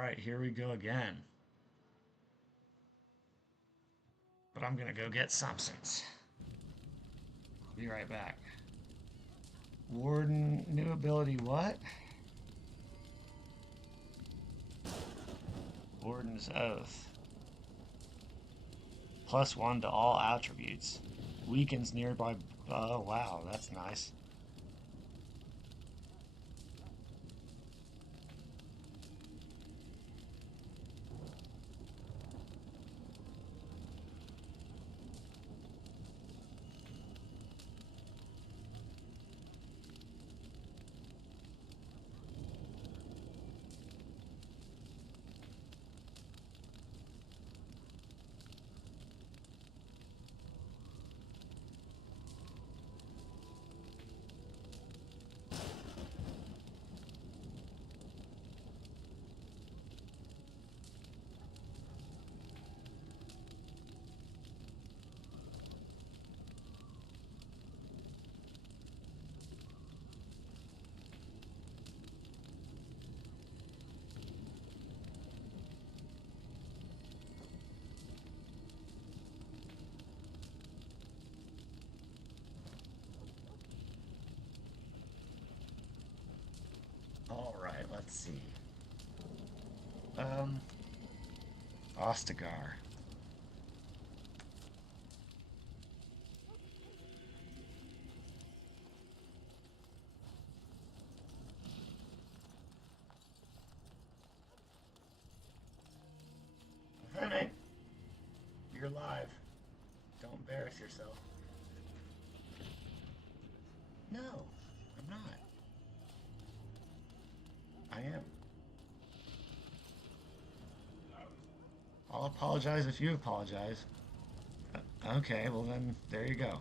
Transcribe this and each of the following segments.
Alright, here we go again. But I'm gonna go get substance. I'll be right back. Warden, new ability, what? Warden's Oath. +1 to all attributes. Weakens nearby. Oh, wow, that's nice. Alright, let's see. Um, Ostagar. Honey, you're live. Don't embarrass yourself. No, I'm not. I am. I'll apologize if you apologize. Okay, well then, there you go.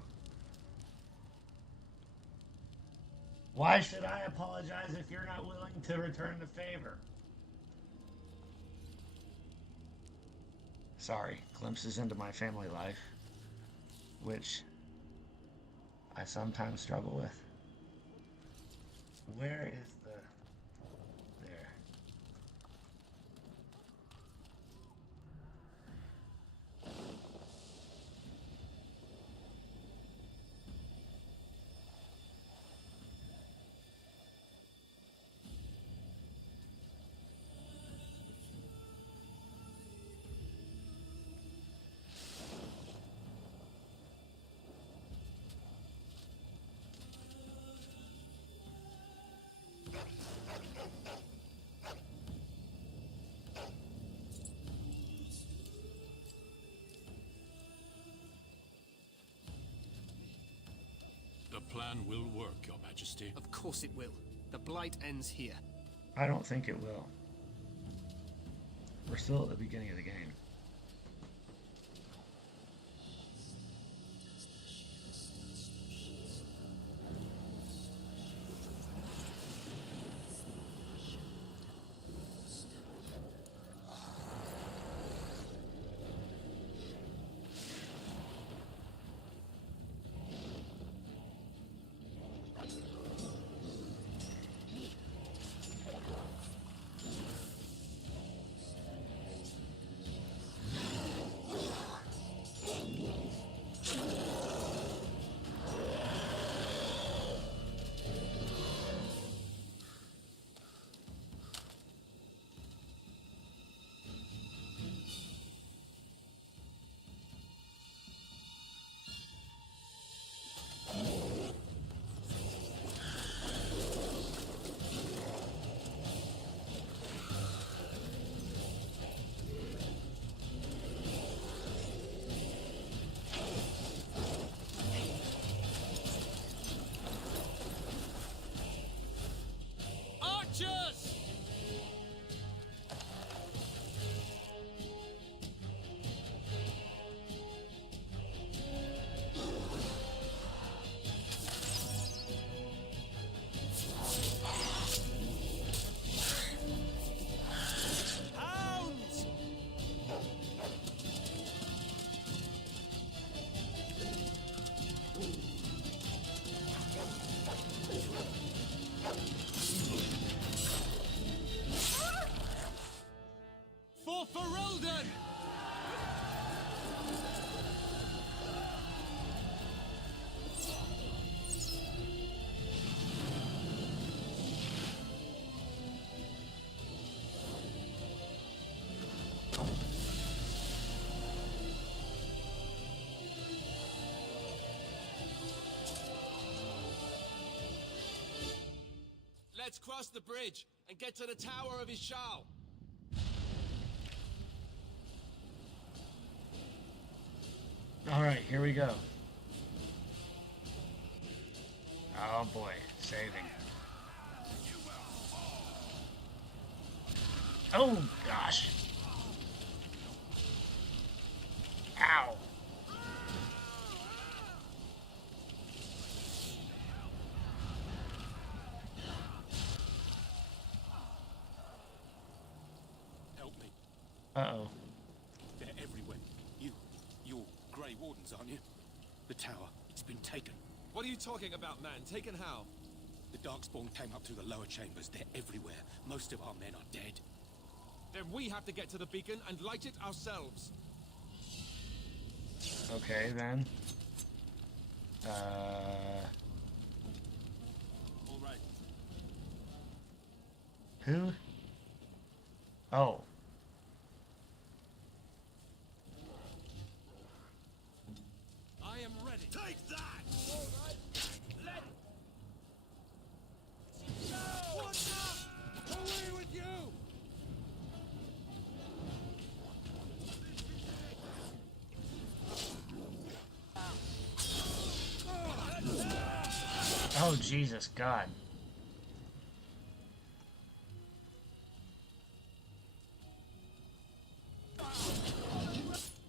Why should I apologize if you're not willing to return the favor? Sorry, glimpses into my family life, which I sometimes struggle with. Where is the... There. The plan will work, Your Majesty. Of course it will. The Blight ends here. I don't think it will. We're still at the beginning of the game. For Ferelden! Let's cross the bridge and get to the Tower of Ishal. Alright, here we go. Oh boy, saving. Oh gosh. Ow. Help me. Uh-oh. They're everywhere. You're Grey Wardens, aren't you? The tower, it's been taken. What are you talking about, man? Taken how? The Darkspawn came up through the lower chambers. They're everywhere. Most of our men are dead. Then we have to get to the beacon and light it ourselves. Okay, then. All right. Who? Oh. I am ready. Take that! What's up? Away with you! Oh, Jesus, God.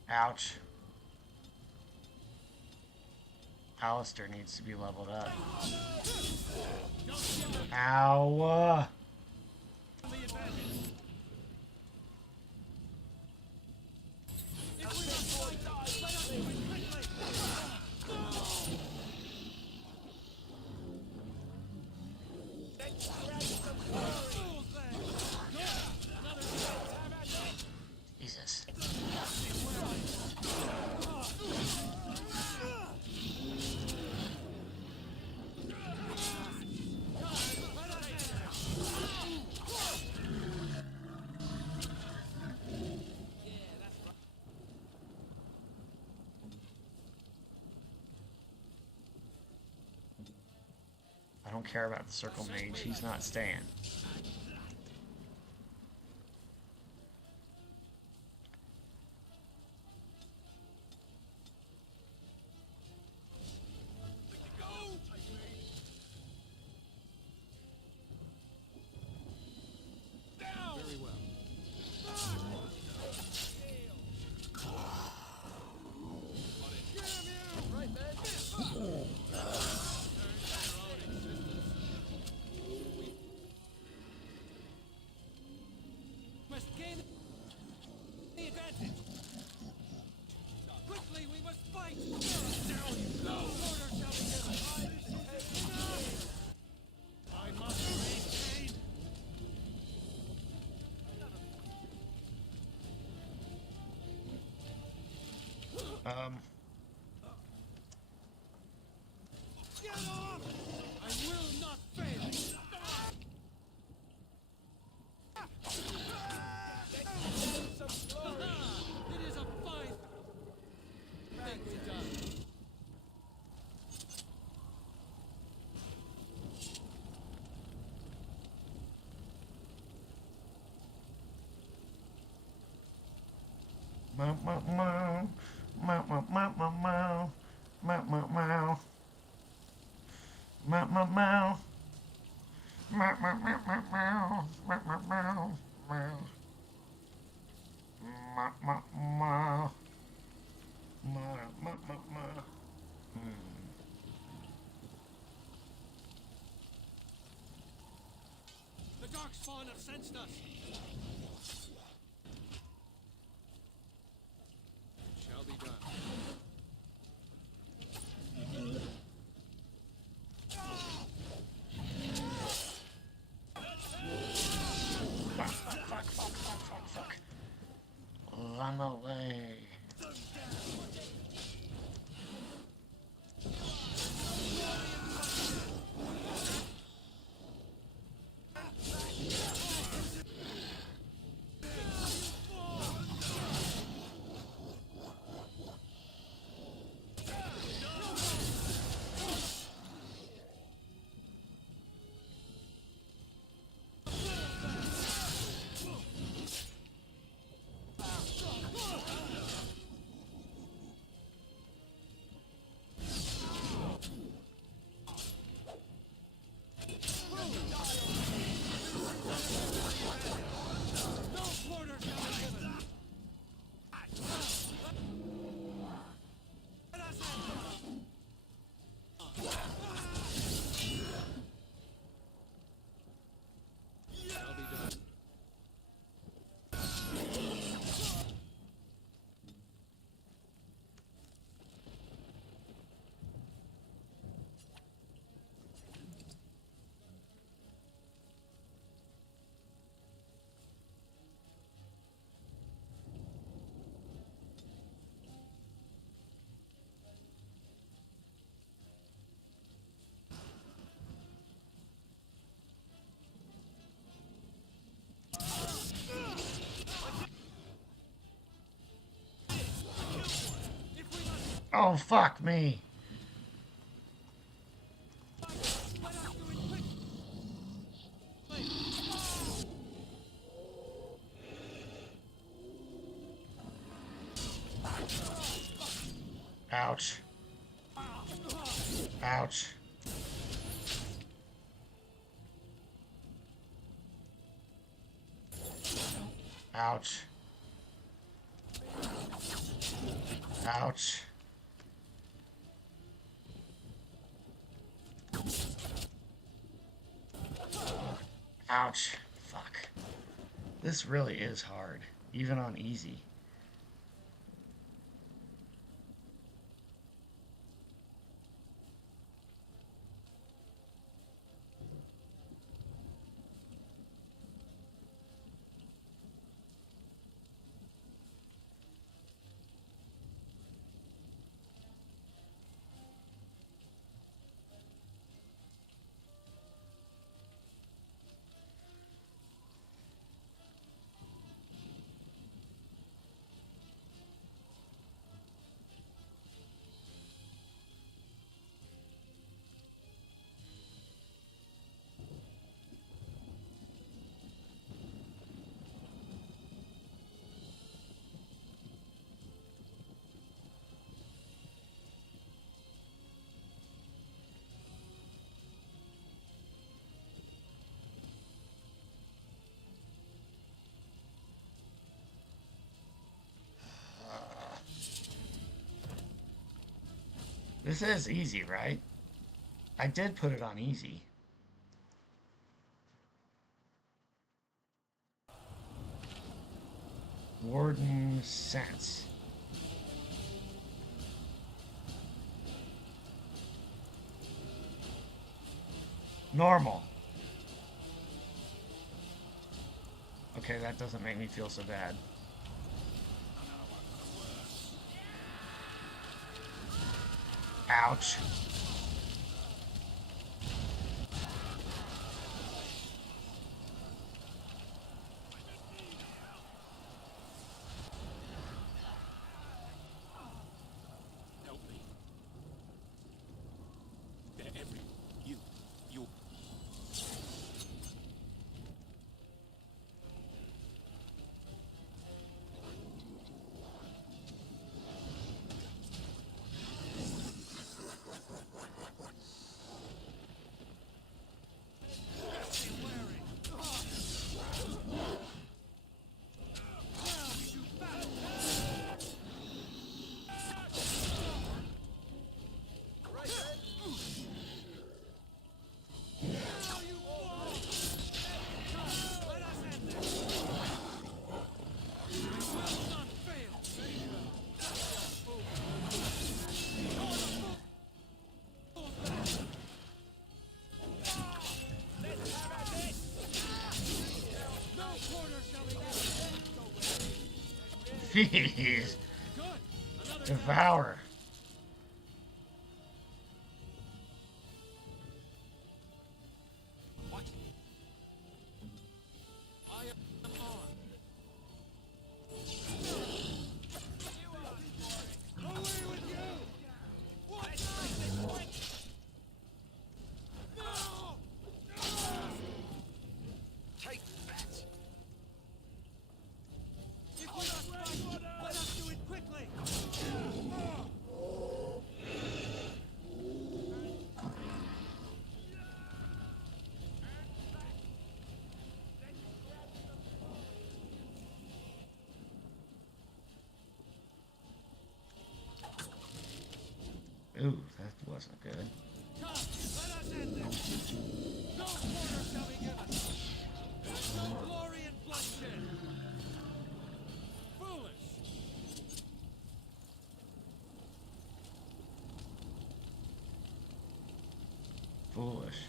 Ouch. Alistair needs to be leveled up. Ow. Jesus. I don't care about the circle mage. He's not staying. Very well. Must gain the advantage. Quickly, we must fight. Down you go. Order shall be given. I must maintain. Get off! I will not fail. It is a fine thing to done. Meow, meow, meow. Meow, meow, meow, meow, meow. Meow, meow, meow. Meow, meow, meow. Meow, meow, meow, meow, meow. Meow, meow, meow. Meow. Meow, meow, meow. Meow, meow, meow, meow. The Darkspawn have sensed us. It shall be done. Fuck, fuck, fuck, fuck, fuck, fuck. Oh, fuck me. Let us do it quick. Ouch. Ouch. Ouch. Ouch. Ouch. Fuck. This really is hard, even on easy. This is easy, right? I did put it on easy. Warden Sense. Normal. Okay, that doesn't make me feel so bad. Ouch. Help me. They're everywhere. You. Jeez. Devour. What? I am on. Away with you! What? No! Take that! If we are strike, let us do it quickly! Ooh, that wasn't good. Come, let us end this! No quarter shall be given! There is no glory in bloodshed! Foolish! Foolish.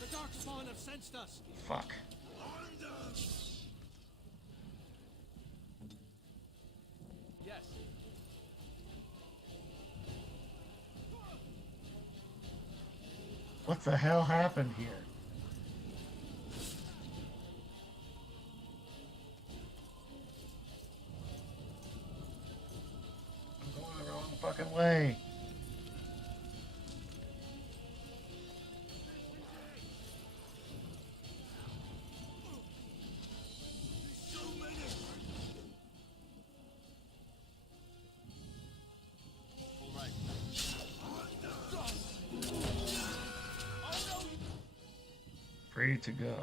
The Darkspawn have sensed us! Fuck. Yes. What the hell happened here? fucking way. Free to go.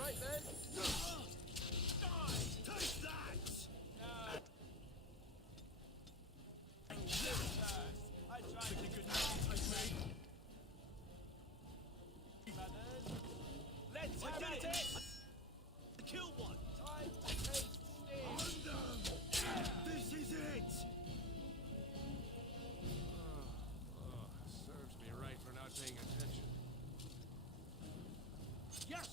Right, man. Let's have it! Kill one! Time to taste steam! This is it! Serves me right for not paying attention. Yes!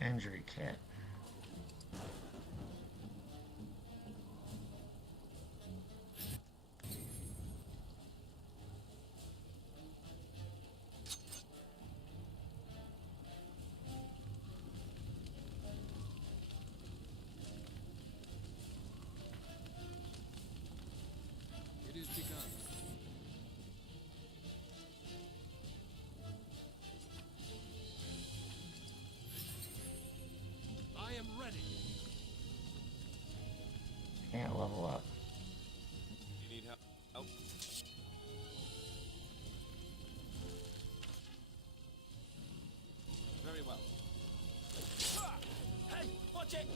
Injury kit. It is begun. I am ready. Can't level up. You need help? Help? Very well. Hey, watch it!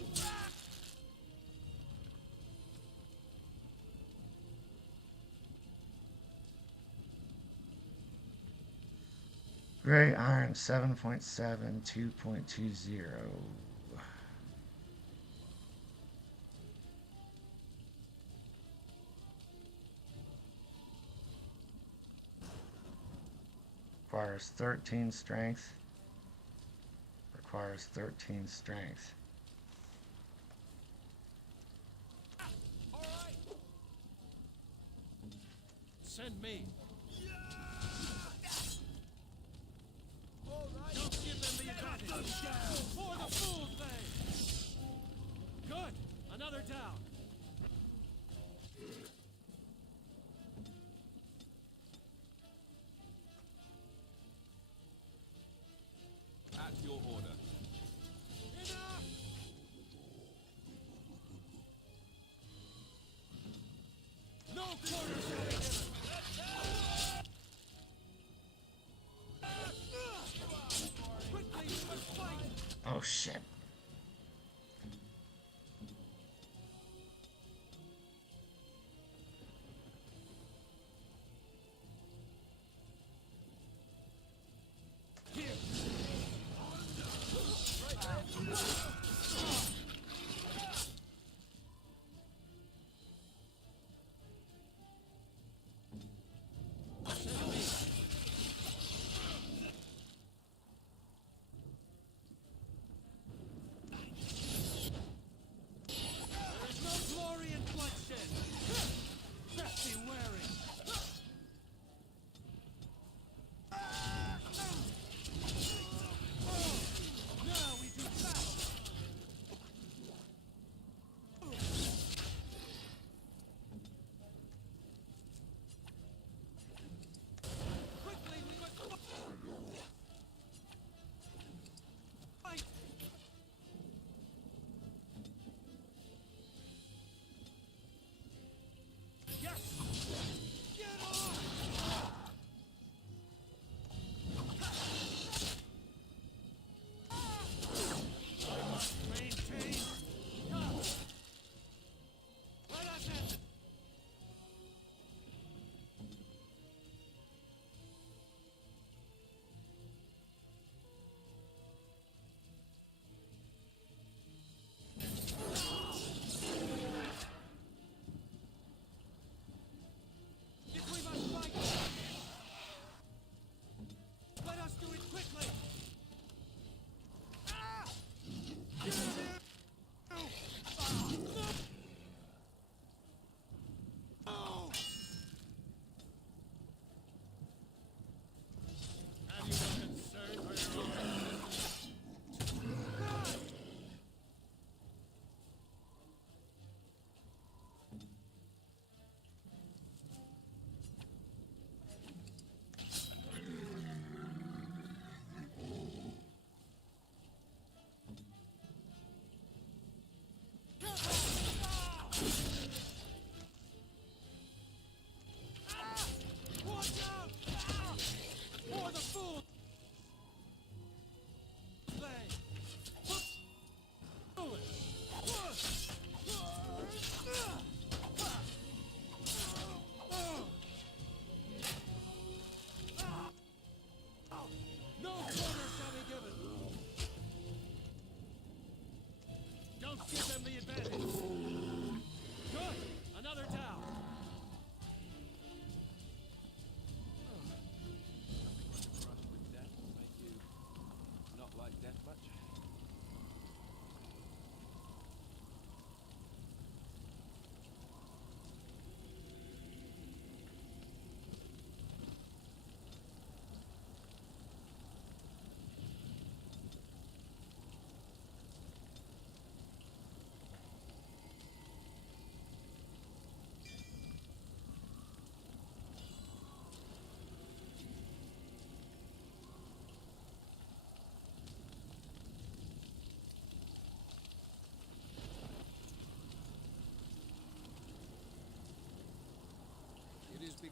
Gray iron 7.7, 2.20. Requires 13 strength. Requires 13 strength. All right. Send me. All right. Don't give them the advantage. For the fool thing. Good. Another down. At your order. Enough. No quarter shall be given. Quickly, let's fight. Oh shit. Here. Right, man.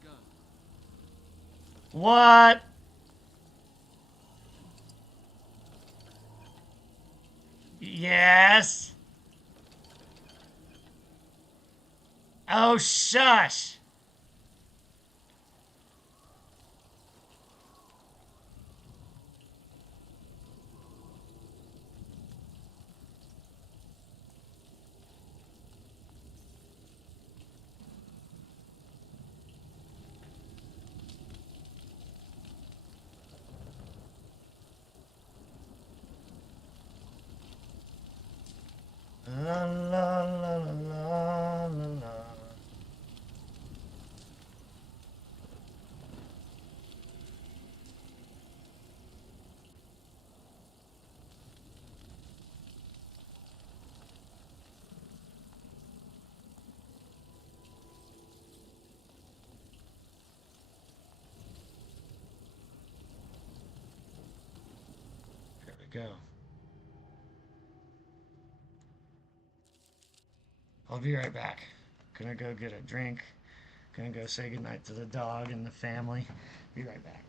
begun. What? Yes. Oh, shush. La la la la la la la. There we go. I'll be right back. Gonna go get a drink. Gonna go say goodnight to the dog and the family. Be right back.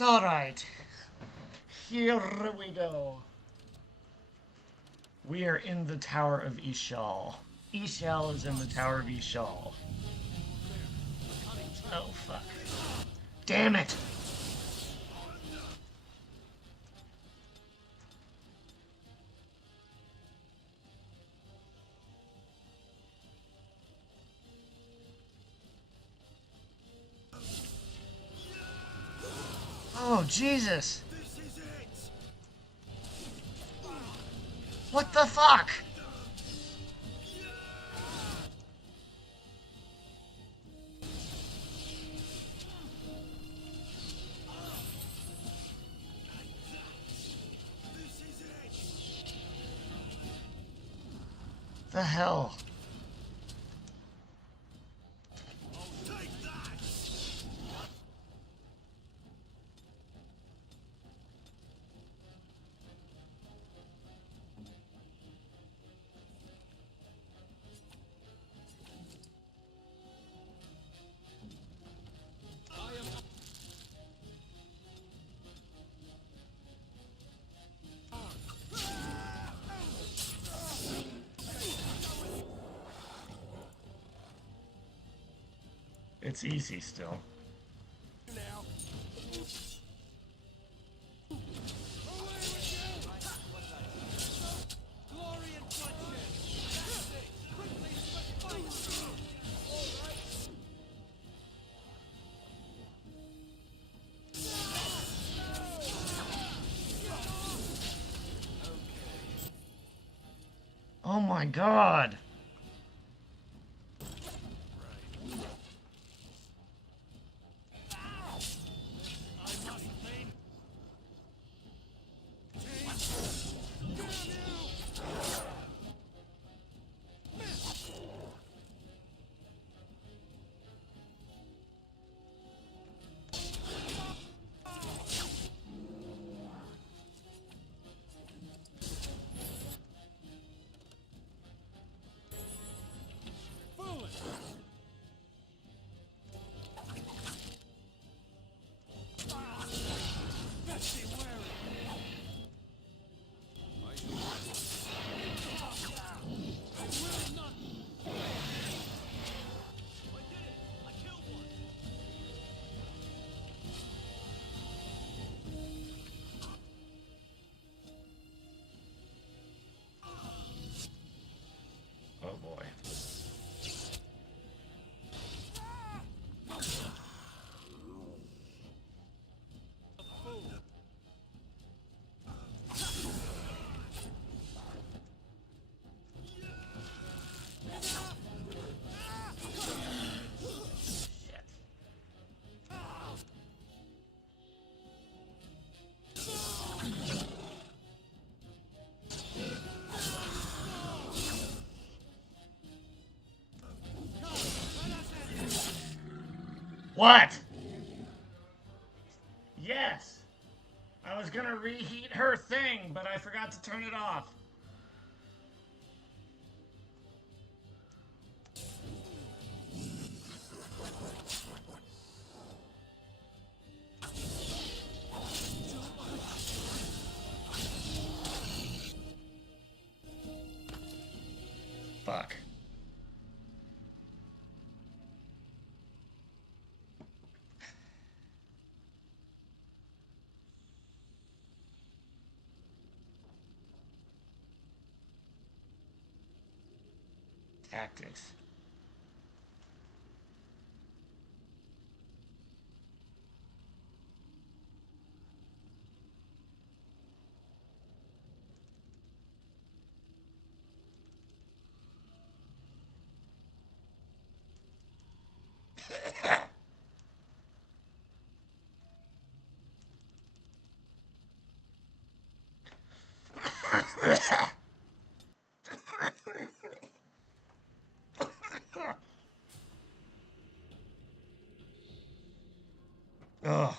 alright. Here we go. We are in the Tower of Ishal. Ishal is in the Tower of Ishal. Oh, fuck. Damn it! Oh, Jesus! What the fuck? The hell? It's easy still. Glory and bloodshed! Quickly, let's fight! Oh my god! Oh boy. What? Yes! I was gonna reheat her thing, but I forgot to turn it off. Fuck. Tactics. Ugh.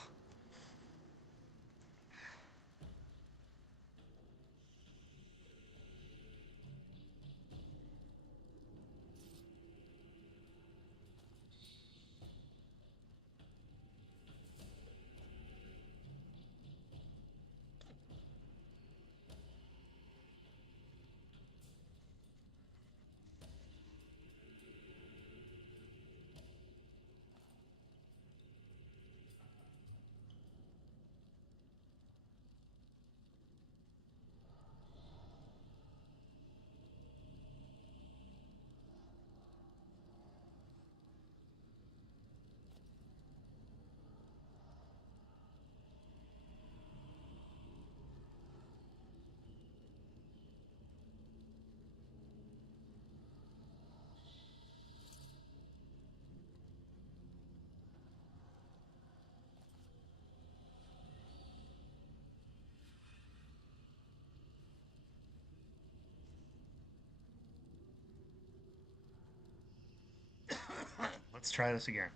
Let's try this again.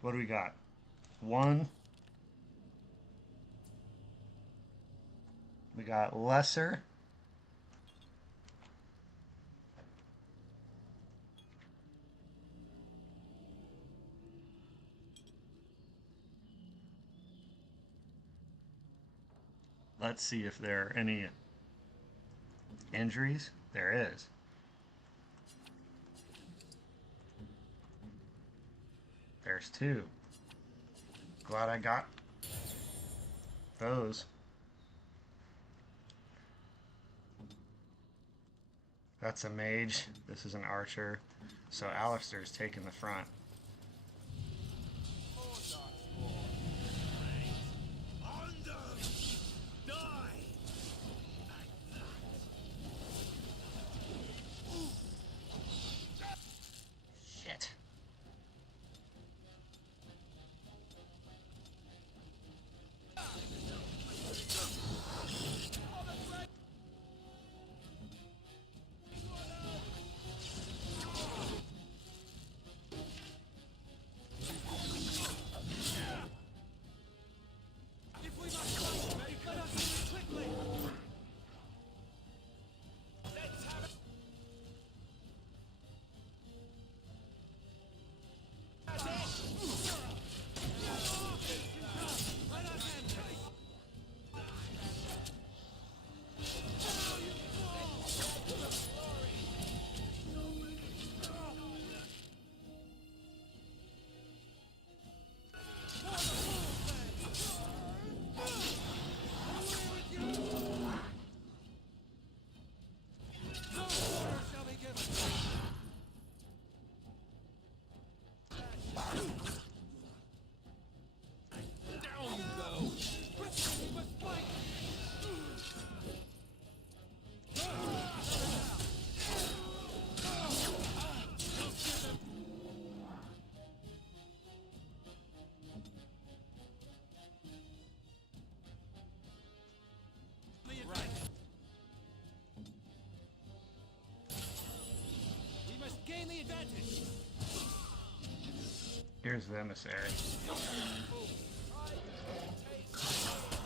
What do we got? 1. We got lesser. Let's see if there are any injuries. There is. There's 2. Glad I got those. That's a mage. This is an archer. So Alistair's taking the front. Shit. If we must fight, let us move quickly. Let's have it. Let us end this. No order shall be given. Down you go! Quickly, we must fight. We must gain the advantage. Here's the emissary.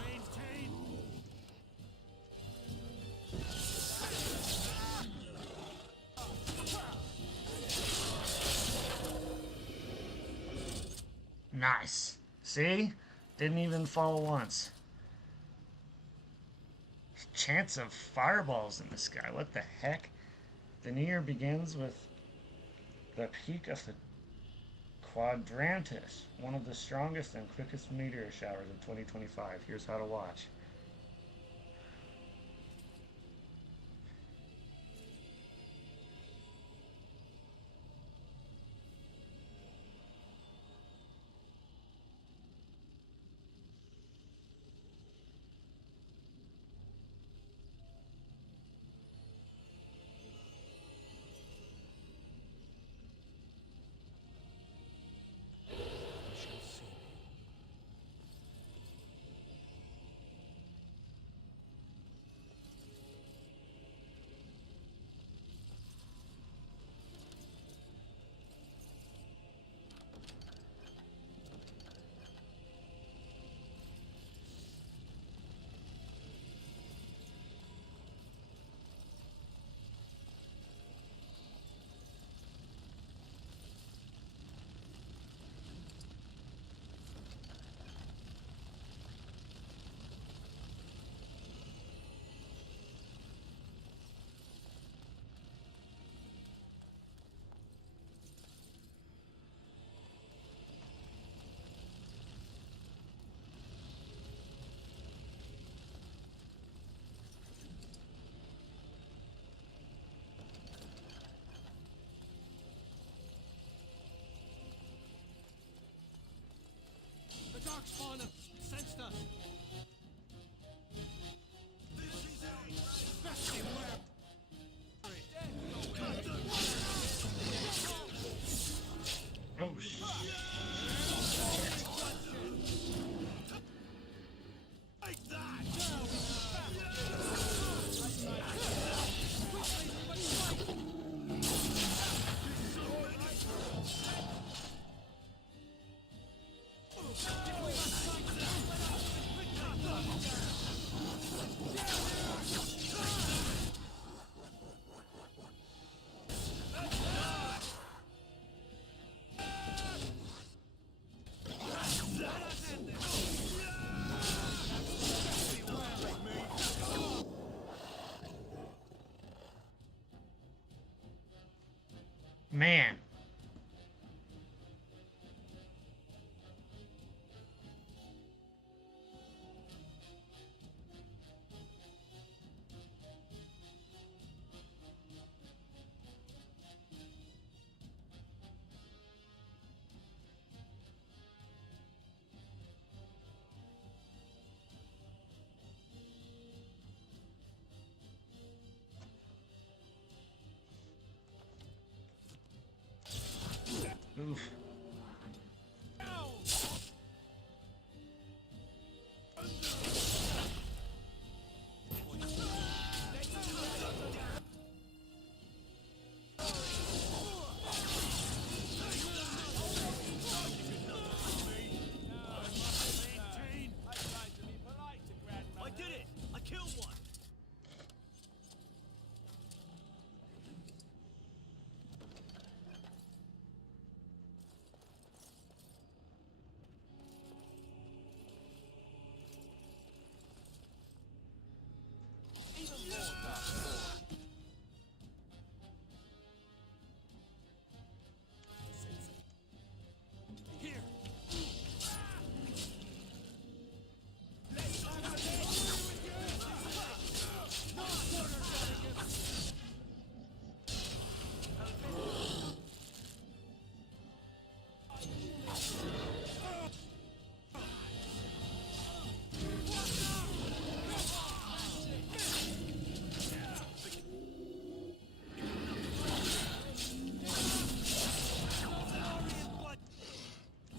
Maintain. Nice. See? Didn't even fall once. Chance of fireballs in the sky. What the heck? The new year begins with the peak of the Quadrantis, one of the strongest and quickest meteor showers of 2025. Here's how to watch. The dark spawn have sensed us. Best beware. Oh, shit. Man. Oof. I did it! I killed one! Here!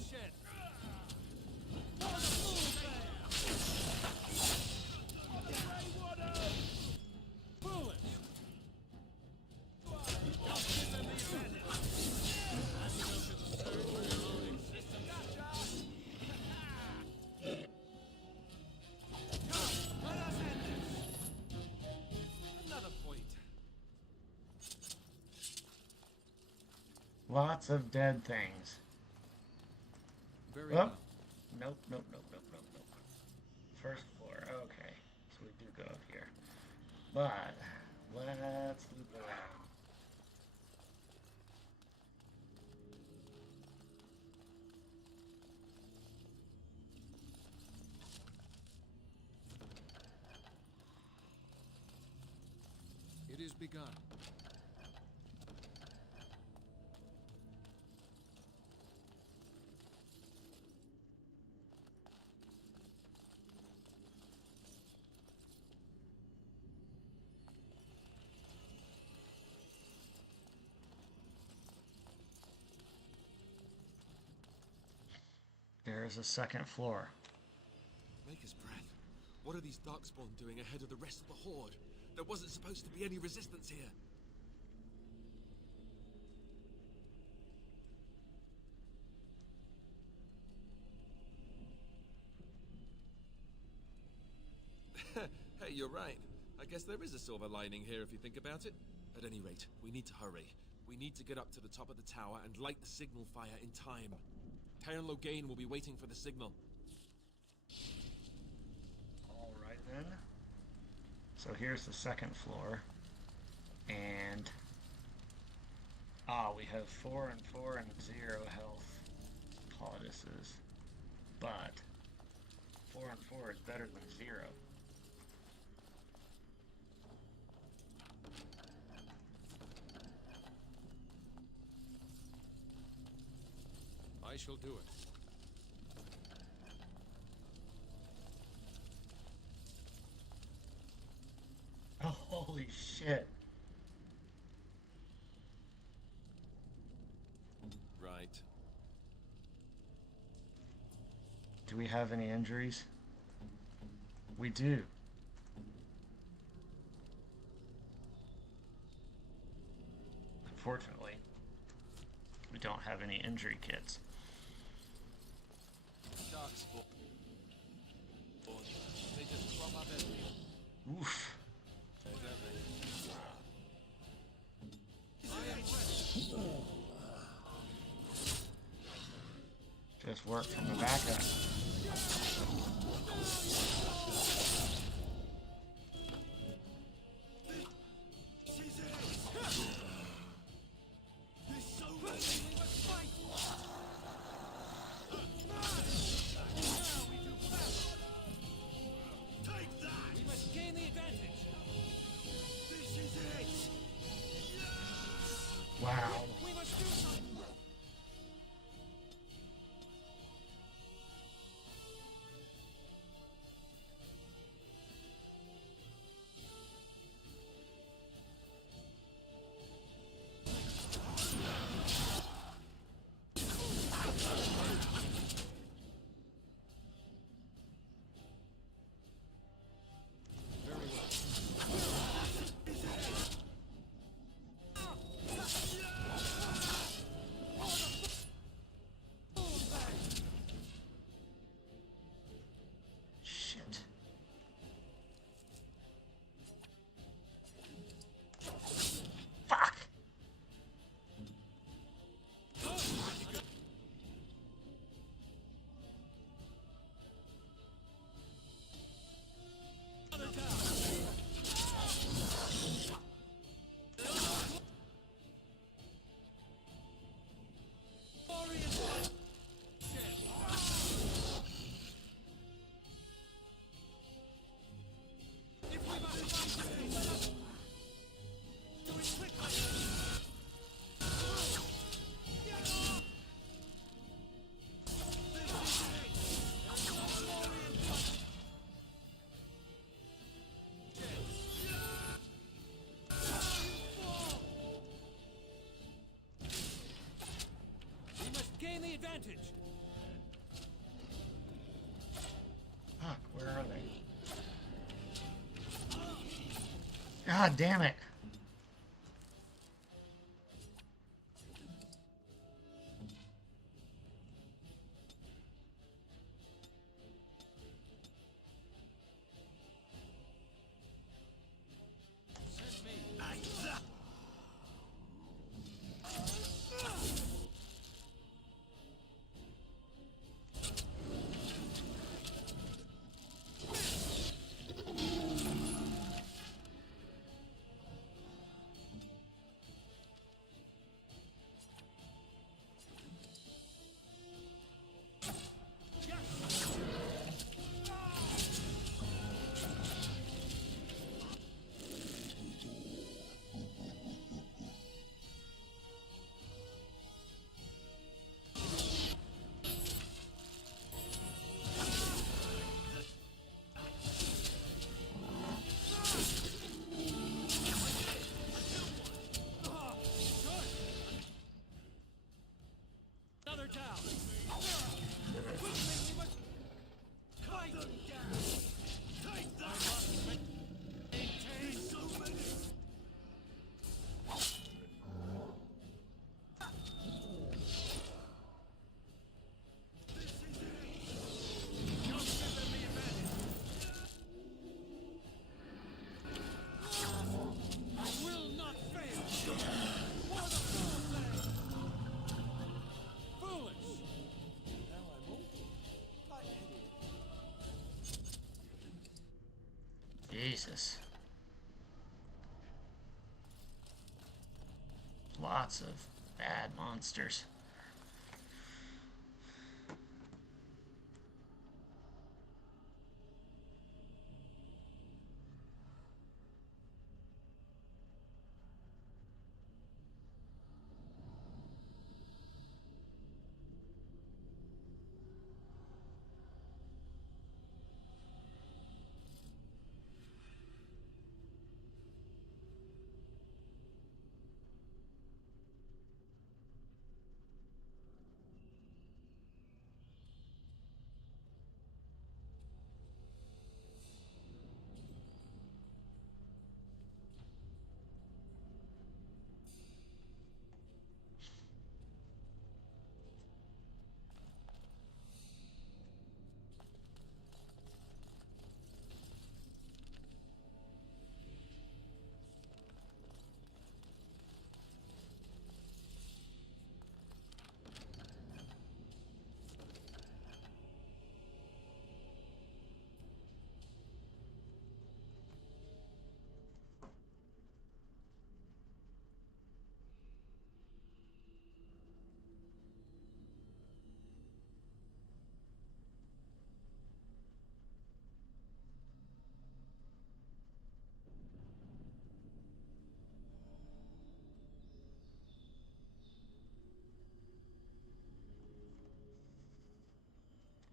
Shit! Another point. Lots of dead things. Very Oh. well. Nope, nope, nope, nope, nope, nope. First floor. Okay. So we do go up here. But let's loop around. It is begun. There is a second floor. Maker's breath. What are these Darkspawn doing ahead of the rest of the Horde? There wasn't supposed to be any resistance here. Hey, you're right. I guess there is a silver lining here if you think about it. At any rate, we need to hurry. We need to get up to the top of the tower and light the signal fire in time. Terran Loghain will be waiting for the signal. Alright then. So here's the second floor. And we have 4 and 4 and 0 health Poliduses. But 4 and 4 is better than 0. I shall do it. Oh, holy shit. Right. Do we have any injuries? We do. Unfortunately, we don't have any injury kits. Darkspawn. They just crop up everywhere. Oof. Just work from the back up. advantage. Fuck, where are they? God damn it. Send me. Another down. Quickly, we must kite them down. Take them. Maintain so many. Just give them the advantage. I will not fail. For the full play. Foolish. Now I'm all light-headed. Jesus. Lots of bad monsters.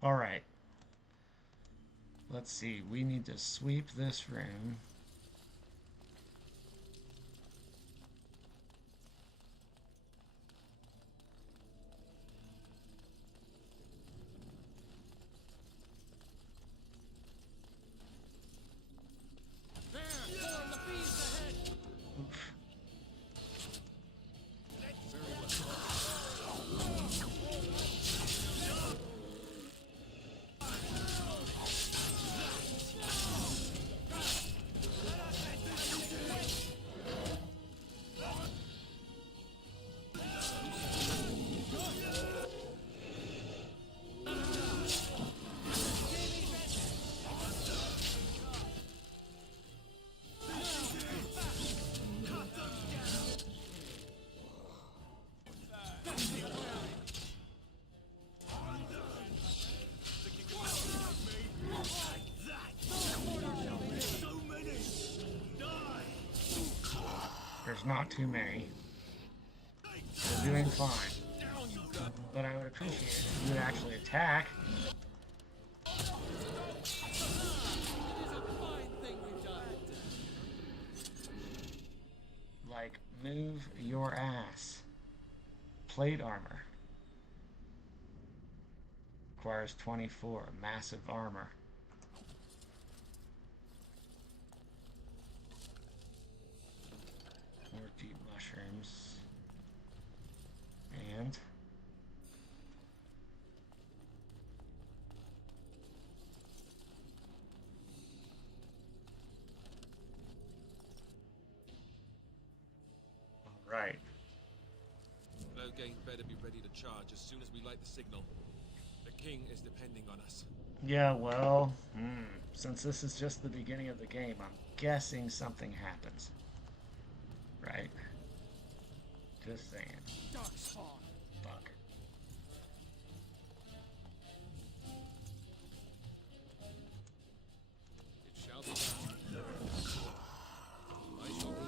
All right. Let's see. We need to sweep this room. There, form the beams ahead. Oof. There's not too many. We're doing fine. But I would appreciate it if you would actually attack. It is a fine thing we've done. Like, move your ass. Plate armor. requires 24. Massive armor. More deep mushrooms. And right. Loghain better be ready to charge as soon as we light the signal. The king is depending on us. Yeah, well, since this is just the beginning of the game, I'm guessing something happens. Right? Just saying. Darkspawn. Fuck. It shall be done. I shall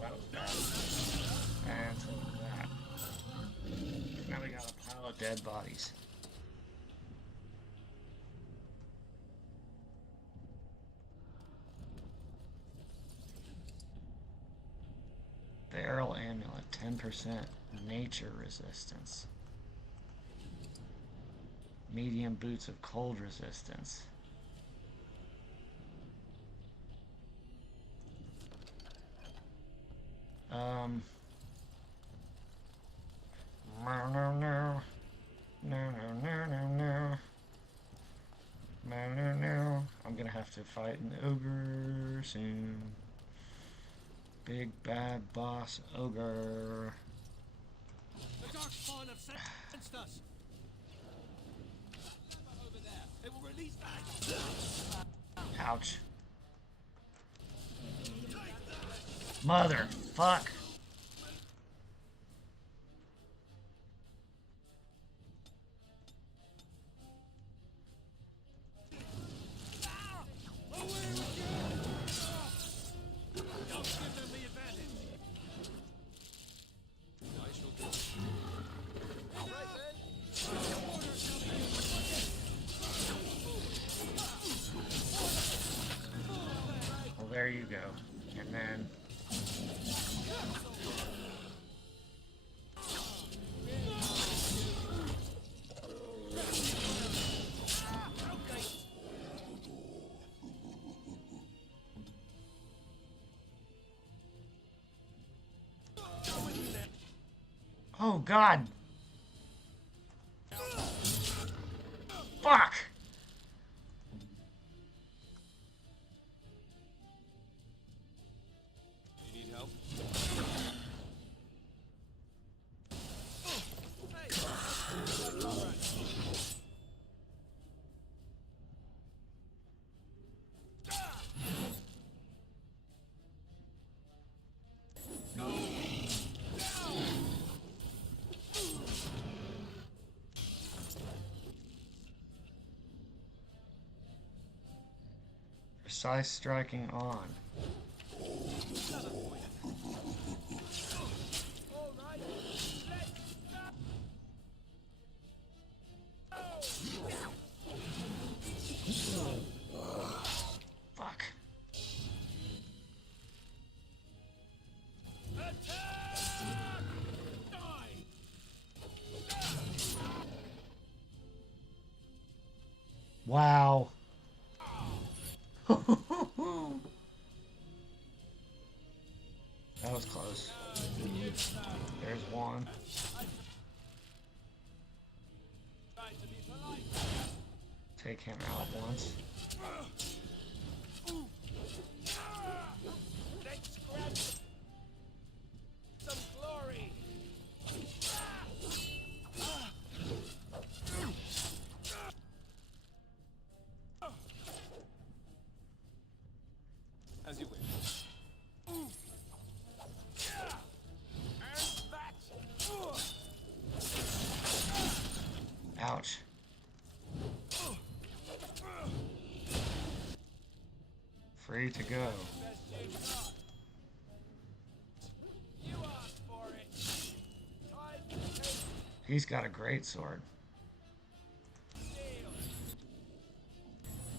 That was bad. And so that. Now we got a pile of dead bodies. Barrel amulet, 10% nature resistance. Medium boots of cold resistance. No. I'm gonna have to fight an ogre soon. Big bad boss ogre. The Darkspawn have sensed us. Over there. It will release that. Ouch. Motherfuck. Well, there you go. And then oh God. Fuck. You need help? Precise striking on. Wow. That was close. There's one. Take him out once. Let's grab some glory. As you wish. And that. Ouch. Free to go. You asked for it. Time to take He's got a great sword. steel.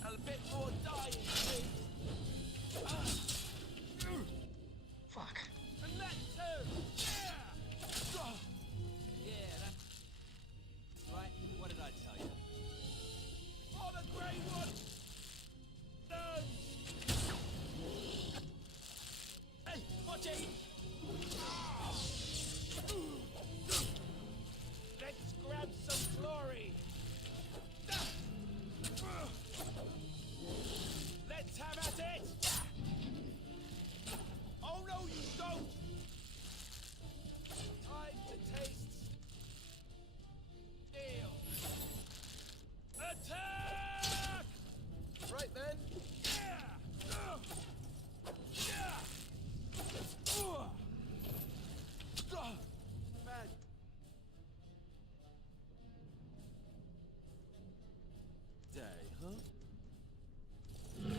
A bit more dying, please. Fuck. And that too. Yeah, that's right. What did I tell you? For the Grey One. Hey, watch it. Let's grab some glory. Let's have at it. Oh no, you don't. Time to taste steel. Attack! Right then. Bad. Day, huh?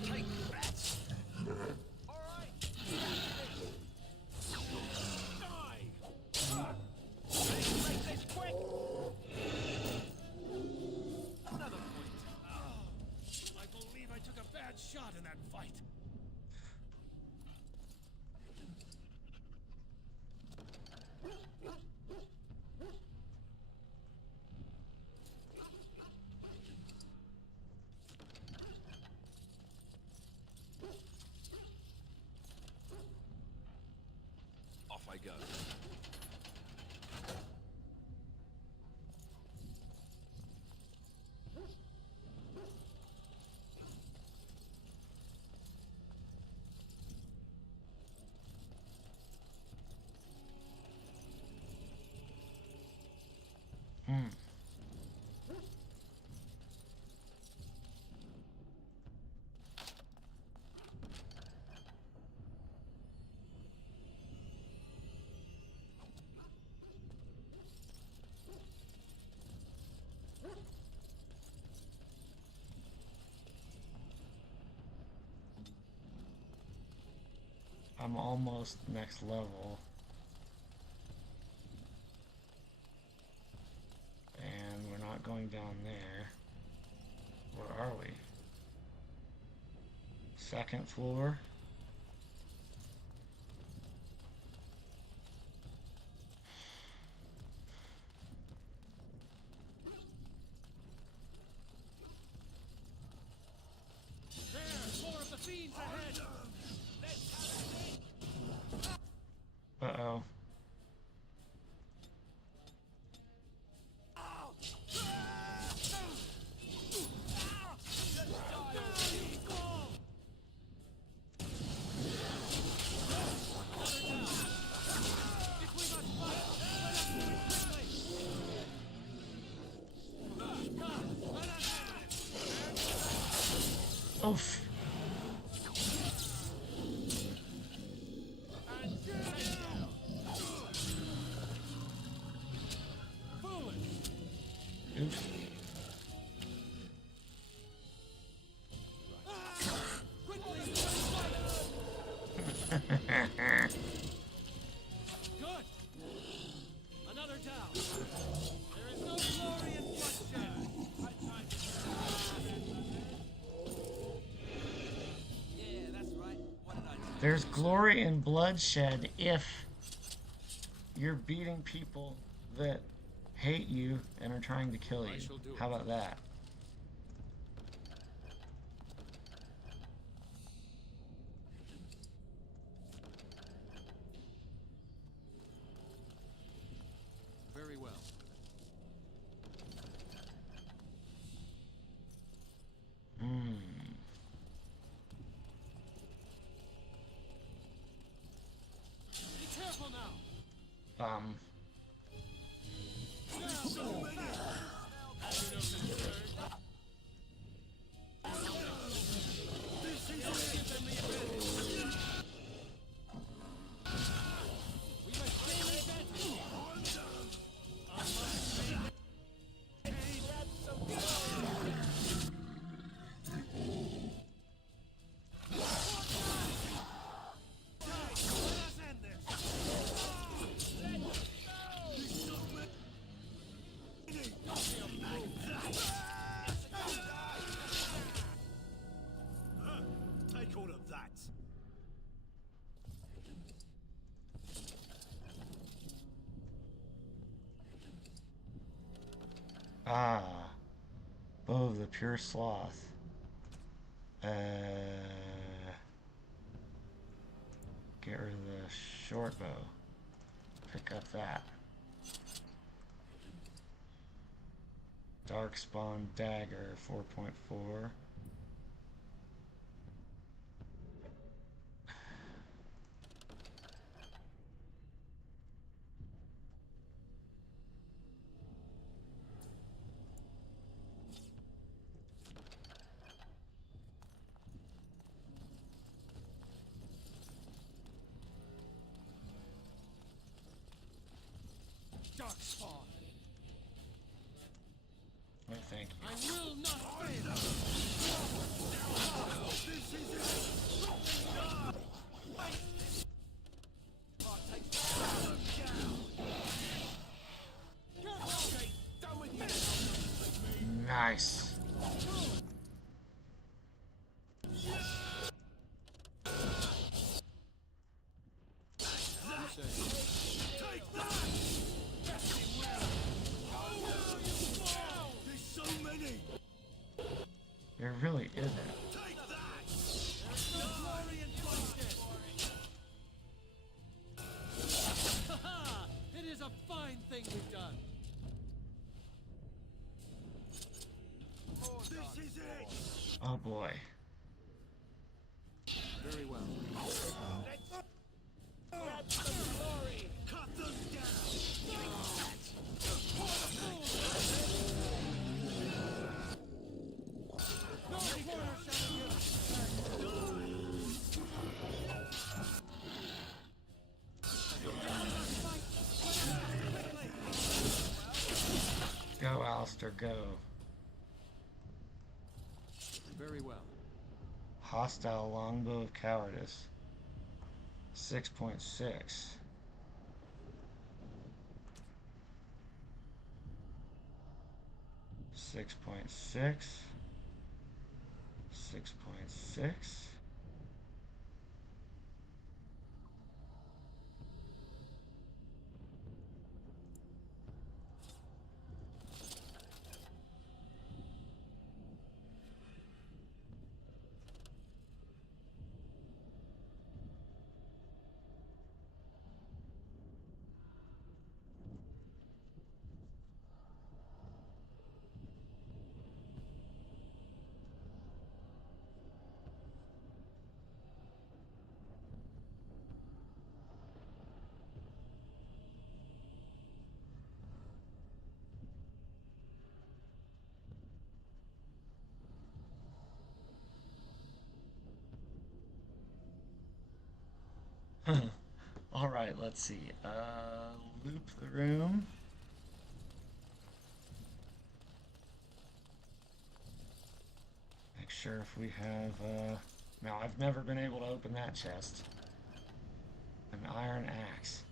Take that! Alright! Die! Let's make this quick! Another point. I believe I took a bad shot in that fight. Off I go. Hmm. I'm almost next level. And we're not going down there. Where are we? Second floor. There, more of the fiends ahead! Uh-oh. Oof. Oops. Good! Another down. There is no glory in bloodshed. Yeah, that's right. What did I tell you? There's glory in bloodshed if you're beating people that hate you and are trying to kill you. shall do it. How about that? Ah, bow of the pure sloth. Get rid of the short bow. Pick up that. Darkspawn dagger 4.4. Darkspawn. Oh, thank you. I will not fail. This is it. Nice. Take that! There's so many. There really isn't. Take that! There's no glory in bloodshed. Ha-ha! It is a fine thing we've done. This is it. Oh boy. Very well. Cut them down. No quarter shall be given. Go, Alistair, go. Very well. Hostile longbow of cowardice. 6.6. 6.6. 6.6. All right, let's see. Loop the room. Make sure if we have, now I've never been able to open that chest. An iron axe.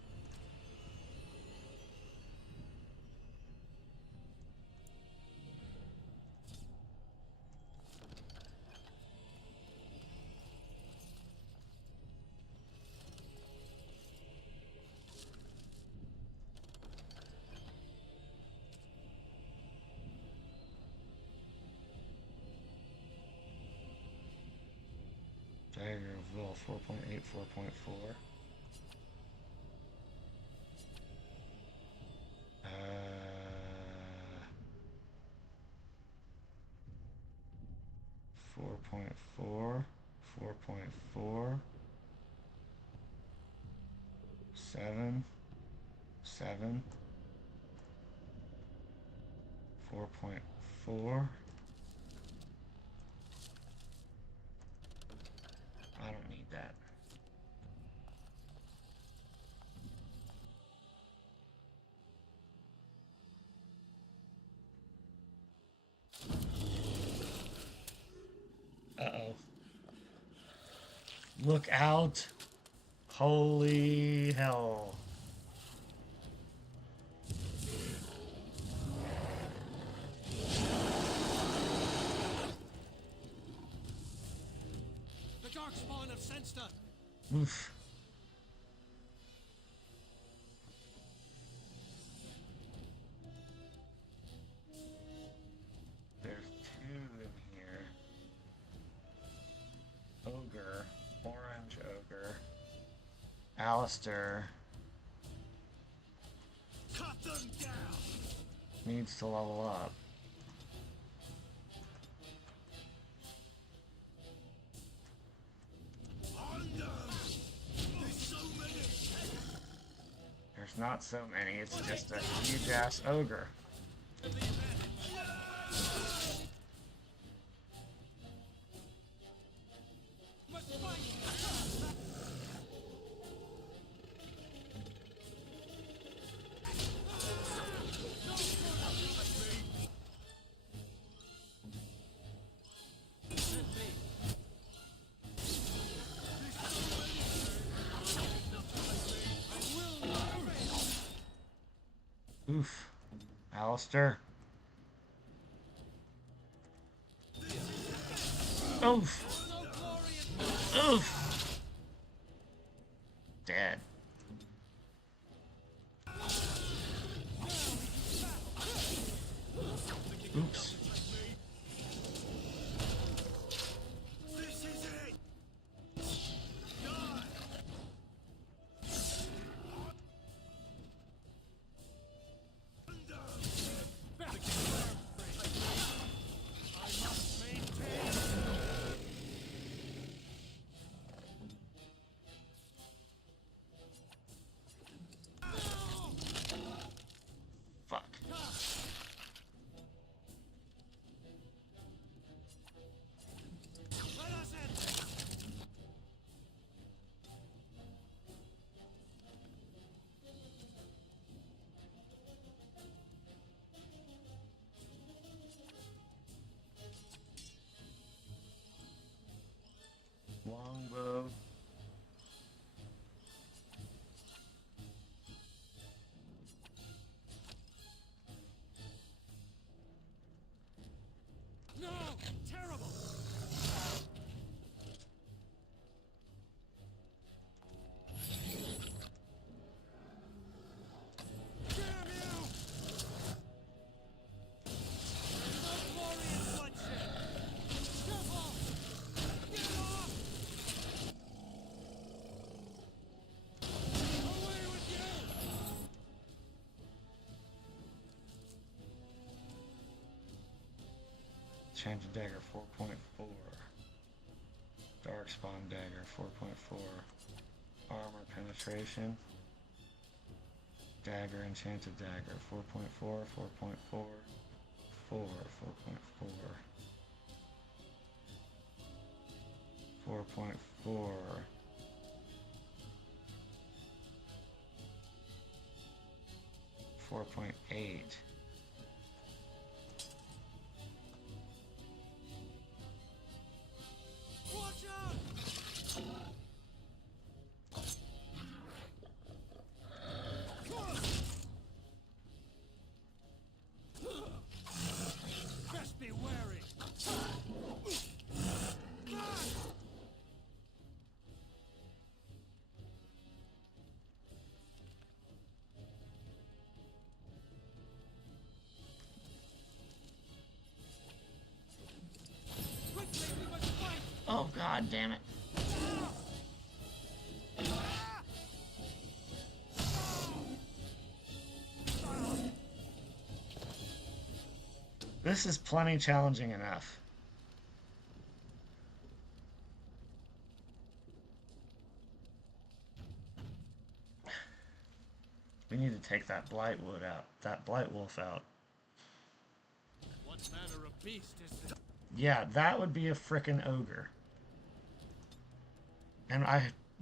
Dagger of Will 4.8, 4.4. 4.4, 4.4, 7, 7, 4.4. I don't need that. Uh-oh. Look out. Holy hell. The Darkspawn of Sensta. Oof. Alistair Cut them down! needs to level up. There's not so many, it's just a huge ass ogre. Oof. Alistair. Oof. Oof. Dead. Oops. Fuck. Let us in! Longbow. No! Terrible! Damn you! No glory in bloodshed! Careful! Get off! Away with you! Enchanted dagger 4.4. Darkspawn dagger 4.4. Armor penetration. Dagger enchanted dagger 4.4, 4.4, 4, 4.4. 4.4. 4.8. Watch out! Best be wary! Quickly, we must fight! Oh god damn it. This is plenty challenging enough. We need to take that Blightwood out. That Blightwolf out. What manner of beast is this? Yeah, that would be a frickin' ogre. And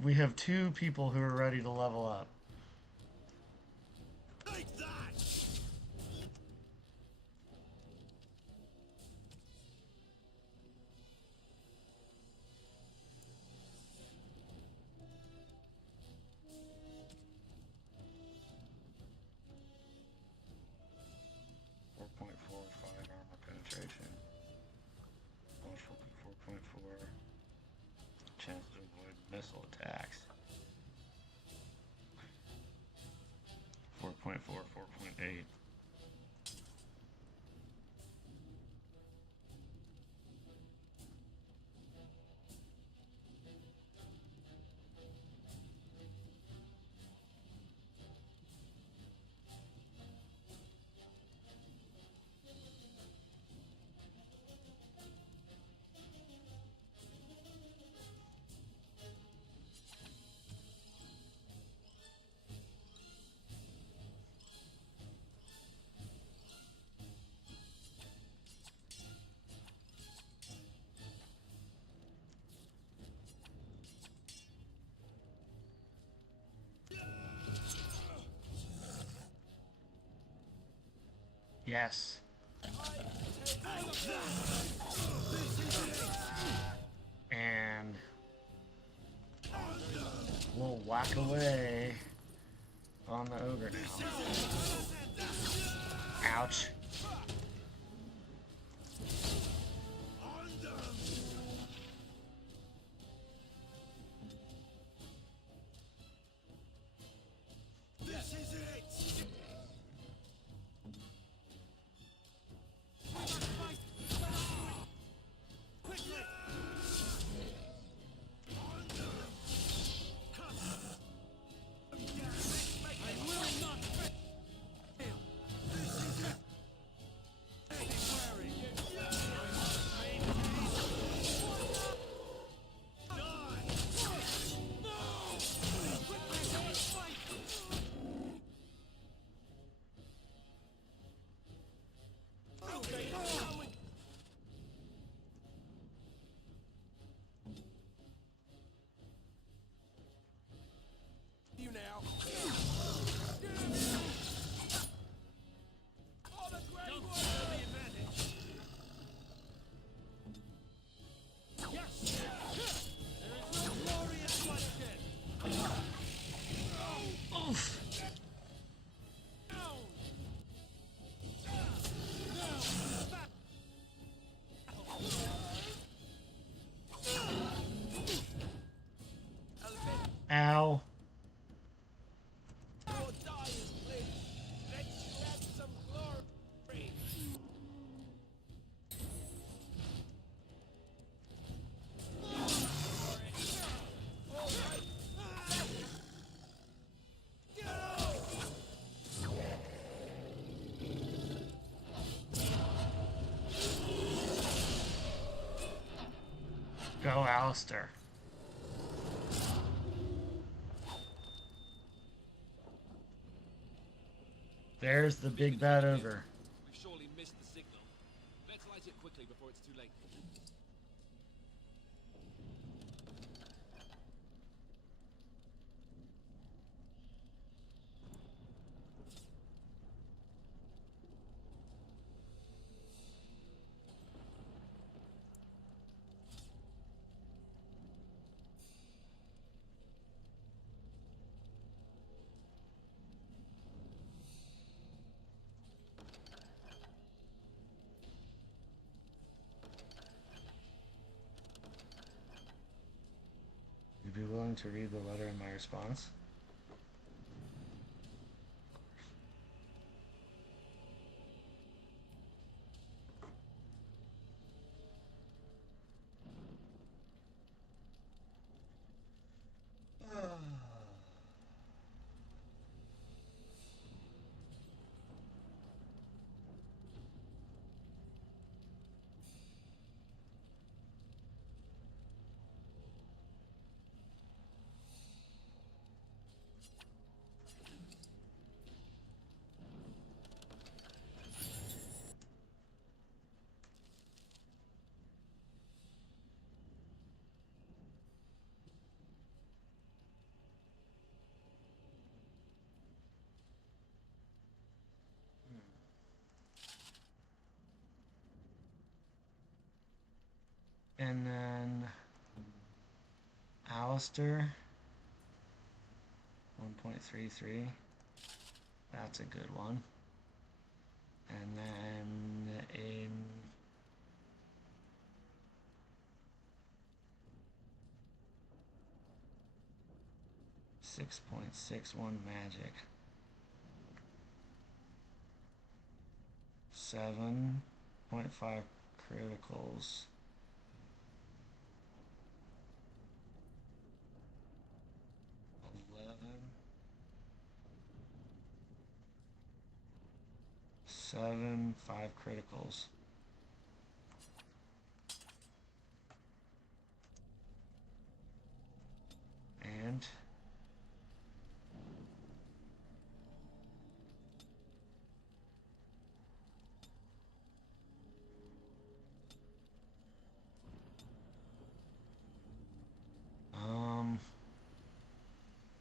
we have two people who are ready to level up. Take that! 4.45 armor penetration. Bonus 4.4. Chance to avoid missile attacks. 4.4, 4.8. Yes. And we'll whack away on the ogre now. Ouch. You now. Oof. Ow. Go, Alistair. There's the big bad ogre. We've surely missed the signal. Let's light it quickly before it's too late. You'd be willing to read the letter in my response? And then Alistair 1.33. That's a good one. And then in .61 magic. 7.5 criticals. 7, 5 criticals. And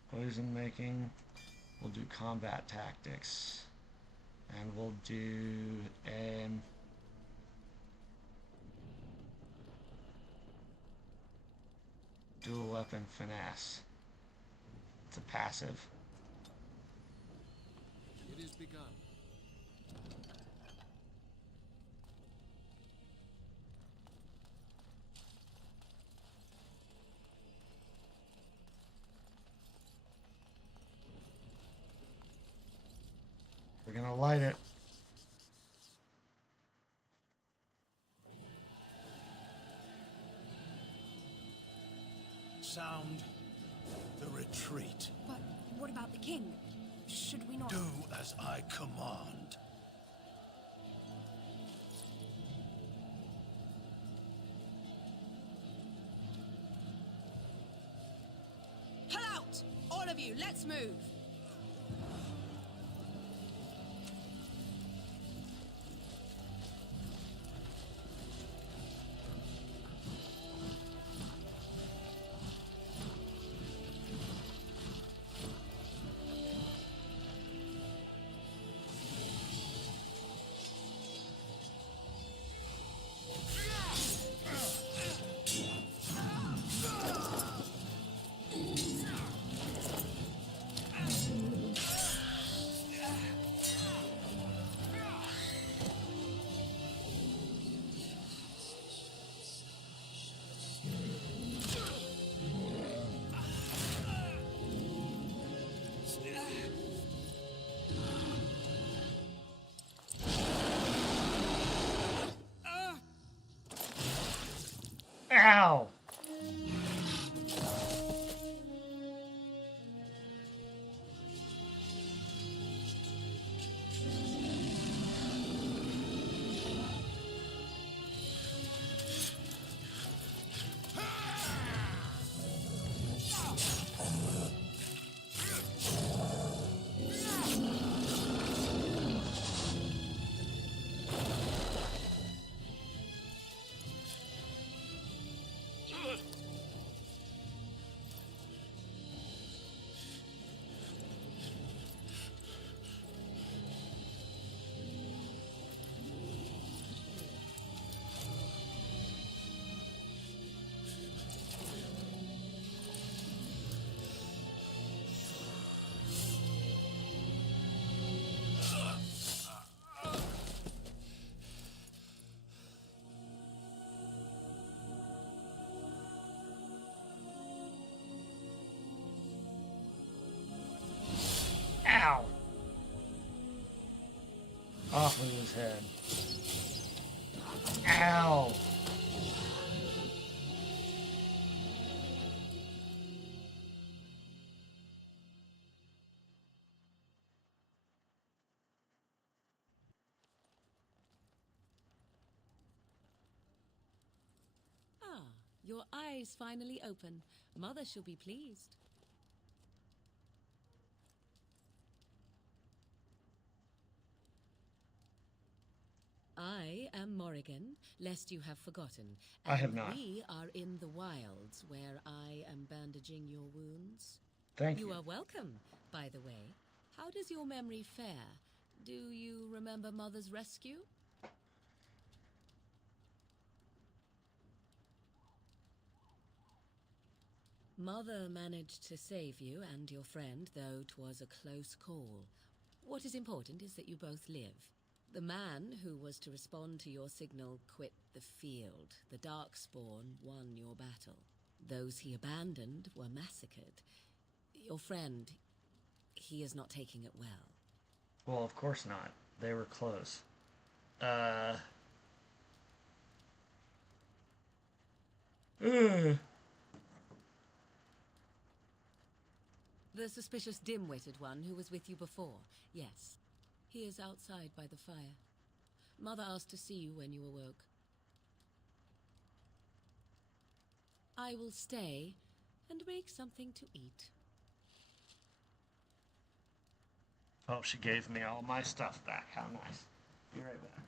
poison making. We'll do combat tactics. And we'll do dual weapon finesse. It's a passive. It is begun. We're gonna light it. Sound the retreat. But what about the king? Should we not... Do as I command. Pull out! All of you, let's move! Ow! Ow! Off with his head. Ow! Ah, your eyes finally open. Mother shall be pleased. I am Morrigan, lest you have forgotten. I have and not. We are in the wilds, where I am bandaging your wounds. Thank You you. are welcome, by the way. How does your memory fare? Do you remember Mother's rescue? Mother managed to save you and your friend, though 'twas a close call. What is important is that you both live. The man who was to respond to your signal quit the field. The Darkspawn won your battle. Those he abandoned were massacred. Your friend, he is not taking it well. Well, of course not. They were close. The suspicious dim-witted one who was with you before, yes. He is outside by the fire. Mother asked to see you when you awoke. I will stay and make something to eat. Oh, she gave me all my stuff back. How nice. Be right back.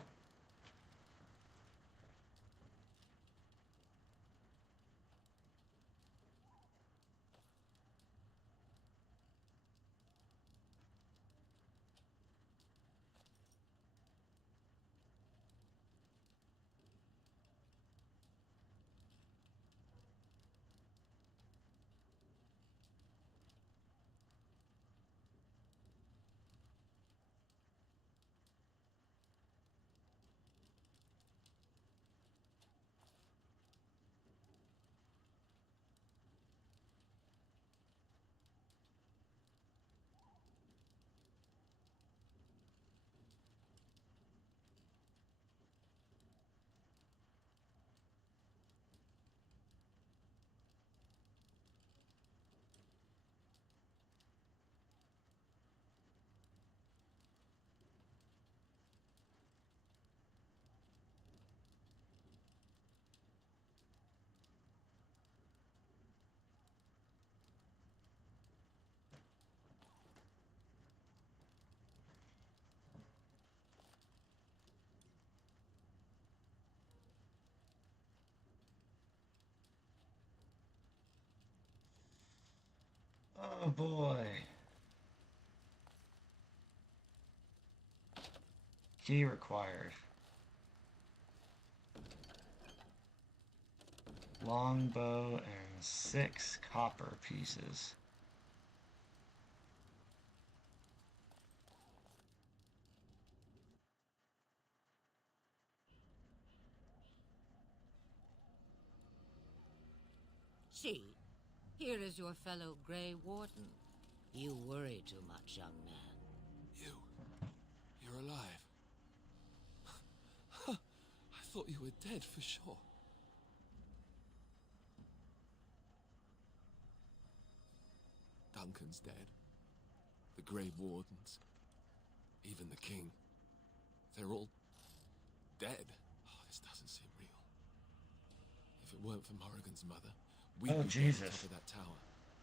Oh boy. Key required. Longbow and 6 copper pieces. See, here is your fellow Grey Warden. You worry too much, young man. You're alive. I thought you were dead for sure. Duncan's dead. The Grey Wardens. Even the King. They're all dead. Oh, this doesn't seem real. If it weren't for Morrigan's mother, we'd Oh, be Jesus. on top of that tower.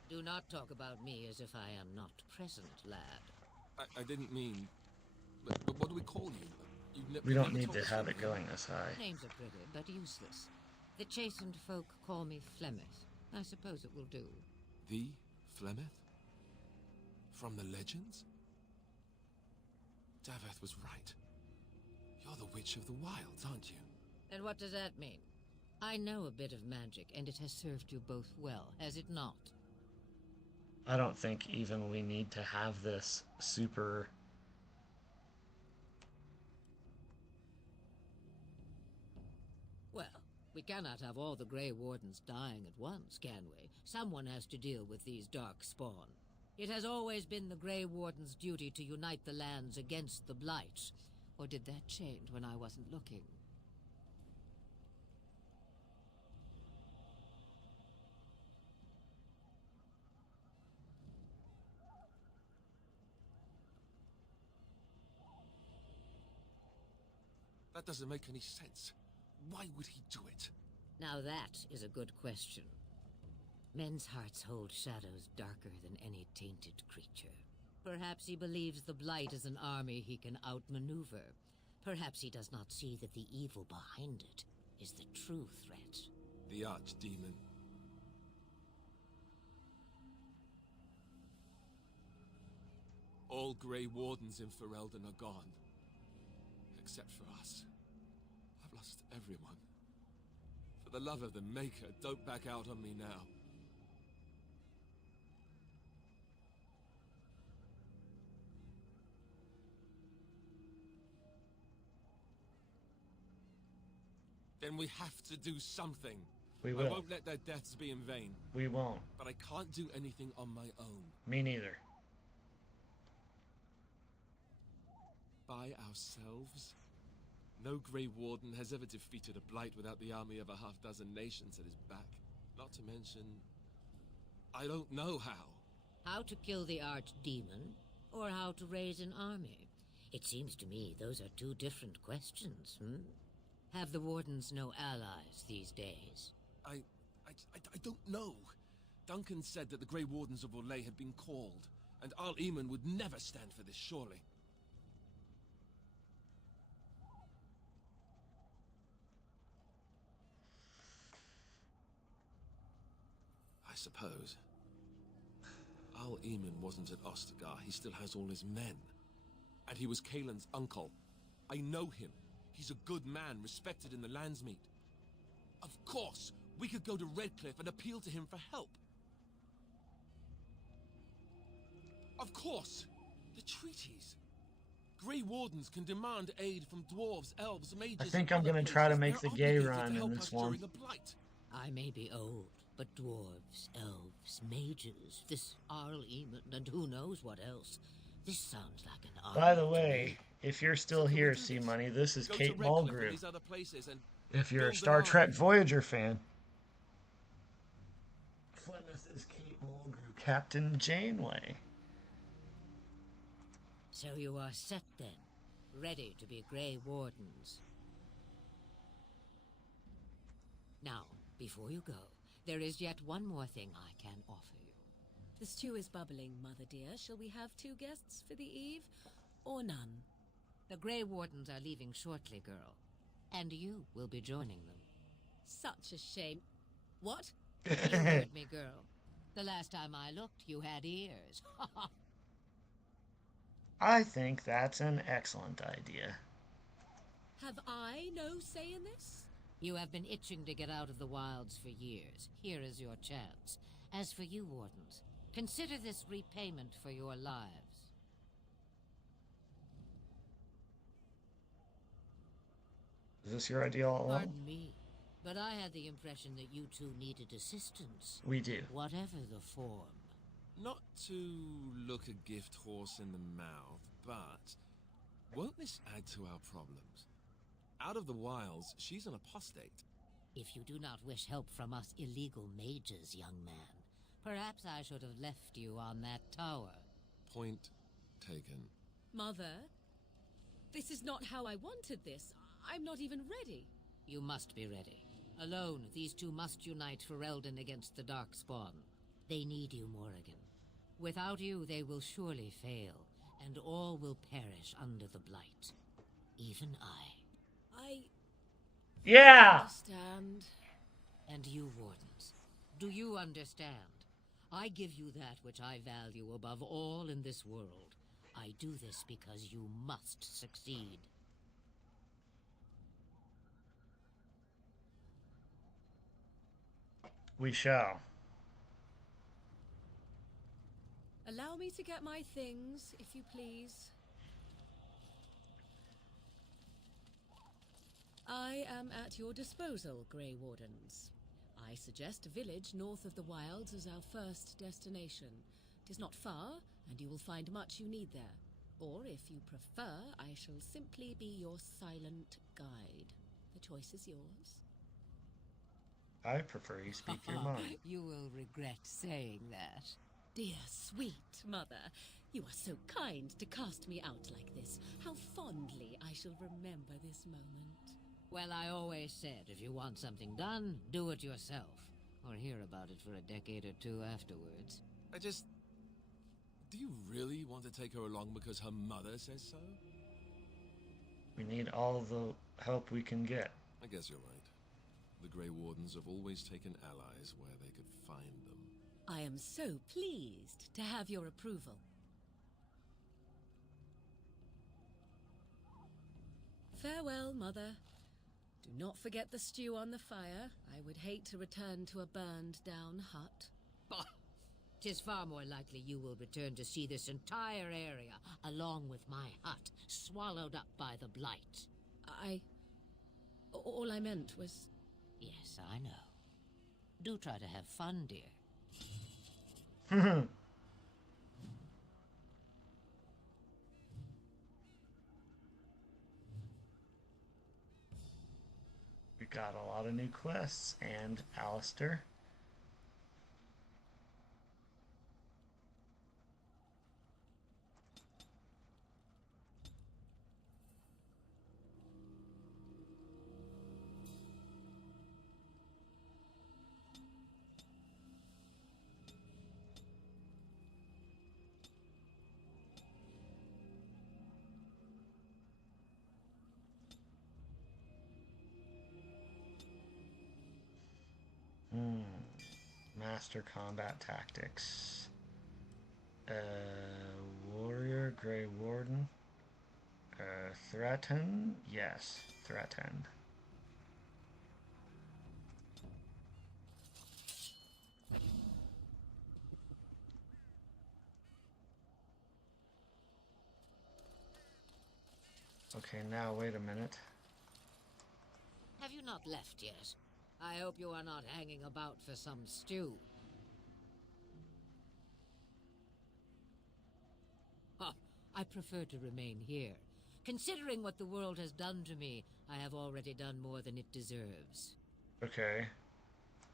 Do not talk about me as if I am not present, lad. I didn't mean... But what do we call you? We don't need to have it going this high. Names are pretty, but useless. The chastened folk call me Flemeth. I suppose it will do. The Flemeth? From the legends? Daveth was right. You're the Witch of the Wilds, aren't you? And what does that mean? I know a bit of magic, and it has served you both well, has it not? I don't think even we need to have this super... Well, we cannot have all the Grey Wardens dying at once, can we? Someone has to deal with these dark spawn. It has always been the Grey Warden's duty to unite the lands against the Blight. Or did that change when I wasn't looking? That doesn't make any sense. Why would he do it? Now that is a good question. Men's hearts hold shadows darker than any tainted creature. Perhaps he believes the Blight is an army he can outmaneuver. Perhaps he does not see that the evil behind it is the true threat. The Archdemon. All Grey Wardens in Ferelden are gone. Except for us. I've lost everyone. For the love of the Maker, don't back out on me now. Then we have to do something. We I will. won't let their deaths be in vain. We won't. But I can't do anything on my own. Me neither. By ourselves? No Grey Warden has ever defeated a Blight without the army of a half-dozen nations at his back. Not to mention... I don't know how. How to kill the Archdemon, or how to raise an army? It seems to me those are two different questions, Have the Wardens no allies these days? I don't know. Duncan said that the Grey Wardens of Orlais had been called, and Arl Eamon would never stand for this, surely. I suppose. Arl Eamon wasn't at Ostagar. He still has all his men. And he was Kaelin's uncle. I know him. He's a good man, respected in the Landsmeet. Of course, we could go to Redcliffe and appeal to him for help. Of course! The treaties. Grey Wardens can demand aid from dwarves, elves, mages... I think and I'm other gonna try to places. make They're the gay obligated run to in help this us one. during a blight. I may be old, but dwarves, elves, mages, this Arl Eamon, and who knows what else. This sounds like an army. By the way, if you're still here, C-Money, this is Go to Kate Redcliffe and Mulgrew. these other places and If you're a build an Star army. Trek Voyager fan. Flemeth is Kate Mulgrew, Captain Janeway. So you are set then, ready to be Grey Wardens. Now, before you go, there is yet one more thing I can offer you. The stew is bubbling, Mother dear. Shall we have 2 guests for the eve, or none? The Grey Wardens are leaving shortly, girl. And you will be joining them. Such a shame. What? You heard me, girl. The last time I looked, you had ears. I think that's an excellent idea. Have I no say in this? You have been itching to get out of the wilds for years. Here is your chance. As for you, Wardens, consider this repayment for your lives. Is this your idea all along? Pardon me, but I had the impression that you two needed assistance. We do. Whatever the form. Not to look a gift horse in the mouth, but won't this add to our problems? Out of the wilds, she's an apostate. If you do not wish help from us illegal mages, young man, perhaps I should have left you on that tower. Point taken. Mother, this is not how I wanted this. I'm not even ready. You must be ready. Alone, these two must unite for Eldon against the Darkspawn. They need you, Morrigan. Without you, they will surely fail, and all will perish under the Blight. Even I. Yeah! Understand. And you, Wardens, do you understand? I give you that which I value above all in this world. I do this because you must succeed. We shall. Allow me to get my things, if you please. I am at your disposal, Grey Wardens. I suggest a village north of the wilds as our first destination. It is not far, and you will find much you need there. Or, if you prefer, I shall simply be your silent guide. The choice is yours. I prefer you speak your mind. You will regret saying that. Dear, sweet mother, you are so kind to cast me out like this. How fondly I shall remember this moment. Well, I always said, if you want something done, do it yourself. Or hear about it for a decade or two afterwards. Do you really want to take her along because her mother says so? We need all the help we can get. I guess you're right. The Grey Wardens have always taken allies where they could find them. I am so pleased to have your approval. Farewell, Mother. Do not forget the stew on the fire. I would hate to return to a burned-down hut. Bah! 'Tis far more likely you will return to see this entire area, along with my hut, swallowed up by the Blight. All I meant was... Yes, I know. Do try to have fun, dear. We got a lot of new quests, and Alistair. Master combat tactics. Warrior, Grey Warden. Threaten? Yes, threaten. Okay, now wait a minute. Have you not left yet? I hope you are not hanging about for some stew. Huh, I prefer to remain here. Considering what the world has done to me, I have already done more than it deserves. Okay.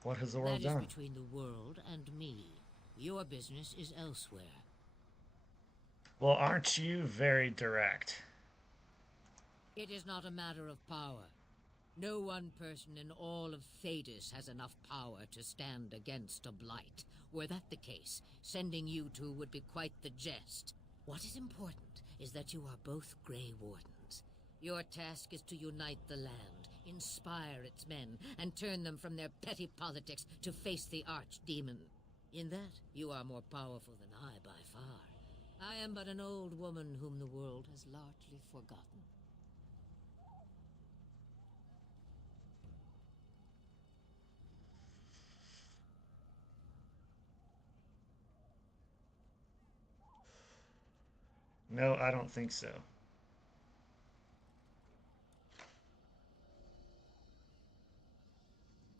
What has the world That is done? between the world and me. Your business is elsewhere. Well, aren't you very direct? It is not a matter of power. No one person in all of Thedas has enough power to stand against a Blight. Were that the case, sending you two would be quite the jest. What is important is that you are both Grey Wardens. Your task is to unite the land, inspire its men, and turn them from their petty politics to face the Archdemon. In that, you are more powerful than I by far. I am but an old woman whom the world has largely forgotten. No, I don't think so.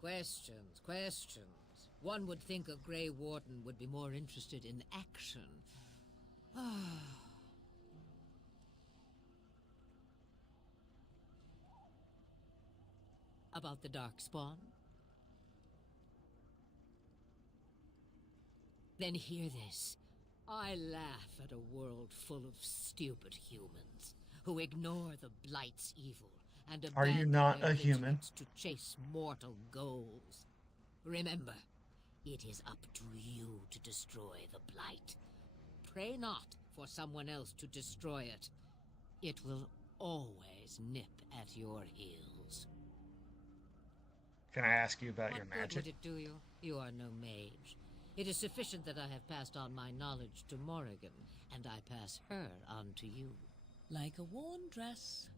Questions, questions. One would think a Grey Warden would be more interested in action. About the Darkspawn? Then hear this. I laugh at a world full of stupid humans who ignore the Blight's evil and Are you abandon not their a human? vigilance to chase mortal goals. Remember, it is up to you to destroy the Blight. Pray not for someone else to destroy it. It will always nip at your heels. Can I ask you about your What good magic? would it do you? You are no mage. It is sufficient that I have passed on my knowledge to Morrigan, and I pass her on to you. Like a worn dress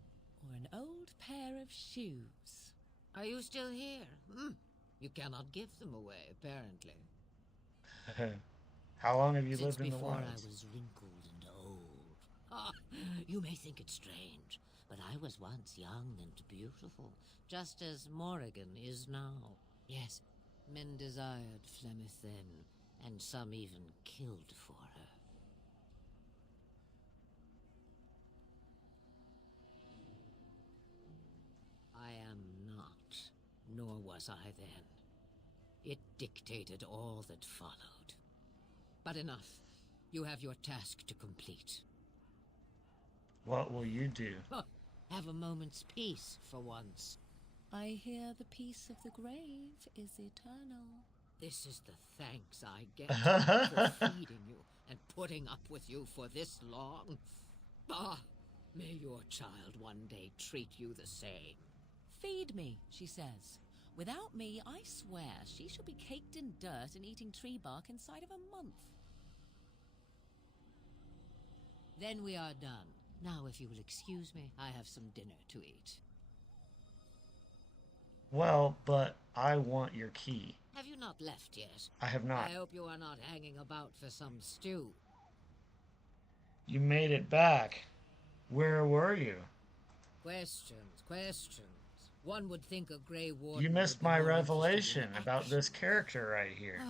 or an old pair of shoes. Are you still here? You cannot give them away, apparently. How long have you Since lived in the before wilds? I was wrinkled and old. Ah, you may think it strange, but I was once young and beautiful, just as Morrigan is now. Yes, men desired Flemeth then, and some even killed for her. I am not, nor was I then. It dictated all that followed. But enough. You have your task to complete. What will you do? Have a moment's peace for once. I hear the peace of the grave is eternal. This is the thanks I get for feeding you and putting up with you for this long. Ah, may your child one day treat you the same. Feed me, she says. Without me, I swear she shall be caked in dirt and eating tree bark inside of a month. Then we are done. Now, if you will excuse me, I have some dinner to eat. Well, but I want your key. Have you not left yet? I have not. I hope you are not hanging about for some stew. You made it back. Where were you? Questions, questions. One would think a Grey Warden You missed would be my more interested revelation in about this action. character right here.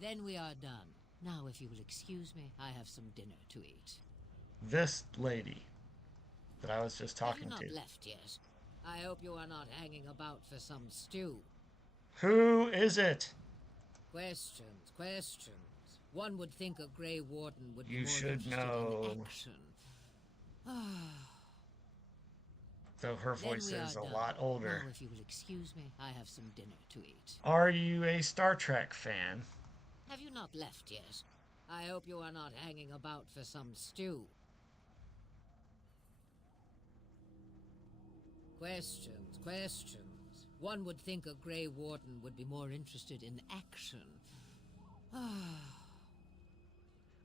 Then we are done. Now, if you will excuse me, I have some dinner to eat. This lady that I was just Have talking you not to. left yet? I hope you are not hanging about for some stew. Who is it? Questions, questions. One would think a Grey Warden would be You more should interested know. in action. Though her Then voice we is are a done. lot older. Now, if you will excuse me, I have some dinner to eat. Are you a Star Trek fan? Have you not left yet? I hope you are not hanging about for some stew. Questions, questions. One would think a Grey Warden would be more interested in action.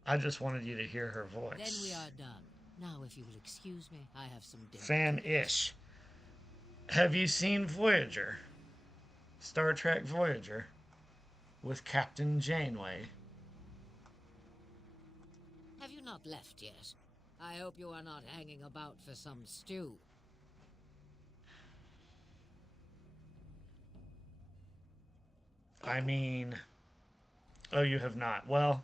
I just wanted you to hear her voice. Then we are done. Now, if you will excuse me, I have some dinner. Fan-ish. Have you seen Voyager? Star Trek Voyager? With Captain Janeway. Have you not left yet? I hope you are not hanging about for some stew. I mean... Oh, you have not. Well,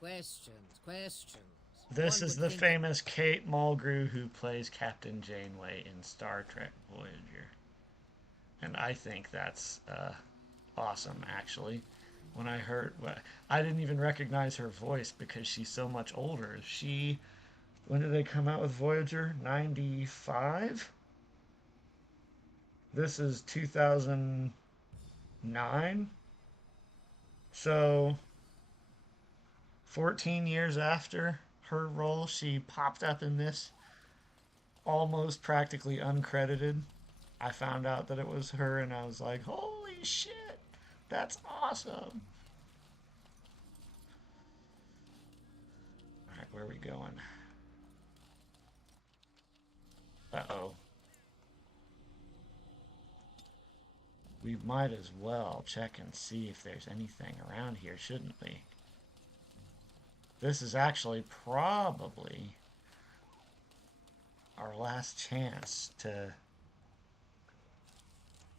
Questions, questions. this One is would the think famous Kate Mulgrew who plays Captain Janeway in Star Trek Voyager. And I think that's awesome, actually. When I heard... I didn't even recognize her voice because she's so much older. When did they come out with Voyager? 95? This is 2009? So, 14 years after her role, she popped up in this, almost practically uncredited. I found out that it was her, and I was like, holy shit! That's awesome. Alright, where are we going? Uh-oh. We might as well check and see if there's anything around here, shouldn't we? This is actually probably our last chance to...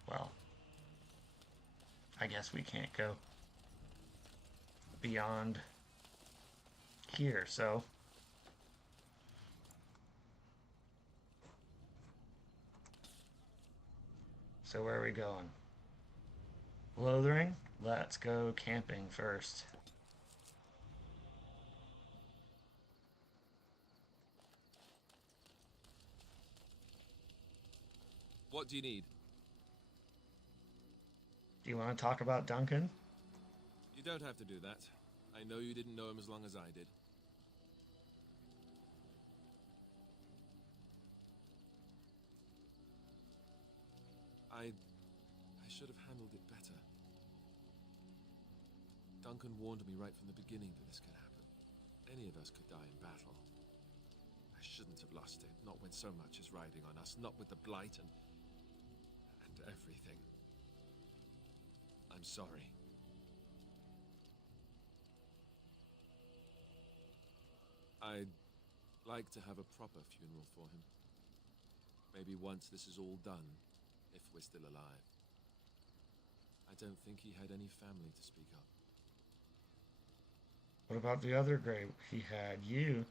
Well, I guess we can't go beyond here, so... So where are we going? Lothering? Let's go camping first. What do you need? Do you want to talk about Duncan? You don't have to do that. I know you didn't know him as long as I did. I should have handled it better. Duncan warned me right from the beginning that this could happen. Any of us could die in battle. I shouldn't have lost it, not when so much is riding on us, not with the Blight and everything. I'm sorry. I'd like to have a proper funeral for him. Maybe once this is all done, if we're still alive. I don't think he had any family to speak of. What about the other grave? He had you.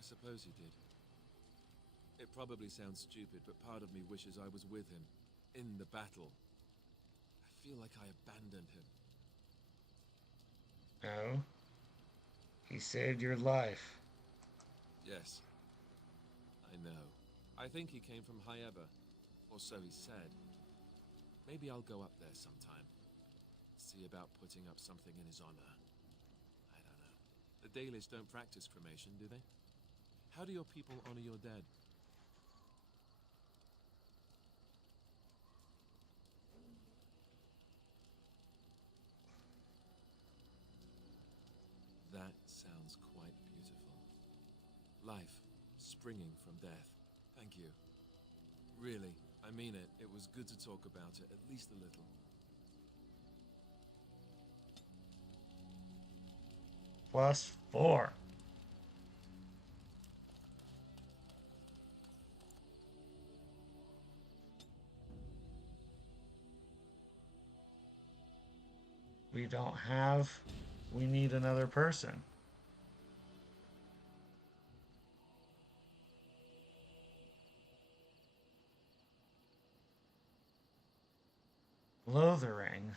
I suppose he did. It probably sounds stupid, but part of me wishes I was with him, in the battle. I feel like I abandoned him. No. He saved your life. Yes. I know. I think he came from Hyeva, or so he said. Maybe I'll go up there sometime. See about putting up something in his honor. I don't know. The Dailies don't practice cremation, do they? How do your people honor your dead? That sounds quite beautiful. Life, springing from death. Thank you. Really, I mean it. It was good to talk about it, at least a little. +4. We don't have... We need another person. Lothering.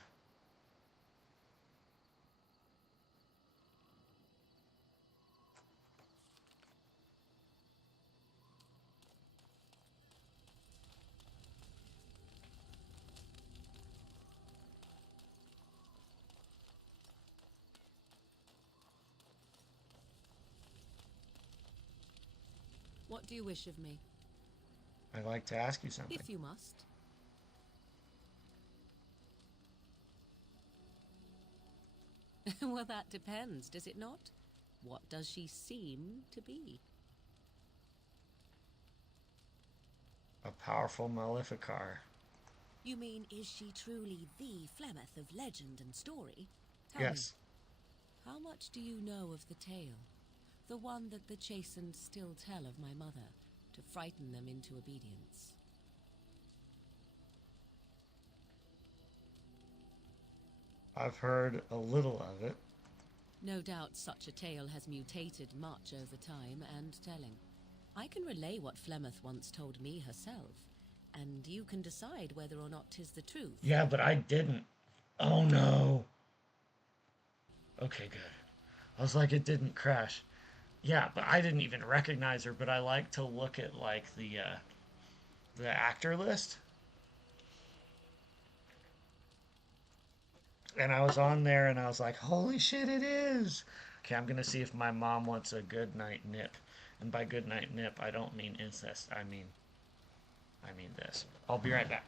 What do you wish of me? I'd like to ask you something. If you must. Well, that depends, does it not? What does she seem to be? A powerful Maleficar. You mean, is she truly the Flemeth of legend and story? Tell Yes. me, how much do you know of the tale? The one that the chastened still tell of my mother, to frighten them into obedience. I've heard a little of it. No doubt such a tale has mutated much over time and telling. I can relay what Flemeth once told me herself, and you can decide whether or not 'tis the truth. Yeah, but I didn't. Oh no. Okay, good. I was like, it didn't crash. Yeah, but I didn't even recognize her, but I like to look at like the actor list. And I was on there and I was like, holy shit, it is. Okay, I'm going to see if my mom wants a good night nip. And by good night nip, I don't mean incest. I mean this. I'll be right back.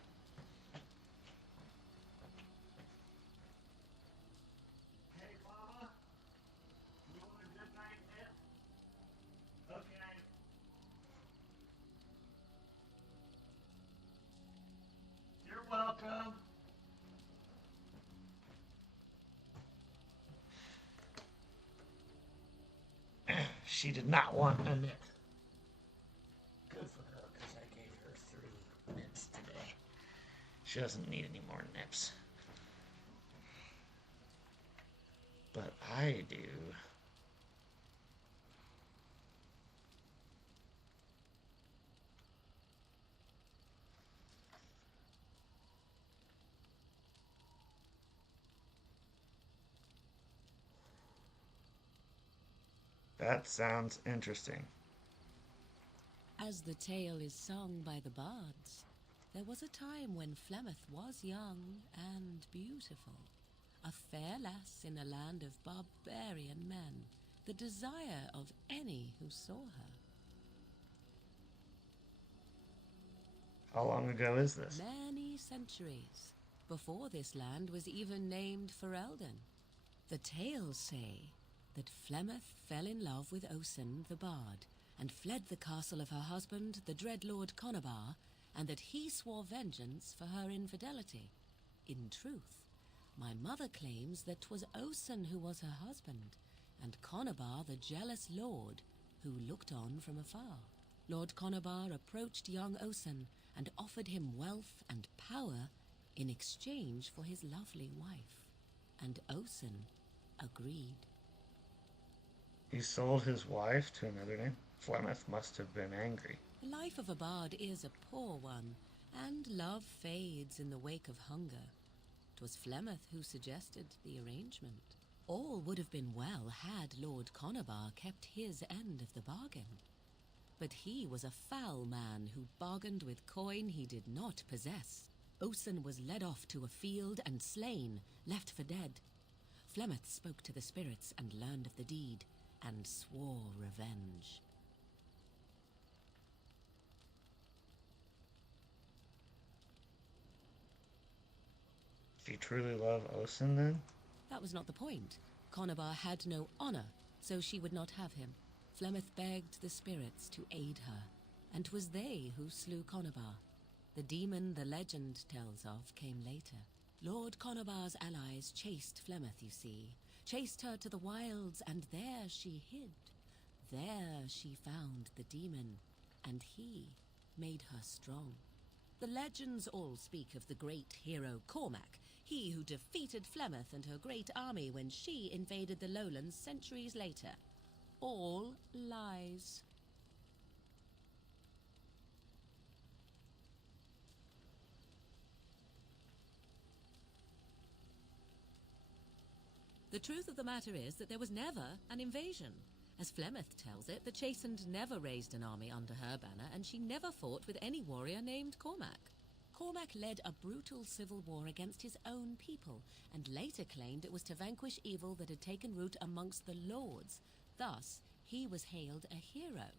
welcome. She did not want a nip. Good for her, because I gave her 3 nips today. She doesn't need any more nips. But I do. That sounds interesting. As the tale is sung by the bards, there was a time when Flemeth was young and beautiful. A fair lass in a land of barbarian men, the desire of any who saw her. How long ago is this? Many centuries, before this land was even named Ferelden. The tales say that Flemeth fell in love with Osen the bard, and fled the castle of her husband, the Dreadlord Conobar, and that he swore vengeance for her infidelity. In truth, my mother claims that 'twas Osen who was her husband, and Conobar the jealous lord, who looked on from afar. Lord Conobar approached young Osen and offered him wealth and power in exchange for his lovely wife, and Osen agreed. He sold his wife to another name? Flemeth must have been angry. The life of a bard is a poor one, and love fades in the wake of hunger. 'Twas Flemeth who suggested the arrangement. All would have been well had Lord Conobar kept his end of the bargain. But he was a foul man who bargained with coin he did not possess. Osen was led off to a field and slain, left for dead. Flemeth spoke to the spirits and learned of the deed, and swore revenge. Did you truly love Osen then? That was not the point. Conobar had no honor, so she would not have him. Flemeth begged the spirits to aid her, and 'twas they who slew Conobar. The demon the legend tells of came later. Lord Conobar's allies chased Flemeth, you see, chased her to the wilds, and there she hid. There she found the demon, and he made her strong. The legends all speak of the great hero Cormac, he who defeated Flemeth and her great army when she invaded the lowlands centuries later. All lies. The truth of the matter is that there was never an invasion. As Flemeth tells it, the Chastened never raised an army under her banner, and she never fought with any warrior named Cormac. Cormac led a brutal civil war against his own people, and later claimed it was to vanquish evil that had taken root amongst the lords. Thus, he was hailed a hero.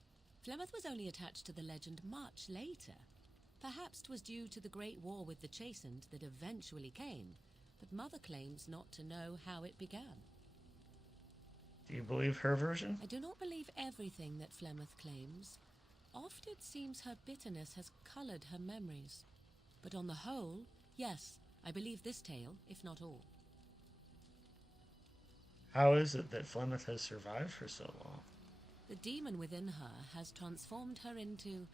Flemeth was only attached to the legend much later. Perhaps 'twas due to the great war with the Chastened that eventually came, but Mother claims not to know how it began. Do you believe her version? I do not believe everything that Flemeth claims. Oft it seems her bitterness has colored her memories. But on the whole, yes, I believe this tale, if not all. How is it that Flemeth has survived for so long? The demon within her has transformed her into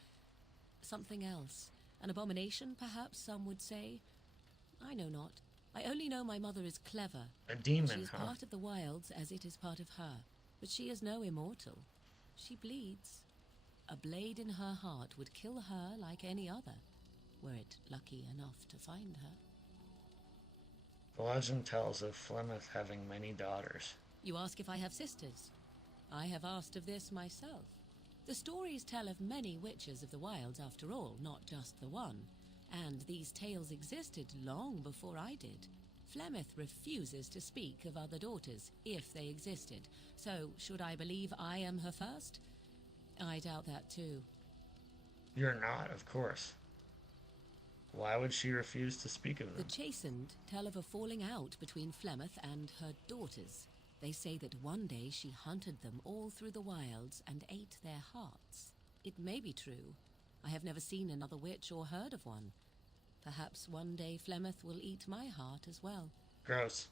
something else. An abomination, perhaps some would say. I know not. I only know my mother is clever. A demon, She is huh? part of the wilds as it is part of her. But she is no immortal. She bleeds. A blade in her heart would kill her like any other, were it lucky enough to find her. The legend tells of Flemeth having many daughters. You ask if I have sisters. I have asked of this myself. The stories tell of many witches of the wilds after all, not just the one. And these tales existed long before I did. Flemeth refuses to speak of other daughters, if they existed. So, should I believe I am her first? I doubt that too. You're not, of course. Why would she refuse to speak of The them? Chastened tell of a falling out between Flemeth and her daughters. They say that one day she hunted them all through the wilds and ate their hearts. It may be true. I have never seen another witch or heard of one. Perhaps one day Flemeth will eat my heart as well. Gross.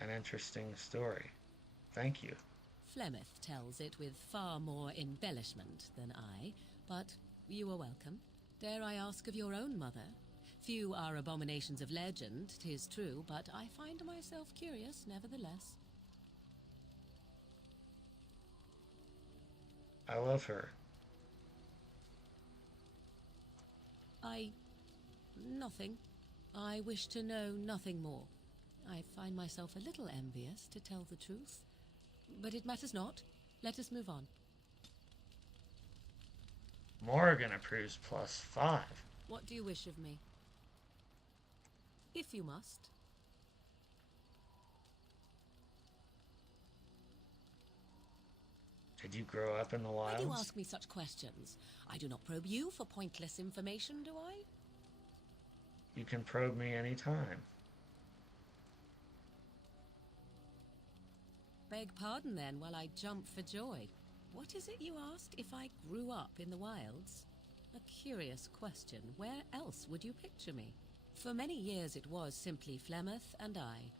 An interesting story. Thank you. Flemeth tells it with far more embellishment than I, but you are welcome. Dare I ask of your own mother? Few are abominations of legend, 'tis true, but I find myself curious nevertheless. I love her. Nothing. I wish to know nothing more. I find myself a little envious, to tell the truth. But it matters not. Let us move on. Morgan approves +5. What do you wish of me? If you must. Did you grow up in the Why do you wilds? ask me such questions? I do not probe you for pointless information, do I? You can probe me anytime. Beg pardon then while I jump for joy. What is it you asked if I grew up in the wilds? A curious question. Where else would you picture me? For many years it was simply Flemeth and I.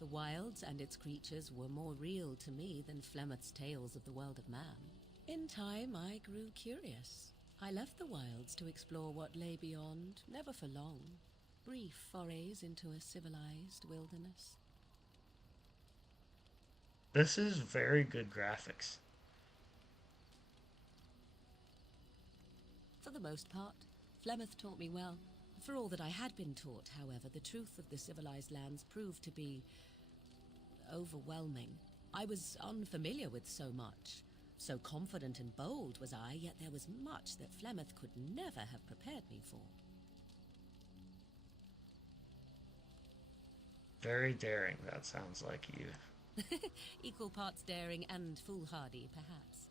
The wilds and its creatures were more real to me than Flemeth's tales of the world of man. In time I grew curious. I left the wilds to explore what lay beyond, never for long. Brief forays into a civilized wilderness. This is very good graphics. For the most part, Flemeth taught me well. For all that I had been taught, however, the truth of the civilized lands proved to be overwhelming. I was unfamiliar with so much. So confident and bold was I, yet there was much that Flemeth could never have prepared me for. Very daring, that sounds like you. Equal parts daring and foolhardy, perhaps.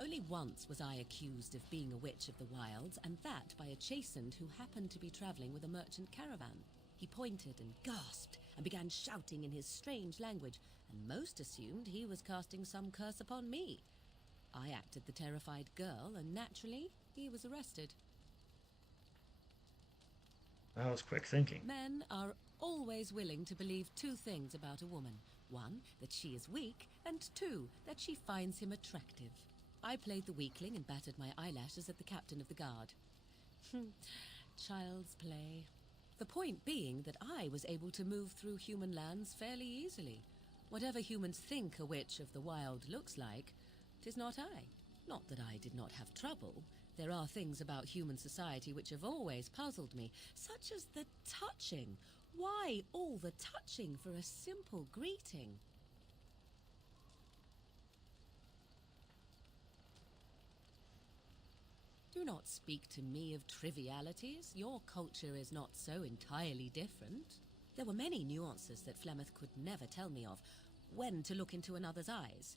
Only once was I accused of being a witch of the wilds, and that by a chastened who happened to be traveling with a merchant caravan. He pointed and gasped and began shouting in his strange language, and most assumed he was casting some curse upon me. I acted the terrified girl, and naturally, he was arrested. That was quick thinking. Men are always willing to believe two things about a woman. One, that she is weak, and two, that she finds him attractive. I played the weakling and battered my eyelashes at the captain of the guard. Child's play. The point being that I was able to move through human lands fairly easily. Whatever humans think a witch of the wild looks like, 'tis not I. Not that I did not have trouble. There are things about human society which have always puzzled me, such as the touching. Why all the touching for a simple greeting? Do not speak to me of trivialities. Your culture is not so entirely different. There were many nuances that Flemeth could never tell me of. When to look into another's eyes,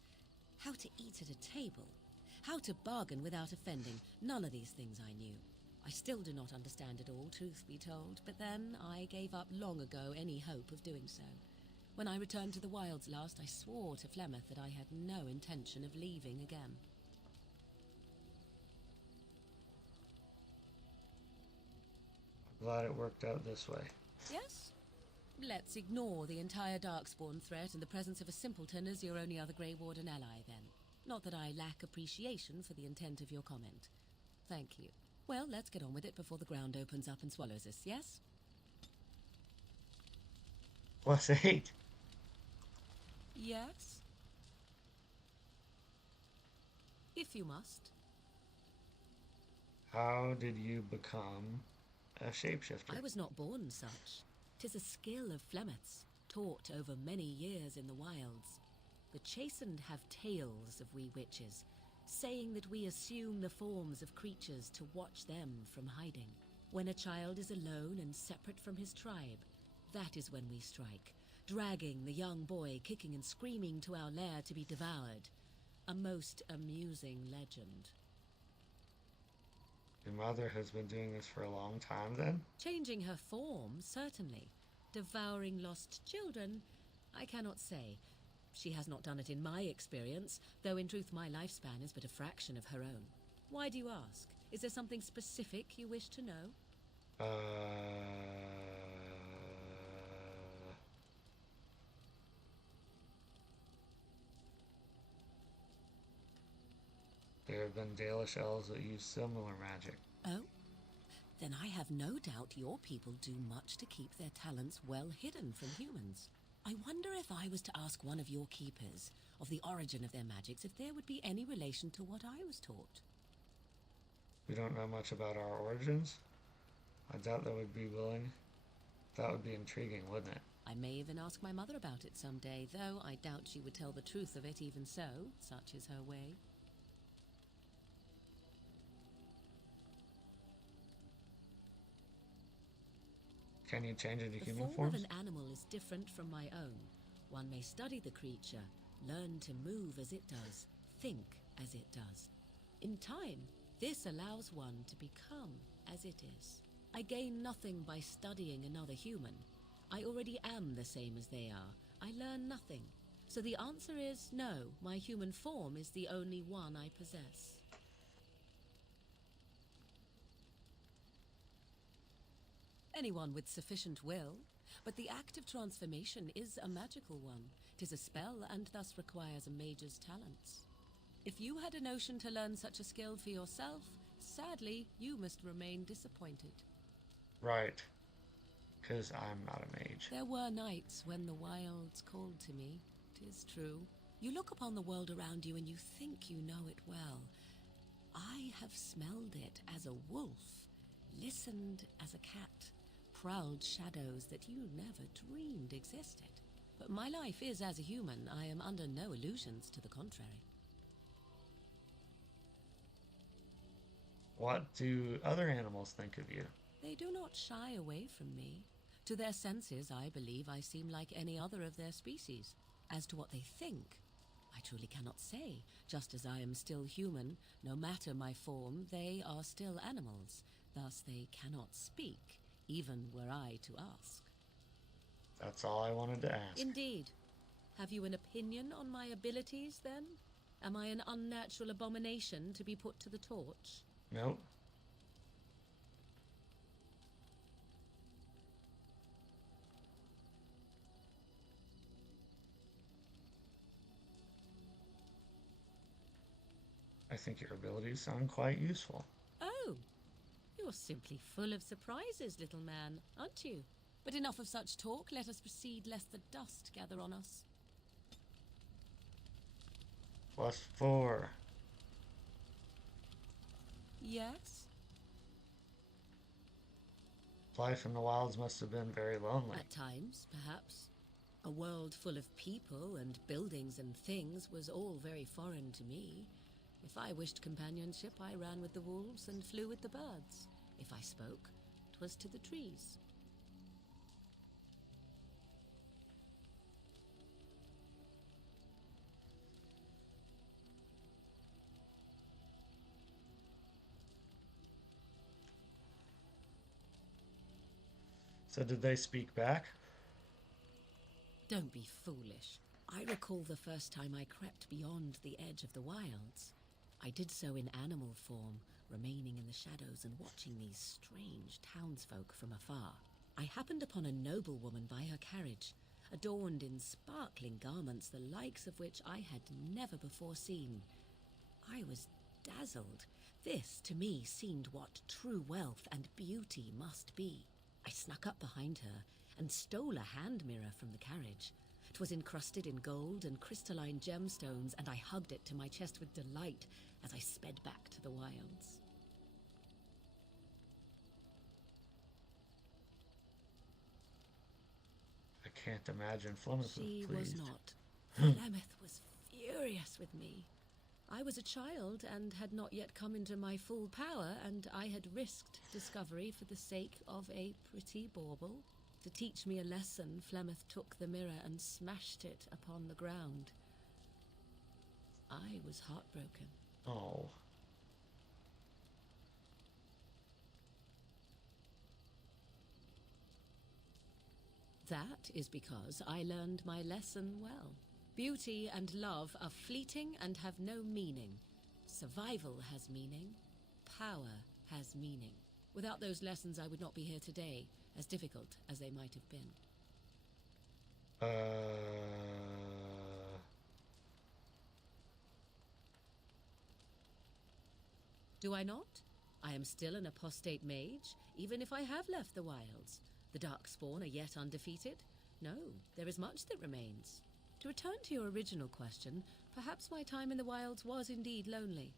how to eat at a table, how to bargain without offending. None of these things I knew. I still do not understand it all, truth be told, but then I gave up long ago any hope of doing so. When I returned to the wilds last, I swore to Flemeth that I had no intention of leaving again. Glad it worked out this way. Yes? Let's ignore the entire Darkspawn threat in the presence of a simpleton as your only other Grey Warden ally, then. Not that I lack appreciation for the intent of your comment. Thank you. Well, let's get on with it before the ground opens up and swallows us, yes? +8. Yes? If you must. How did you become a shapeshifter? I was not born such. 'Tis a skill of Flemeth's, taught over many years in the wilds. The chastened have tales of we witches, saying that we assume the forms of creatures to watch them from hiding. When a child is alone and separate from his tribe, that is when we strike, dragging the young boy kicking and screaming to our lair to be devoured. A most amusing legend. Your mother has been doing this for a long time then? Changing her form, certainly. Devouring lost children, I cannot say. She has not done it in my experience, though in truth my lifespan is but a fraction of her own. Why do you ask? Is there something specific you wish to know? There have been Dalish elves that use similar magic. Oh? Then I have no doubt your people do much to keep their talents well hidden from humans. I wonder if I was to ask one of your keepers of the origin of their magics, if there would be any relation to what I was taught. We don't know much about our origins. I doubt they would be willing. That would be intriguing, wouldn't it? I may even ask my mother about it someday, though I doubt she would tell the truth of it even so. Such is her way. Can you change into The human form of forms? an animal is different from my own. One may study the creature, learn to move as it does, think as it does. In time, this allows one to become as it is. I gain nothing by studying another human. I already am the same as they are. I learn nothing. So the answer is no, my human form is the only one I possess. Anyone with sufficient will, but the act of transformation is a magical one. 'Tis a spell and thus requires a mage's talents. If you had a notion to learn such a skill for yourself, sadly, you must remain disappointed. Right. Because I'm not a mage. There were nights when the wilds called to me, 'tis true. You look upon the world around you and you think you know it well. I have smelled it as a wolf, listened as a cat, prowled shadows that you never dreamed existed. But my life is as a human. I am under no illusions to the contrary. What do other animals think of you? They do not shy away from me. To their senses, I believe I seem like any other of their species. As to what they think, I truly cannot say. Just as I am still human, no matter my form, they are still animals. Thus they cannot speak, even were I to ask. That's all I wanted to ask. Indeed. Have you an opinion on my abilities, then? Am I an unnatural abomination to be put to the torch? Nope. I think your abilities sound quite useful. Oh, you're simply full of surprises, little man, aren't you? But enough of such talk. Let us proceed, lest the dust gather on us. +4. Yes? Life in the wilds must have been very lonely. At times, perhaps. A world full of people and buildings and things was all very foreign to me. If I wished companionship, I ran with the wolves and flew with the birds. If I spoke, 'twas to the trees. So did they speak back? Don't be foolish. I recall the first time I crept beyond the edge of the wilds. I did so in animal form, remaining in the shadows and watching these strange townsfolk from afar. I happened upon a noblewoman by her carriage, adorned in sparkling garments, the likes of which I had never before seen. I was dazzled. This, to me, seemed what true wealth and beauty must be. I snuck up behind her and stole a hand mirror from the carriage. 'Twas encrusted in gold and crystalline gemstones, and I hugged it to my chest with delight as I sped back to the wilds. I can't imagine Flemeth She was was pleased. not. Flemeth was furious with me. I was a child and had not yet come into my full power, and I had risked discovery for the sake of a pretty bauble. To teach me a lesson, Flemeth took the mirror and smashed it upon the ground. I was heartbroken. Oh. That is because I learned my lesson well. Beauty and love are fleeting and have no meaning. Survival has meaning. power has meaning. Without those lessons, I would not be here today, as difficult as they might have been. Do I not? I am still an apostate mage, even if I have left the wilds. The Darkspawn are yet undefeated? No, there is much that remains. To return to your original question, perhaps my time in the wilds was indeed lonely,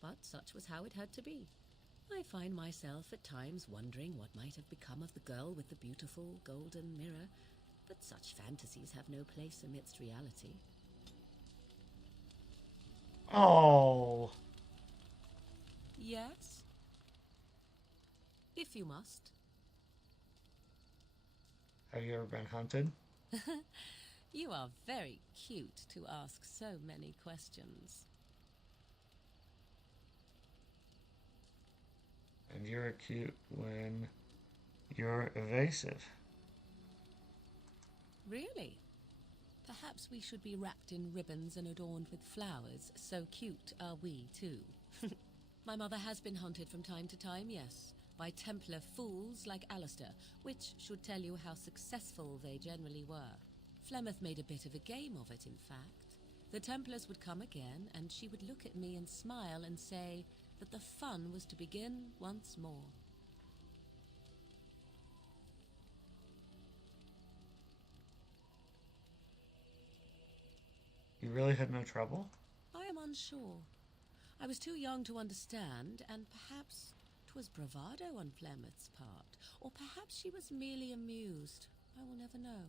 but such was how it had to be. I find myself at times wondering what might have become of the girl with the beautiful golden mirror, but such fantasies have no place amidst reality. Oh. Yes? If you must. Have you ever been hunted? You are very cute to ask so many questions. And you're cute when you're evasive. Really? Perhaps we should be wrapped in ribbons and adorned with flowers. So cute are we, too. My mother has been hunted from time to time, yes, by Templar fools like Alistair, which should tell you how successful they generally were. Flemeth made a bit of a game of it, in fact. The Templars would come again, and she would look at me and smile and say that the fun was to begin once more. You really had no trouble? I am unsure. I was too young to understand, and perhaps 'twas bravado on Flemeth's part, or perhaps she was merely amused. I will never know.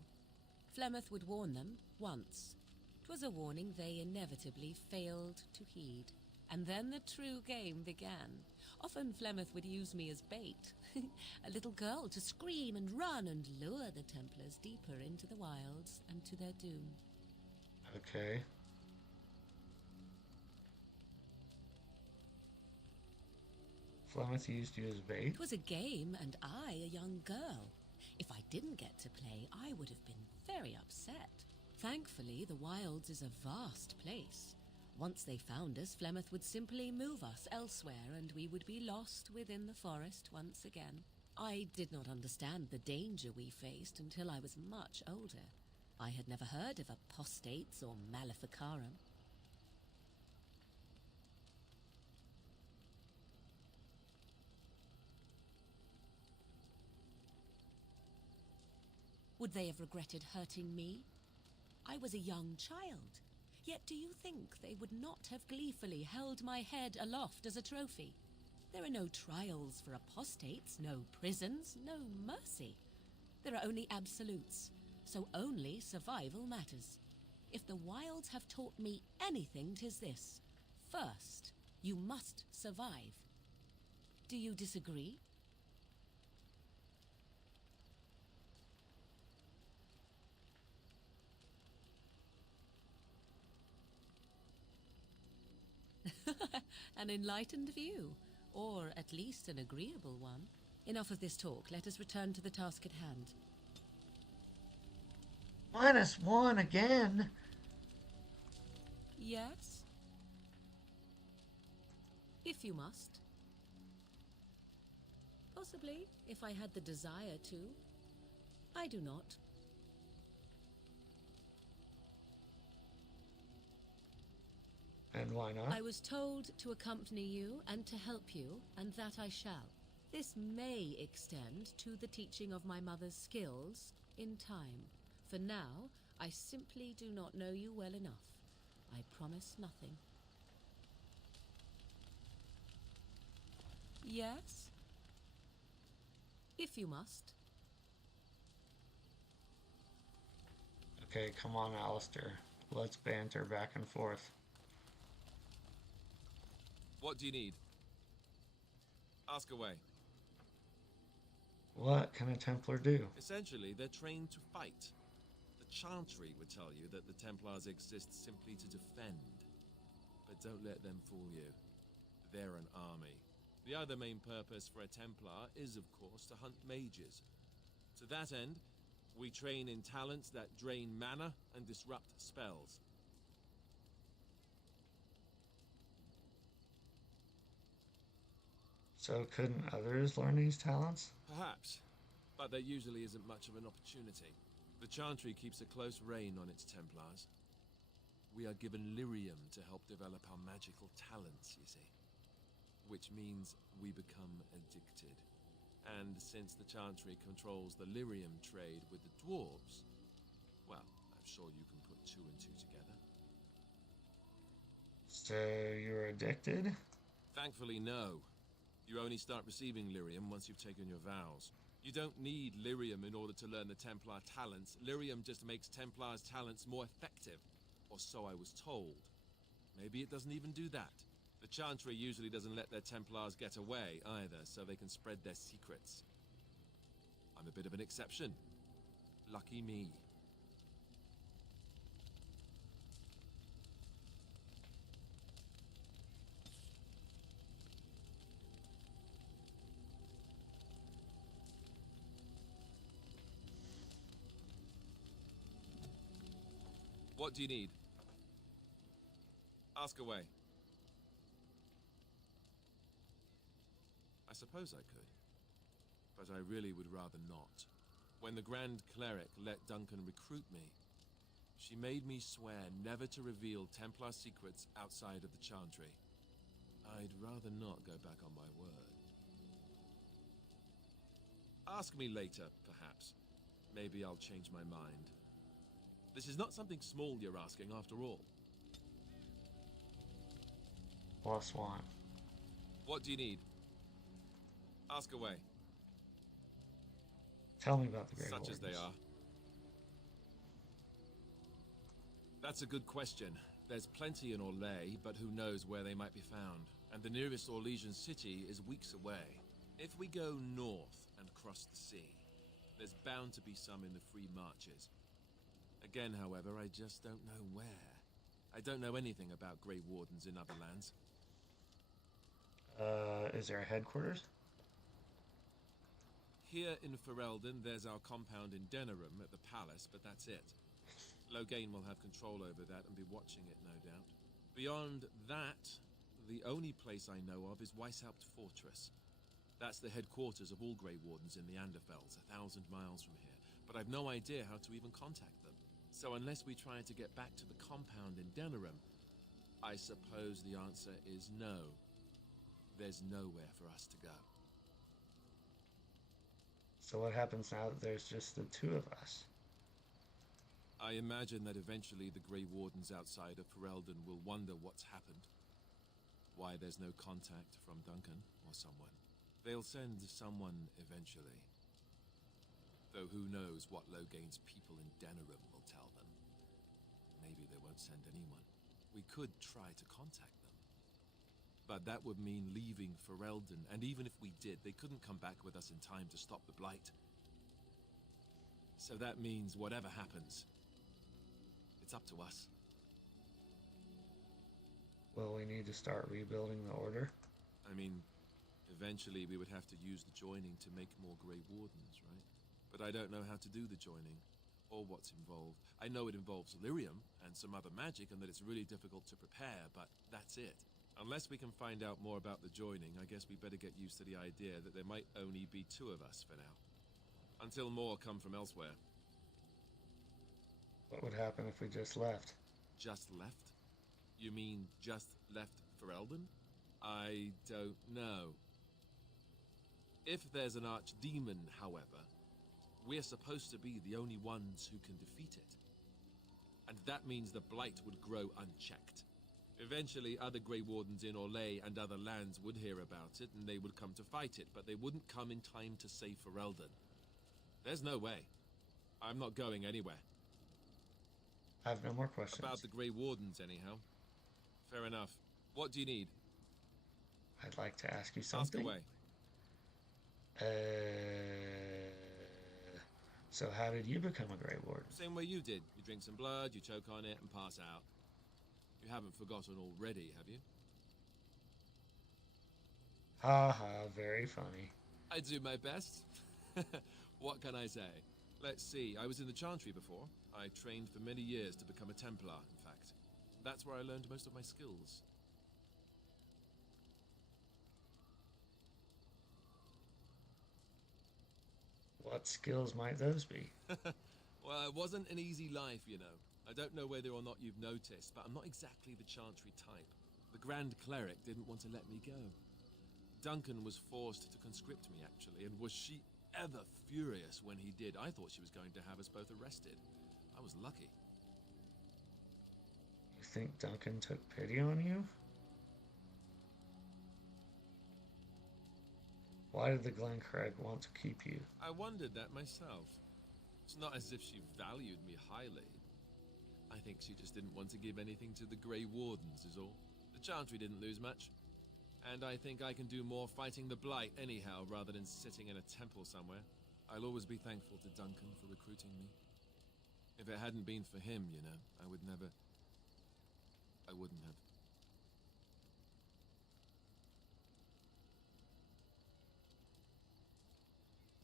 Flemeth would warn them once. 'Twas a warning they inevitably failed to heed. And then the true game began. Often Flemeth would use me as bait. A little girl to scream and run and lure the Templars deeper into the wilds and to their doom. Okay. Flemeth used you as bait? It was a game, and I a young girl. If I didn't get to play, I would have been very upset. Thankfully, the wilds is a vast place. Once they found us, Flemeth would simply move us elsewhere, and we would be lost within the forest once again. I did not understand the danger we faced until I was much older. I had never heard of apostates or maleficarum. Would they have regretted hurting me? I was a young child. Yet do you think they would not have gleefully held my head aloft as a trophy? There are no trials for apostates, no prisons, no mercy. There are only absolutes, so only survival matters. If the wilds have taught me anything, 'tis this. First, you must survive. Do you disagree? An enlightened view, or at least an agreeable one. Enough of this talk. Let us return to the task at hand. -1 again? Yes? If you must. Possibly, if I had the desire to. I do not. And why not? I was told to accompany you and to help you, and that I shall. This may extend to the teaching of my mother's skills in time. For now, I simply do not know you well enough. I promise nothing. Yes? If you must. Okay, come on, Alistair. Let's banter back and forth. What do you need? Ask away. What can a Templar do? Essentially, they're trained to fight. The Chantry would tell you that the Templars exist simply to defend. But don't let them fool you. They're an army. The other main purpose for a Templar is, of course, to hunt mages. To that end, we train in talents that drain mana and disrupt spells. So couldn't others learn these talents? Perhaps, but there usually isn't much of an opportunity. The Chantry keeps a close rein on its Templars. We are given lyrium to help develop our magical talents, you see. Which means we become addicted. And since the Chantry controls the lyrium trade with the dwarves, well, I'm sure you can put two and two together. So you're addicted? Thankfully, no. You only start receiving lyrium once you've taken your vows. You don't need lyrium in order to learn the Templar talents. Lyrium just makes Templars' talents more effective. Or so I was told. Maybe it doesn't even do that. The Chantry usually doesn't let their Templars get away either, so they can spread their secrets. I'm a bit of an exception. Lucky me. What do you need? Ask away. I suppose I could. But I really would rather not. When the Grand Cleric let Duncan recruit me, she made me swear never to reveal Templar secrets outside of the Chantry. I'd rather not go back on my word. Ask me later, perhaps. Maybe I'll change my mind. This is not something small you're asking, after all. +1. What do you need? Ask away. Tell me about the Grey Such Wardens. as they are. That's a good question. There's plenty in Orlais, but who knows where they might be found. And the nearest Orlesian city is weeks away. If we go north and cross the sea, there's bound to be some in the Free Marches. Again, however, I just don't know where. I don't know anything about Grey Wardens in other lands. Is there a headquarters? Here in Ferelden, there's our compound in Denerim at the palace, but that's it. Loghain will have control over that and be watching it, no doubt. Beyond that, the only place I know of is Weishaupt Fortress. That's the headquarters of all Grey Wardens in the Anderfells, 1,000 miles from here. But I've no idea how to even contact them. So unless we try to get back to the compound in Denerim, I suppose the answer is no. There's nowhere for us to go. So what happens now that there's just the two of us? I imagine that eventually the Grey Wardens outside of Ferelden will wonder what's happened. Why there's no contact from Duncan or someone. They'll send someone eventually. Though who knows what Loghain's people in Denerim will tell them. Maybe they won't send anyone. We could try to contact them. But that would mean leaving Ferelden, and even if we did, they couldn't come back with us in time to stop the Blight. So that means whatever happens, it's up to us. Well, we need to start rebuilding the Order. I mean, eventually we would have to use the joining to make more Grey Wardens, right? But I don't know how to do the joining, or what's involved. I know it involves lyrium and some other magic, and that it's really difficult to prepare, but that's it. Unless we can find out more about the joining, I guess we better get used to the idea that there might only be two of us for now. Until more come from elsewhere. What would happen if we just left? Just left? You mean just left Ferelden? I don't know. If there's an archdemon, however, we're supposed to be the only ones who can defeat it. And that means the Blight would grow unchecked. Eventually, other Grey Wardens in Orlais and other lands would hear about it, and they would come to fight it, but they wouldn't come in time to save Ferelden. There's no way. I'm not going anywhere. I have no more questions. About the Grey Wardens, anyhow. Fair enough. What do you need? I'd like to ask you something. Ask away. So how did you become a Grey Warden? Same way you did. You drink some blood, you choke on it, and pass out. You haven't forgotten already, have you? Ha ha, very funny. I do my best. What can I say? Let's see, I was in the Chantry before. I trained for many years to become a Templar, in fact. That's where I learned most of my skills. What skills might those be? Well, it wasn't an easy life, you know. I don't know whether or not you've noticed, but I'm not exactly the Chantry type. The Grand Cleric didn't want to let me go. Duncan was forced to conscript me, actually, and was she ever furious when he did. I thought she was going to have us both arrested. I was lucky. You think Duncan took pity on you? Why did the Glencrag want to keep you? I wondered that myself. It's not as if she valued me highly. I think she just didn't want to give anything to the Grey Wardens, is all. The Chantry didn't lose much. And I think I can do more fighting the Blight anyhow, rather than sitting in a temple somewhere. I'll always be thankful to Duncan for recruiting me. If it hadn't been for him, you know, I wouldn't have.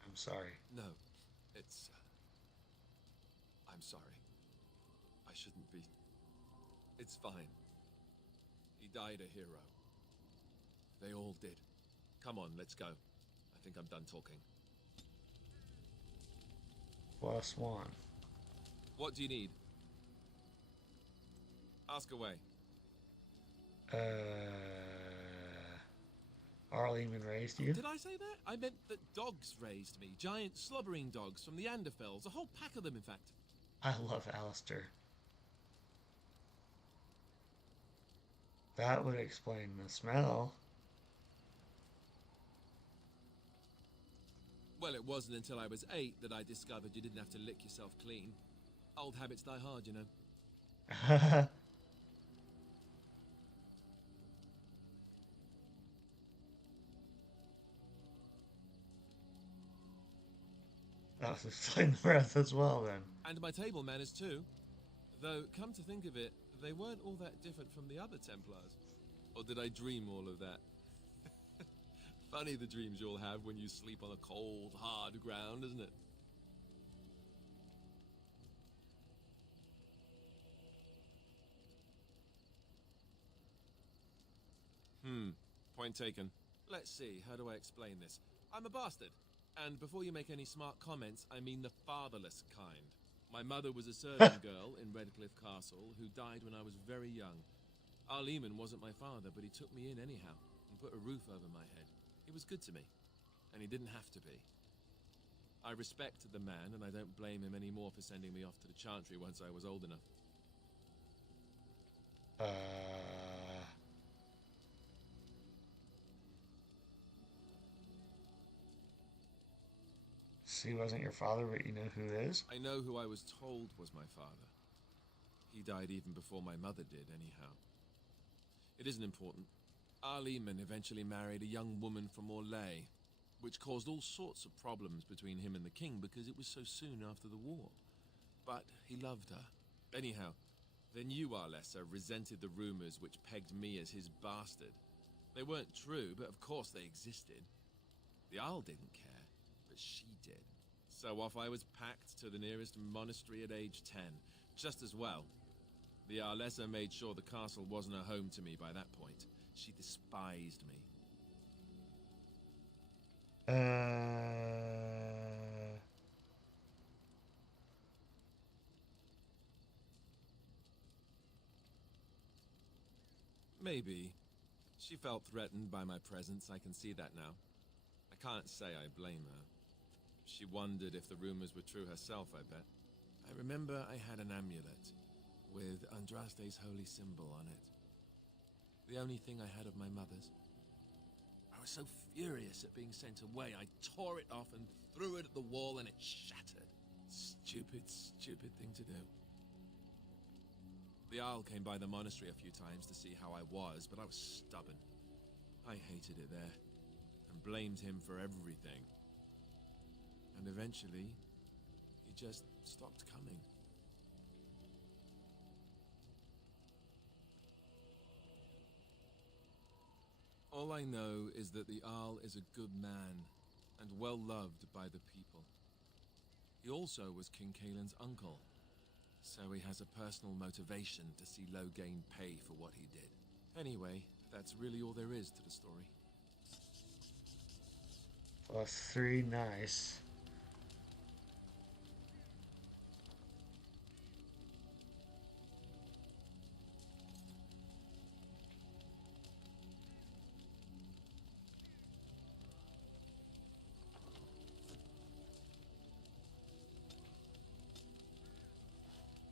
I'm sorry. No, it's... I'm sorry. I shouldn't be. It's fine. He died a hero. They all did. Come on, let's go. I think I'm done talking. +1. What do you need? Ask away. Arleman raised you? Did I say that? I meant that dogs raised me. Giant slobbering dogs from the Anderfells. A whole pack of them, in fact. I love Alistair. That would explain the smell. Well, it wasn't until I was 8 that I discovered you didn't have to lick yourself clean. Old habits die hard, you know. That was explain the breath as well, then. And my table manners, too. Though, come to think of it, they weren't all that different from the other Templars. Or did I dream all of that? Funny the dreams you'll have when you sleep on a cold, hard ground, isn't it? Point taken. Let's see, how do I explain this? I'm a bastard. And before you make any smart comments, I mean the fatherless kind. My mother was a servant girl in Redcliffe Castle who died when I was very young. Arleman wasn't my father, but he took me in anyhow and put a roof over my head. He was good to me, and he didn't have to be. I respect the man, and I don't blame him anymore for sending me off to the Chantry once I was old enough. He wasn't your father, but you know who is? I know who I was told was my father. He died even before my mother did, anyhow. It isn't important. Arleman eventually married a young woman from Orlais, which caused all sorts of problems between him and the king because it was so soon after the war. But he loved her. Anyhow, the new Arlessa resented the rumors which pegged me as his bastard. They weren't true, but of course they existed. The Arl didn't care, but she did. So off I was packed to the nearest monastery at age 10. Just as well. The Arlessa made sure the castle wasn't a home to me by that point. She despised me. Maybe. She felt threatened by my presence, I can see that now. I can't say I blame her. She wondered if the rumors were true herself, I bet. I remember I had an amulet with Andraste's holy symbol on it. The only thing I had of my mother's. I was so furious at being sent away, I tore it off and threw it at the wall and it shattered. Stupid, stupid thing to do. The Arl came by the monastery a few times to see how I was, but I was stubborn. I hated it there, and blamed him for everything. And eventually, he just stopped coming. All I know is that the Arl is a good man, and well loved by the people. He also was King Caelan's uncle, so he has a personal motivation to see Loghain pay for what he did. Anyway, that's really all there is to the story. +3, nice.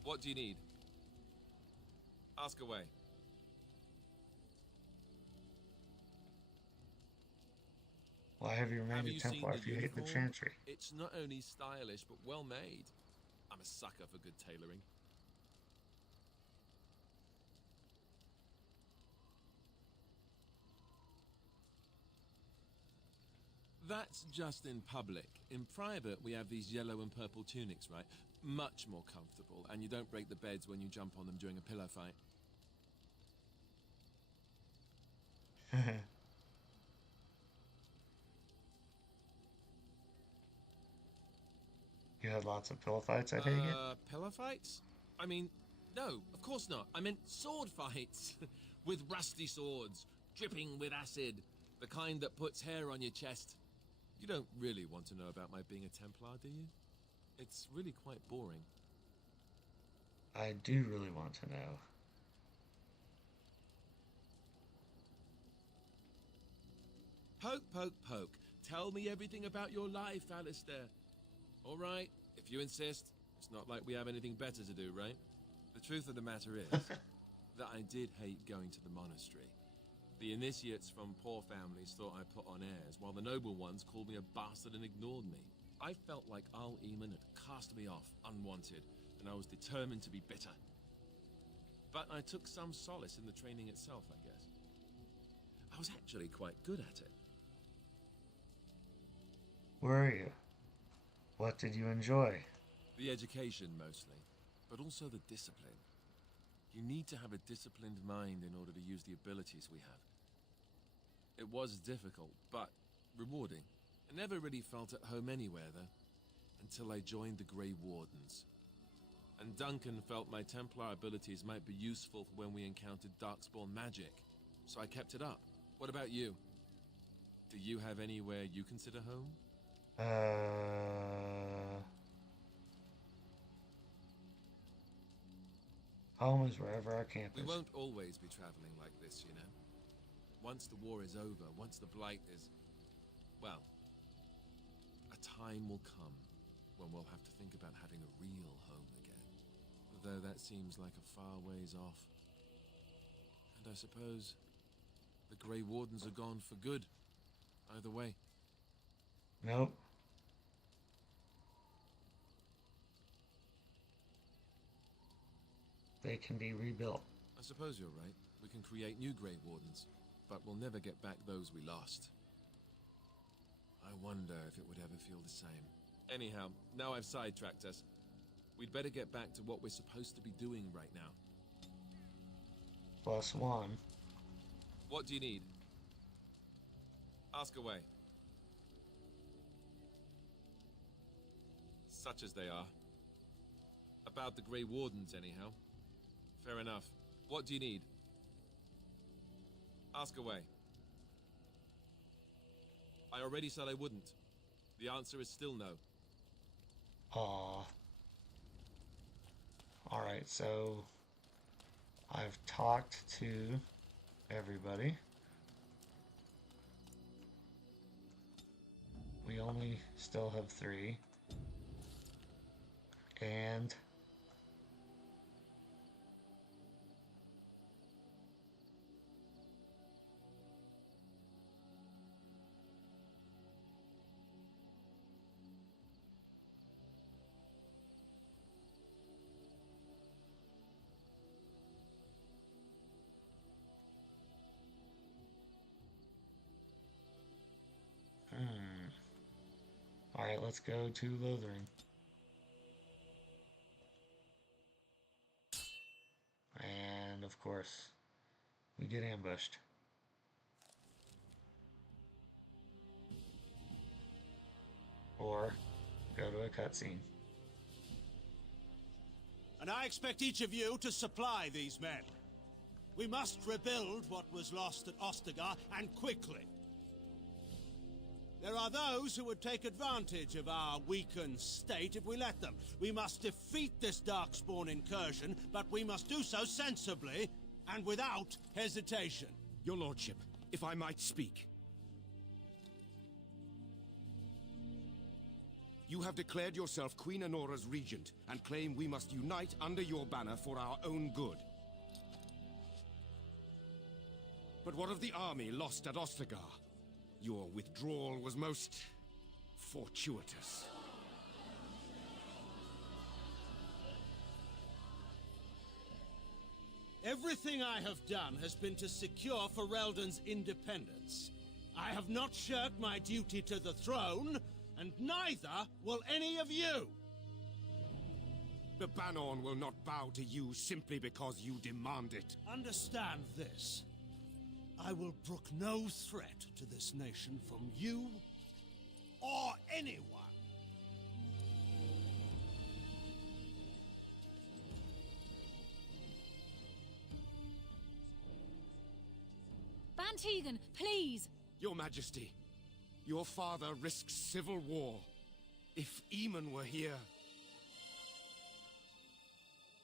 What do you need? Ask away. Why have you remained a Templar if you hate the Chantry? It's not only stylish, but well made. I'm a sucker for good tailoring. That's just in public. In private, we have these yellow and purple tunics, right? Much more comfortable, and you don't break the beds when you jump on them during a pillow fight. You had lots of pillow fights, I take it? Pillow fights? I mean, no, of course not. I meant sword fights. With rusty swords, dripping with acid. The kind that puts hair on your chest. You don't really want to know about my being a Templar, do you? It's really quite boring. I do really want to know. Poke, poke, poke. Tell me everything about your life, Alistair. All right, if you insist. It's not like we have anything better to do, right? The truth of the matter is that I did hate going to the monastery. The initiates from poor families thought I put on airs, while the noble ones called me a bastard and ignored me. I felt like Al Eamon had cast me off, unwanted, and I was determined to be bitter. But I took some solace in the training itself, I guess. I was actually quite good at it. Were you? What did you enjoy? The education, mostly, but also the discipline. You need to have a disciplined mind in order to use the abilities we have. It was difficult, but rewarding. I never really felt at home anywhere, though, until I joined the Grey Wardens. And Duncan felt my Templar abilities might be useful for when we encountered Darkspawn magic, so I kept it up. What about you? Do you have anywhere you consider home? Home is wherever our camp is. We won't always be traveling like this, you know. Once the war is over, once the Blight is... well, a time will come when we'll have to think about having a real home again. Though that seems like a far ways off. And I suppose the Grey Wardens are gone for good. Either way. Nope. They can be rebuilt. I suppose you're right. We can create new Grey Wardens, but we'll never get back those we lost. I wonder if it would ever feel the same. Anyhow, now I've sidetracked us. We'd better get back to what we're supposed to be doing right now. +1. What do you need? Ask away. Such as they are. About the Grey Wardens, anyhow. Fair enough. What do you need? Ask away. I already said I wouldn't. The answer is still no. Aw. Alright, so I've talked to everybody. We only still have 3. And alright, let's go to Lothering. And of course, we get ambushed. Or go to a cutscene. And I expect each of you to supply these men. We must rebuild what was lost at Ostagar, and quickly. There are those who would take advantage of our weakened state if we let them. We must defeat this Darkspawn incursion, but we must do so sensibly and without hesitation. Your lordship, if I might speak. You You have declared yourself Queen Anora's regent, and claim we must unite under your banner for our own good. But what of the army lost at Ostagar? Your withdrawal was most fortuitous. Everything I have done has been to secure Ferelden's independence. I have not shirked my duty to the throne, and neither will any of you! The Banorn will not bow to you simply because you demand it. Understand this. I will brook no threat to this nation from you or anyone. Van Tegan, please! Your Majesty, your father risks civil war. If Eamon were here...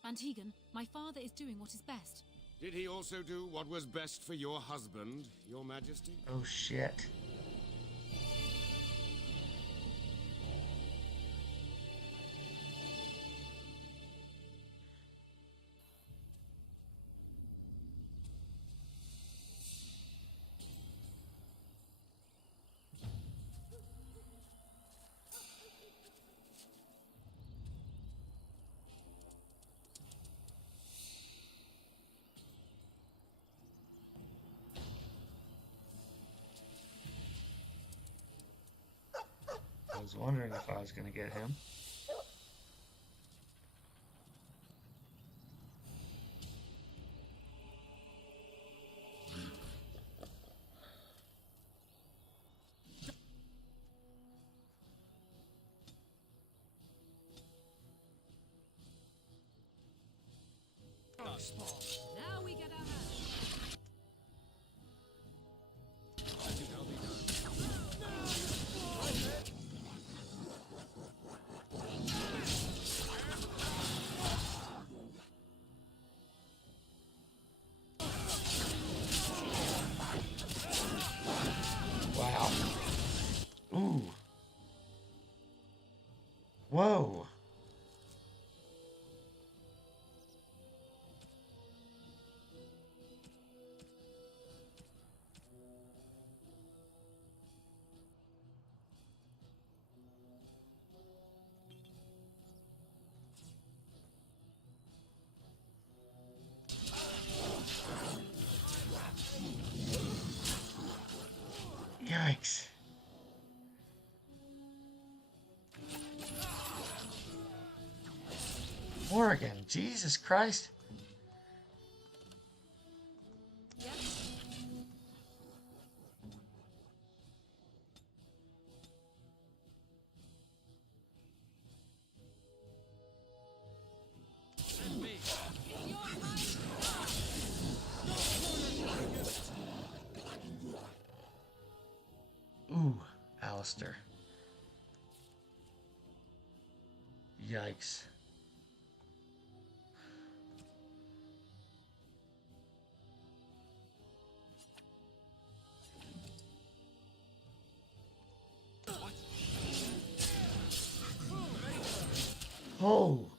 Van Tegan, my father is doing what is best. Did he also do what was best for your husband, Your Majesty? Oh shit. I was wondering if I was going to get him. Now we get our hands. Wow. Ooh. Whoa. Yikes. Morrigan, Jesus Christ. Ooh, Alistair. Yikes. Oh.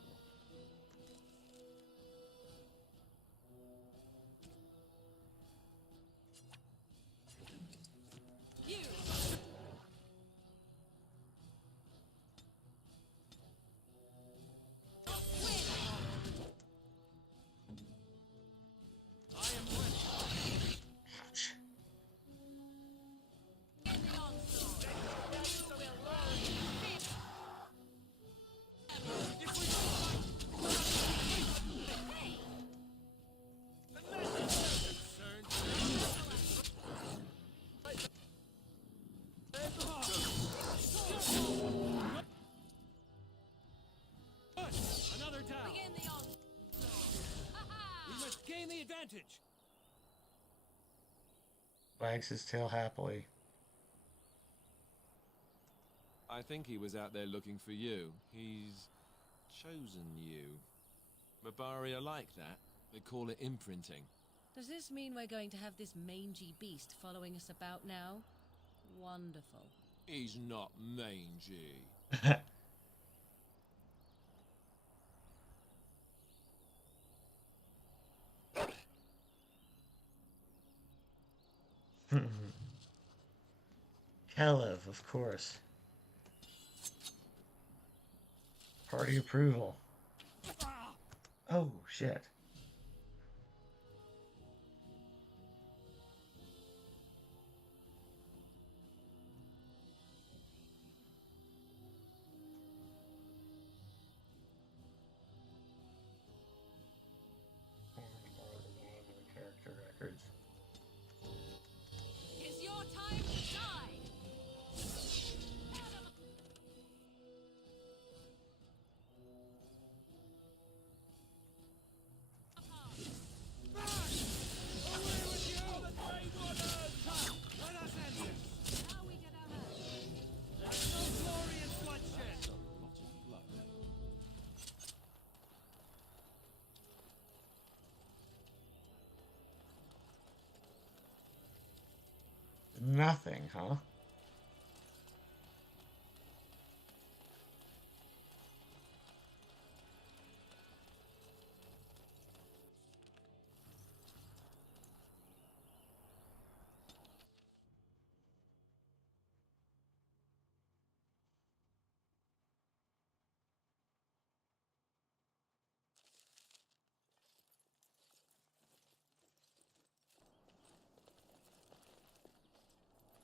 Another down. We must gain the advantage. Wags his tail happily. I think he was out there looking for you. He's chosen you. Mabari are like that. They call it imprinting. Does this mean we're going to have this mangy beast following us about now? Wonderful. He's not mangy. Kelev, of course. Party approval. Oh, shit. Character records. It's your time to die! Let us end this! Now we get our hurt. There's no glory in bloodshed! Lot of blood. Nothing, huh?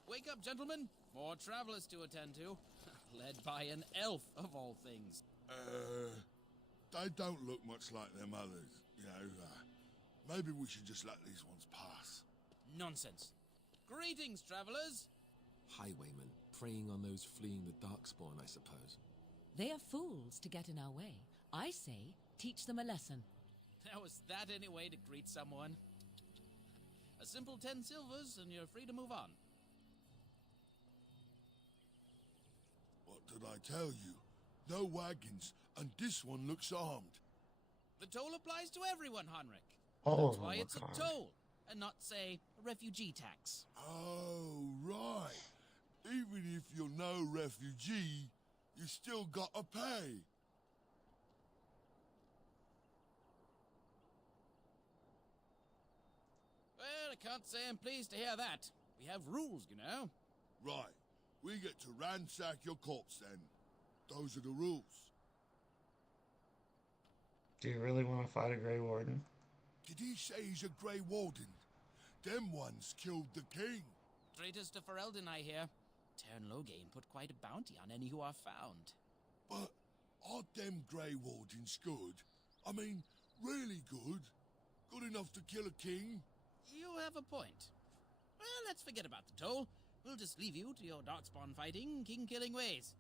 Wake up, gentlemen. More travelers to attend to. Led by an elf, of all things. They don't look much like them others, you know. Maybe we should just let these ones pass. Nonsense. Greetings, travelers. Highwaymen, preying on those fleeing the Darkspawn, I suppose. They are fools to get in our way. I say, teach them a lesson. Now, is that any way to greet someone? A simple 10 silvers, and you're free to move on. What did I tell you? No wagons, and this one looks armed. The toll applies to everyone, Henrik. All That's of why them it's a look armed. toll, and not, say, a refugee tax. Oh, right. Even if you're no refugee, you still gotta pay. Well, I can't say I'm pleased to hear that. We have rules, you know. Right. We get to ransack your corpse then. Those are the rules. Do you really want to fight a Grey Warden? Did he say he's a Grey Warden? Them ones killed the king. Traitors to Ferelden, I hear. Tern Loghain put quite a bounty on any who are found. But are them Grey Wardens good? I mean, really good? Good enough to kill a king? You have a point. Well, let's forget about the toll. We'll just leave you to your darkspawn fighting, king-killing ways.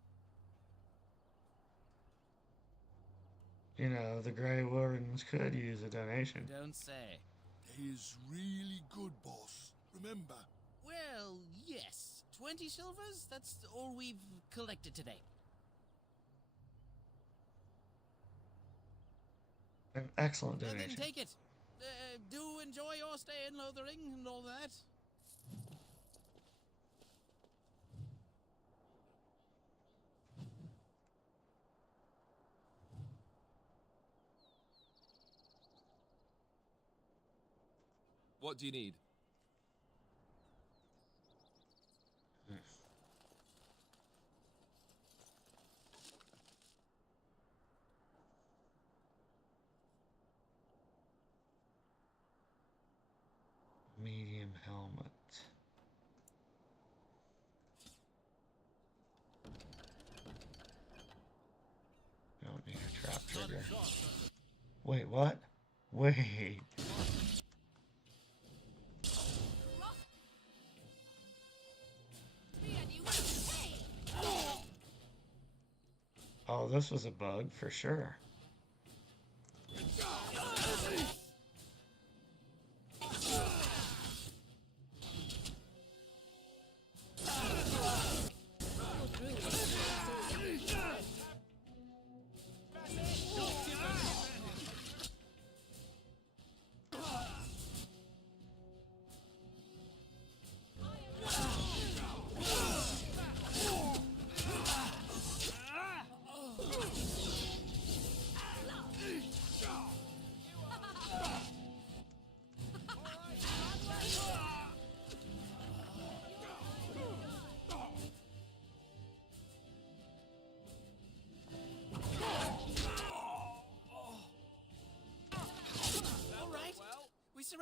You know, the Grey Wardens could use a donation. Don't say. They is really good, boss. Remember? Well, yes. 20 silvers? That's all we've collected today. An excellent Then donation. take it. Do enjoy your stay in Lothering and all that. What do you need? Medium helmet. Don't need a trap trigger. Wait, what? Wait. Oh, this was a bug for sure.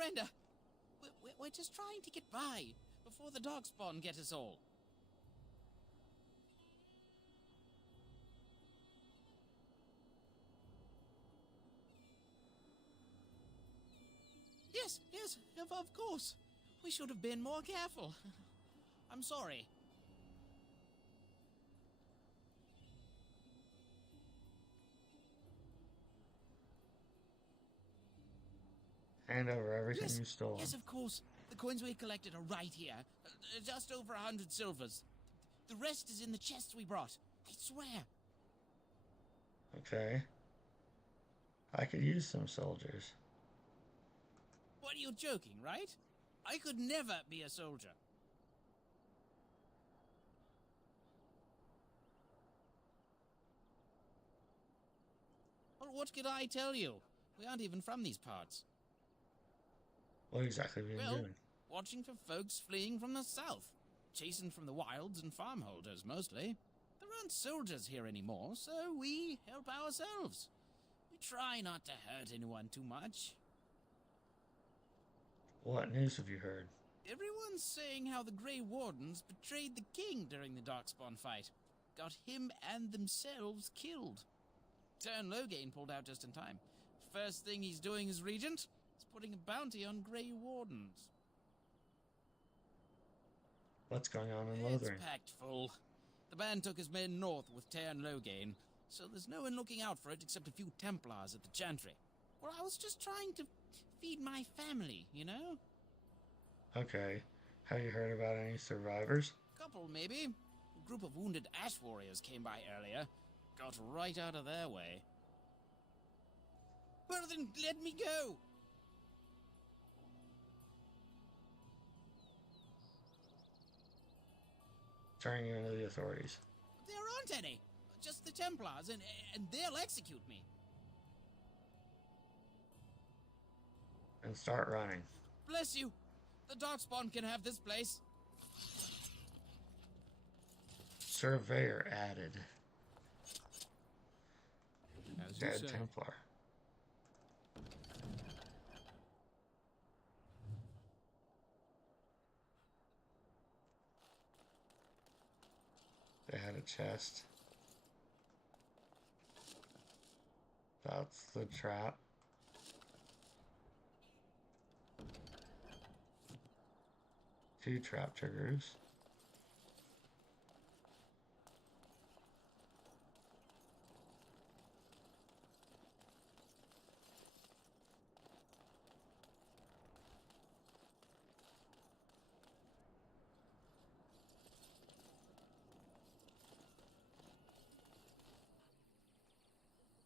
kinda. We're just trying to get by before the Darkspawn get us all. Yes, of course. We should have been more careful. I'm sorry. Hand over everything you stole. Yes, of course. The coins we collected are right here. Just over 100 silvers. The rest is in the chests we brought. I swear. Okay. I could use some soldiers. What, are you joking, right? I could never be a soldier. Well, what could I tell you? We aren't even from these parts. What exactly were you doing? Watching for folks fleeing from the south. Chasing from the wilds and farmholders, mostly. There aren't soldiers here anymore, so we help ourselves. We try not to hurt anyone too much. What news have you heard? Everyone's saying how the Grey Wardens betrayed the king during the Darkspawn fight. Got him and themselves killed. Tern Loghain pulled out just in time. First thing he's doing as regent is putting a bounty on Grey Wardens. What's going on in Lothering? It's packed full. The band took his men north with Tern Loghain, so there's no one looking out for it except a few Templars at the Chantry. Well, I was just trying to feed my family, you know? Okay. Have you heard about any survivors? Couple, maybe. A group of wounded Ash Warriors came by earlier. Got right out of their way. Well, then let me go! Turning you into the authorities. There aren't any. Just the Templars, and they'll execute me. And start running. Bless you. The Darkspawn can have this place. Surveyor added. As you Dead say. Templar. They had a chest. That's the trap. Two trap triggers.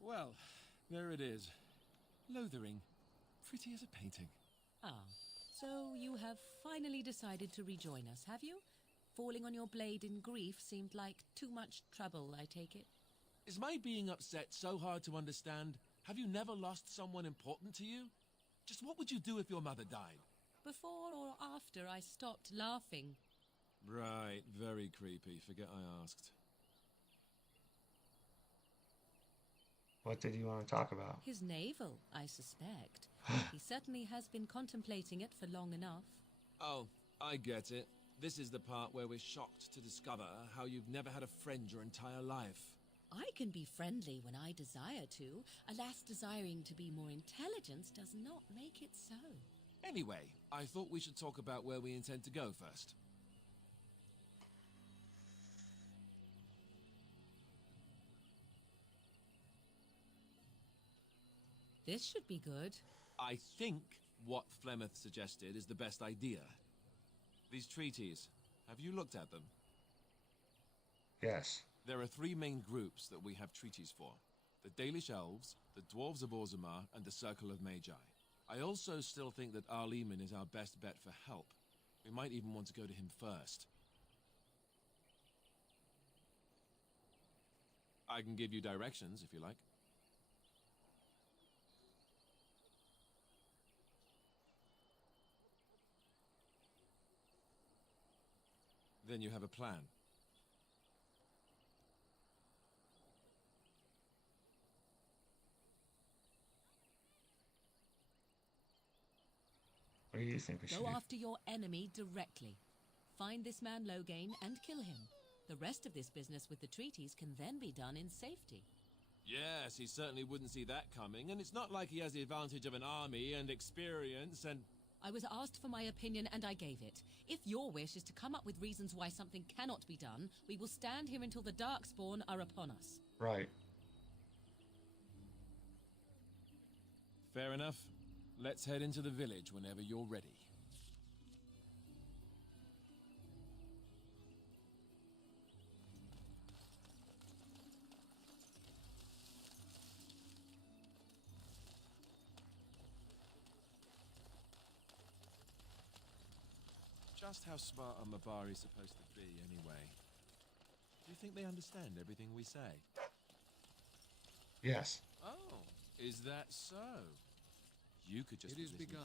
Well, there it is. Lothering. Pretty as a painting. Ah, so you have finally decided to rejoin us, have you? Falling on your blade in grief seemed like too much trouble, I take it. Is my being upset so hard to understand? Have you never lost someone important to you? Just what would you do if your mother died? Before or after I stopped laughing. Right, very creepy. Forget I asked. What did you want to talk about? His navel, I suspect. He certainly has been contemplating it for long enough. Oh, I get it. This is the part where we're shocked to discover how you've never had a friend your entire life. I can be friendly when I desire to. Alas, desiring to be more intelligent does not make it so. Anyway, I thought we should talk about where we intend to go first. This should be good. I think what Flemeth suggested is the best idea. These treaties, have you looked at them? Yes. There are three main groups that we have treaties for. The Dalish Elves, the Dwarves of Orzammar, and the Circle of Magi. I also still think that Arleman is our best bet for help. We might even want to go to him first. I can give you directions if you like. Then you have a plan. do you think we should Go do? after your enemy directly. Find this man Loghain and kill him. The rest of this business with the treaties can then be done in safety. Yes, he certainly wouldn't see that coming, and it's not like he has the advantage of an army and experience and... I was asked for my opinion and I gave it. If your wish is to come up with reasons why something cannot be done, we will stand here until the Darkspawn are upon us. Right. Fair enough. Let's head into the village whenever you're ready. Just how smart are Mabari supposed to be, anyway? Do you think they understand everything we say? Yes. Oh, is that so? You could just... It is begun.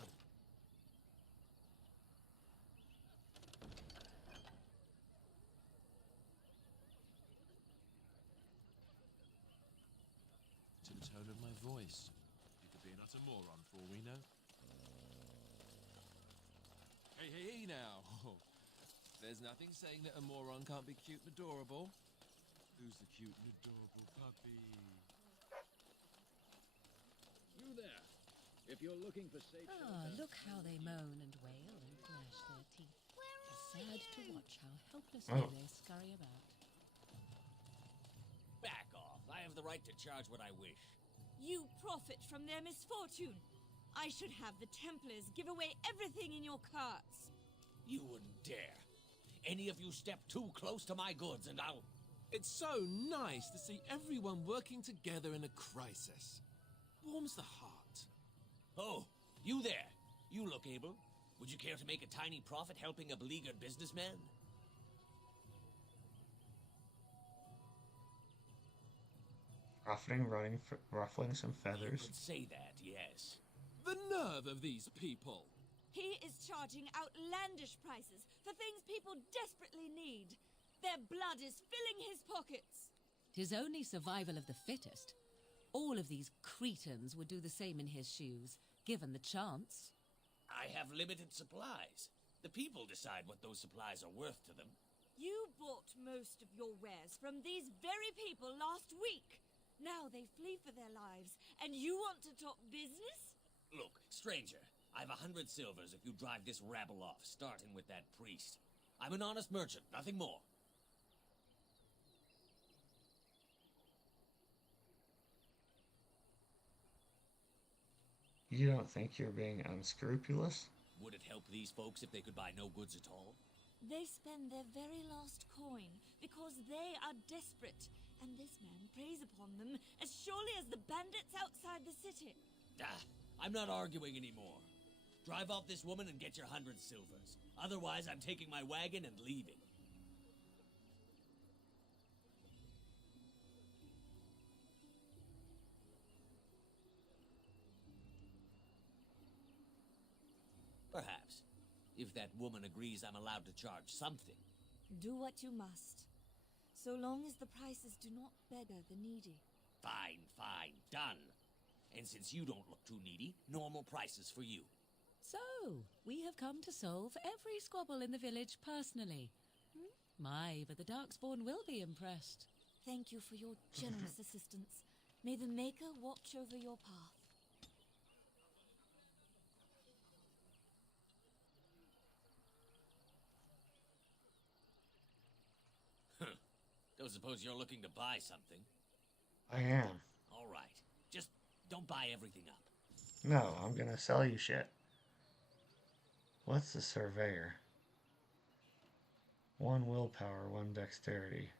To the tone of my voice. You could be an utter moron for all we know. Hey, hey, hey now! There's nothing saying that a moron can't be cute and adorable. Who's the cute and adorable puppy? You there! If you're looking for safe shelter... Look how they moan and wail and gnash their teeth. It's sad to watch how helplessly they scurry about. Back off. I have the right to charge what I wish. You profit from their misfortune. I should have the Templars give away everything in your carts. You wouldn't dare. Any of you step too close to my goods and I'll... It's so nice to see everyone working together in a crisis. Warms the heart. Oh, you there. You look able. Would you care to make a tiny profit helping a beleaguered businessman? Ruffling some feathers. You could say that, yes. The nerve of these people! He is charging outlandish prices for things people desperately need. Their blood is filling his pockets. 'Tis only survival of the fittest. All of these cretins would do the same in his shoes, given the chance. I have limited supplies. The people decide what those supplies are worth to them. You bought most of your wares from these very people last week. Now they flee for their lives, and you want to talk business? Look, stranger, I've 100 silvers if you drive this rabble off, starting with that priest. I'm an honest merchant, nothing more. You don't think you're being unscrupulous? Would it help these folks if they could buy no goods at all? They spend their very last coin because they are desperate, and this man preys upon them as surely as the bandits outside the city. I'm not arguing anymore. Drive off this woman and get your 100 silvers. Otherwise, I'm taking my wagon and leaving. Perhaps. If that woman agrees I'm allowed to charge something. Do what you must, so long as the prices do not beggar the needy. Fine, fine, done. And since you don't look too needy, normal prices for you. So, we have come to solve every squabble in the village personally. My, but the Darkspawn will be impressed. Thank you for your generous assistance. May the Maker watch over your path. Don't suppose you're looking to buy something? I am. All right. Just don't buy everything up. No, I'm gonna sell you shit. What's the surveyor? 1 willpower, 1 dexterity.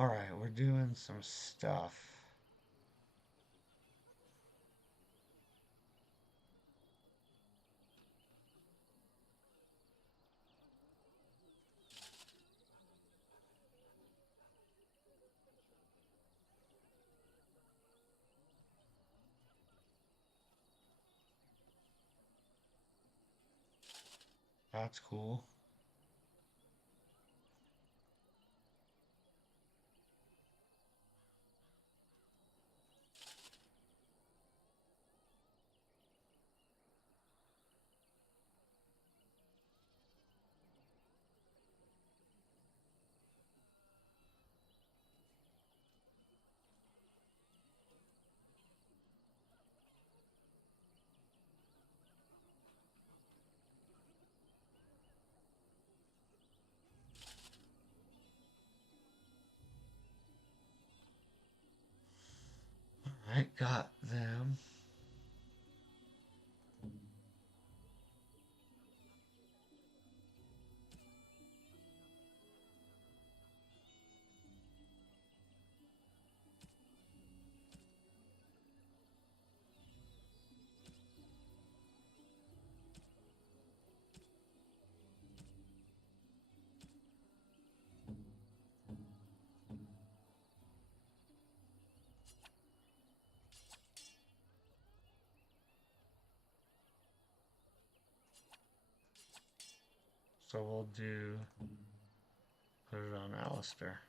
Alright, we're doing some stuff. That's cool. Alright, got them. So we'll put it on Alistair.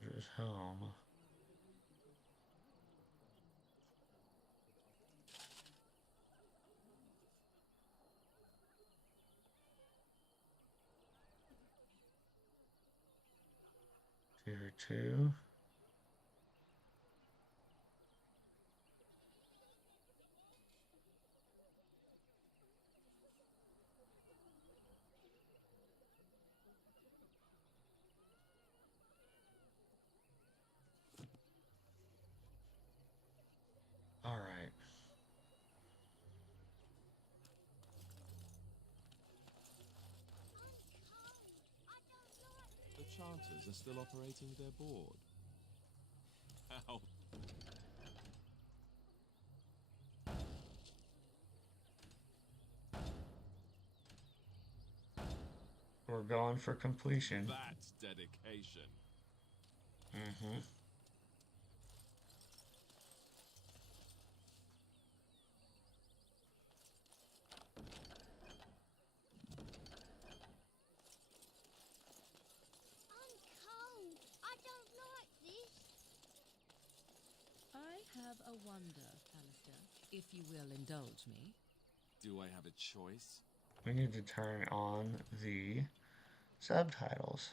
Here's home. Tier 2. All right. The Chanters are still operating their board. How? We're going for completion. That's dedication. Mm-hmm. I have a wonder, Alistair, if you will indulge me. Do I have a choice? We need to turn on the subtitles.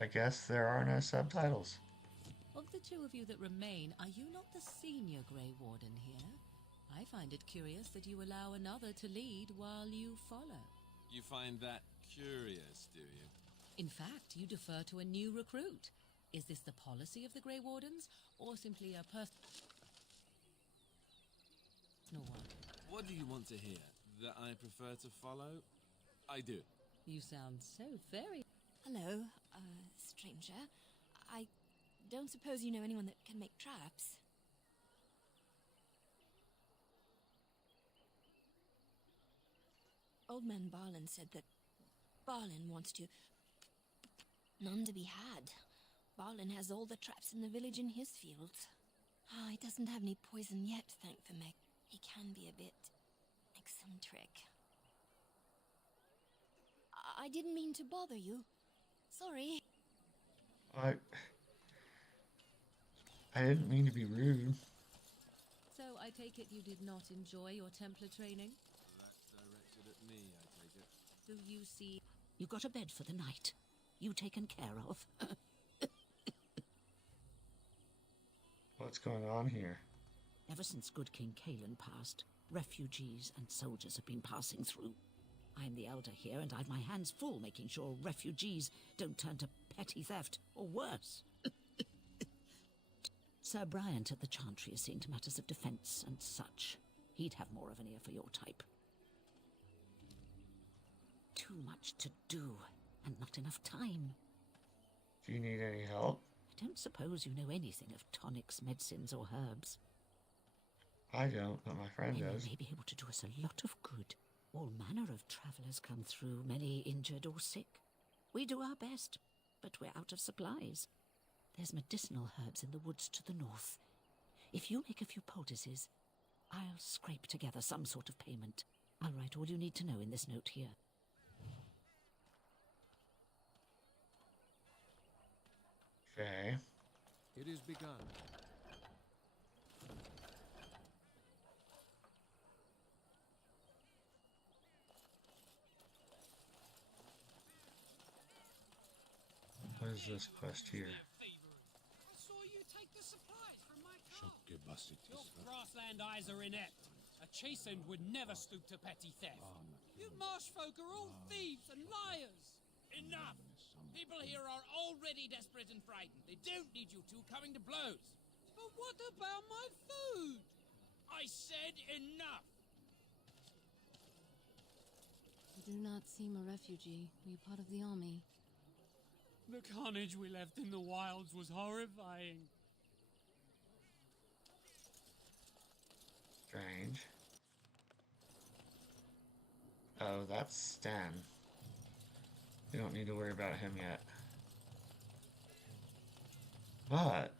I guess there are no subtitles. Of the two of you that remain, are you not the senior Grey Warden here? I find it curious that you allow another to lead while you follow. You find that curious, do you? In fact, you defer to a new recruit. Is this the policy of the Grey Wardens, or simply a personal one? What do you want to hear? That I prefer to follow? I do. You sound so very... Hello, stranger. I don't suppose you know anyone that can make traps? Old man Barlin said that Barlin wants to... None to be had. Barlin has all the traps in the village in his fields. Ah, he doesn't have any poison yet, thank the Meg. He can be a bit... eccentric. I didn't mean to bother you. Sorry. I didn't mean to be rude. So I take it you did not enjoy your Templar training? That's directed at me, I take it. Do you see... You got a bed for the night. You taken care of. What's going on here? Ever since good King Kalen passed, refugees and soldiers have been passing through. I'm the elder here, and I've my hands full making sure refugees don't turn to petty theft, or worse. Sir Bryant at the Chantry is seeing to matters of defence and such. He'd have more of an ear for your type. Too much to do, and not enough time. Do you need any help? I don't suppose you know anything of tonics, medicines, or herbs. I don't, but my friend Then does. you may be able to do us a lot of good. All manner of travellers come through, many injured or sick. We do our best, but we're out of supplies. There's medicinal herbs in the woods to the north. If you make a few poultices, I'll scrape together some sort of payment. I'll write all you need to know in this note here. Okay. It is begun. What is this quest here? I saw you take the supplies from my car. Your grassland eyes are inept. A chastened would never stoop to petty theft. You marsh folk are all thieves and liars. Enough! People here are already desperate and frightened. They don't need you two coming to blows. But what about my food? I said enough! You do not seem a refugee. Were you part of the army? The carnage we left in the wilds was horrifying. Strange. Oh, that's Stan. We don't need to worry about him yet. But...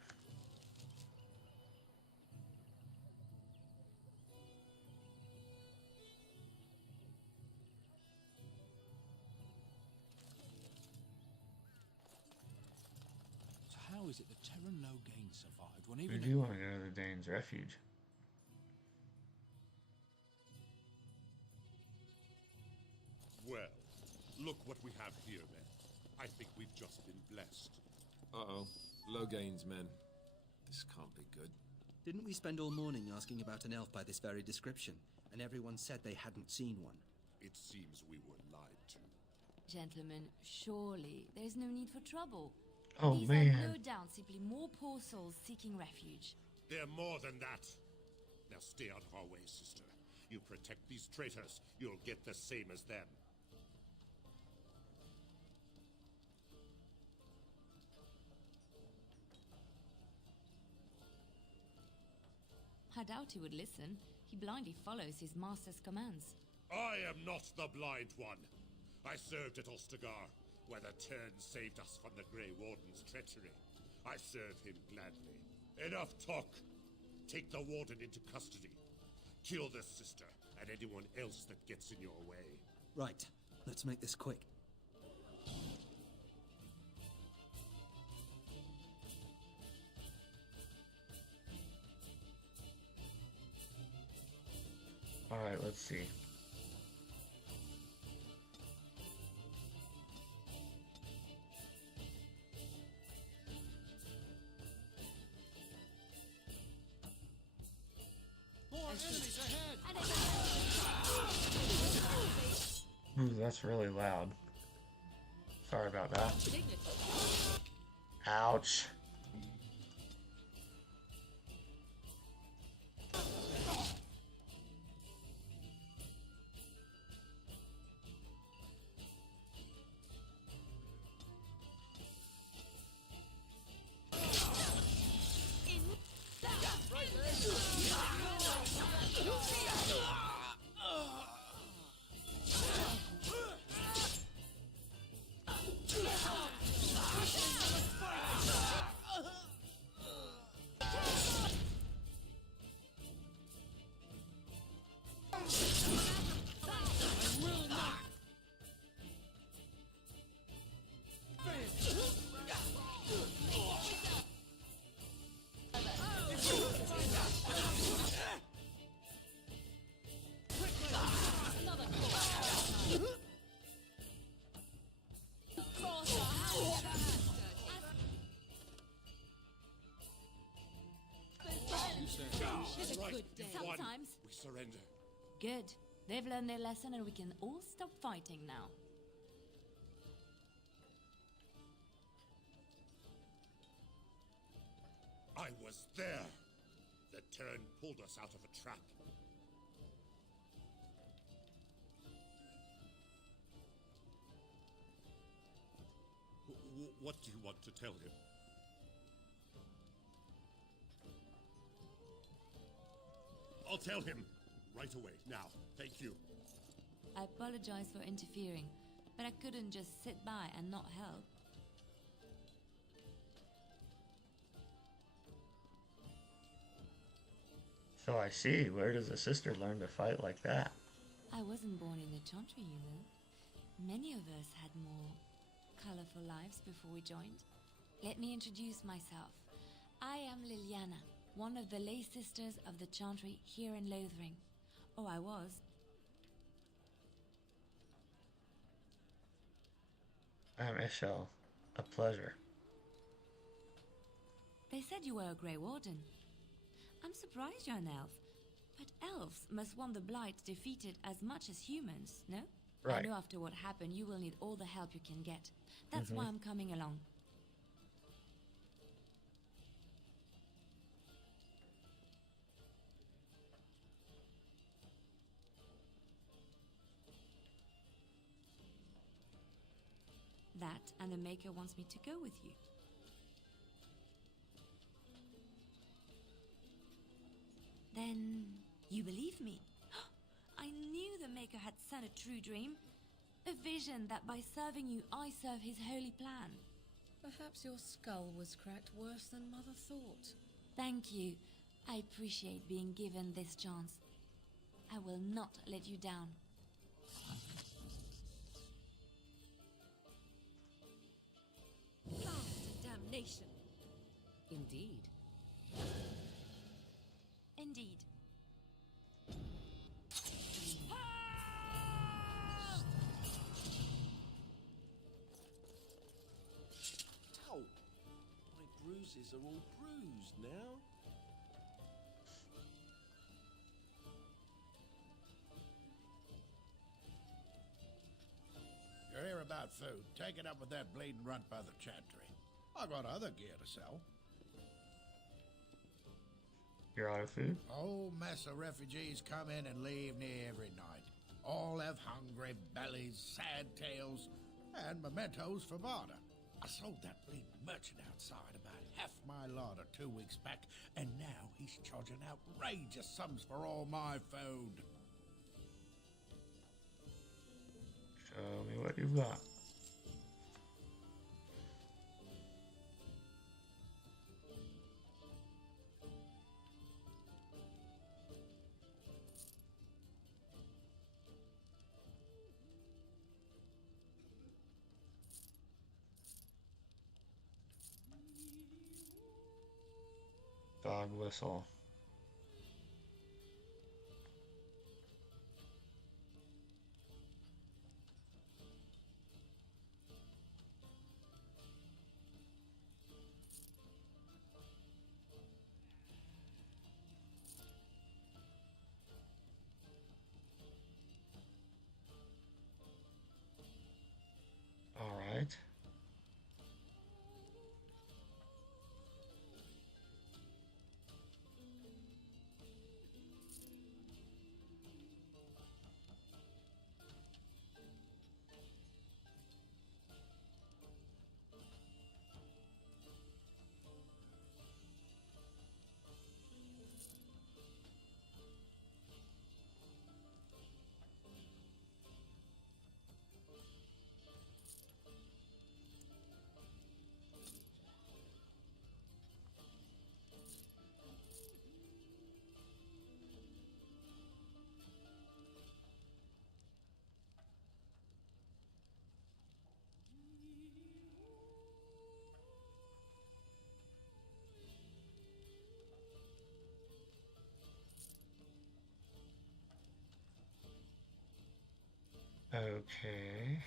So how is it that Terran Logain survived when we even... do want to go to the Dane's Refuge. Well, look what we have here, then. I think we've just been blessed. Uh-oh. Logain's men. This can't be good. Didn't we spend all morning asking about an elf by this very description, and everyone said they hadn't seen one? It seems we were lied to. Gentlemen, surely there is no need for trouble. Oh, These man. are no doubt simply more poor souls seeking refuge. They're more than that. Now stay out of our way, sister. You protect these traitors, you'll get the same as them. I doubt he would listen. He blindly follows his master's commands. I am not the blind one. I served at Ostagar, where the Tern saved us from the Grey Warden's treachery. I serve him gladly. Enough talk! Take the Warden into custody. Kill this sister and anyone else that gets in your way. Right. Let's make this quick. Alright, let's see. More enemies that's really loud. Sorry about that. Ouch. Sometimes. We surrender. Good. They've learned their lesson and we can all stop fighting now. I was there. The turn pulled us out of a trap. What do you want to tell him? I'll tell him right away, now. Thank you. I apologize for interfering, but I couldn't just sit by and not help. So I see. Where does a sister learn to fight like that? I wasn't born in the Chantry, you know. Many of us had more colorful lives before we joined. Let me introduce myself. I am Liliana, one of the lay sisters of the Chantry here in Lothering. Oh, I was. I'm Ishel. A pleasure. They said you were a Grey Warden. I'm surprised you're an elf. But elves must want the Blight defeated as much as humans, no? Right. I know after what happened, you will need all the help you can get. That's why I'm coming along. That, and the Maker wants me to go with you. Then you believe me? I knew the Maker had sent a true dream. A vision that by serving you, I serve his holy plan. Perhaps your skull was cracked worse than Mother thought. Thank you. I appreciate being given this chance. I will not let you down. Blast and damnation. Indeed. Indeed. Ow! My bruises are all bruised now. You're here about food. Take it up with that bleeding runt by the chantry. I got other gear to sell. You're out of food? Whole mess of refugees come in and leave near every night. All have hungry bellies, sad tales, and mementos for barter. I sold that bleeding merchant outside about half my larder 2 weeks back, and now he's charging outrageous sums for all my food. Show me what you've got. Dog whistle. Okay.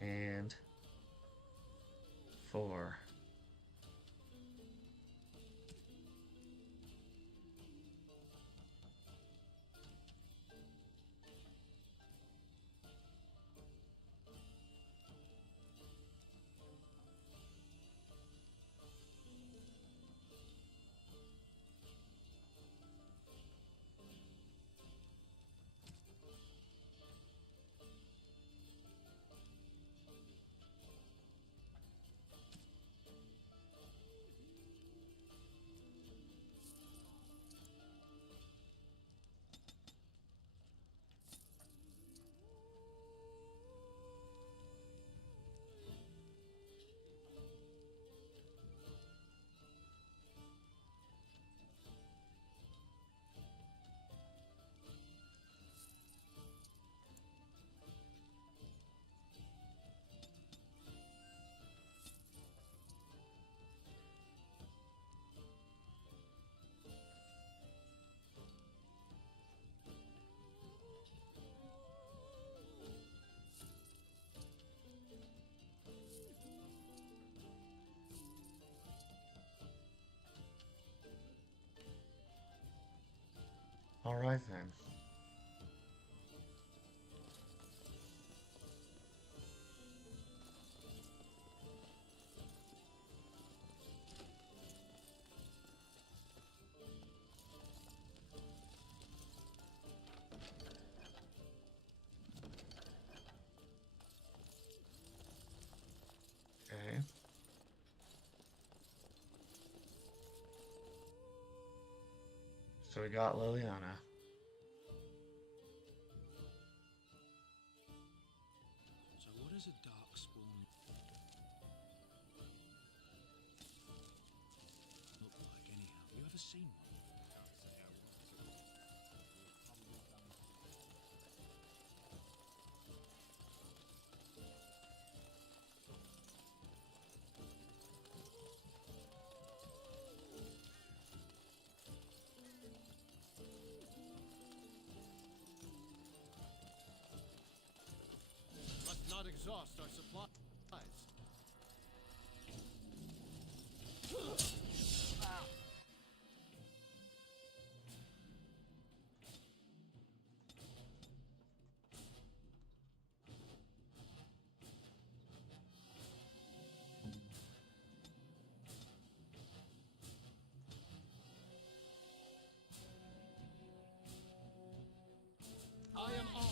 And 4. All right then. Okay. So we got Liliana. So what is a darkspawn look like anyhow? You ever seen one? Must not exhaust our supplies. I am on.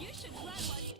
You should run while you...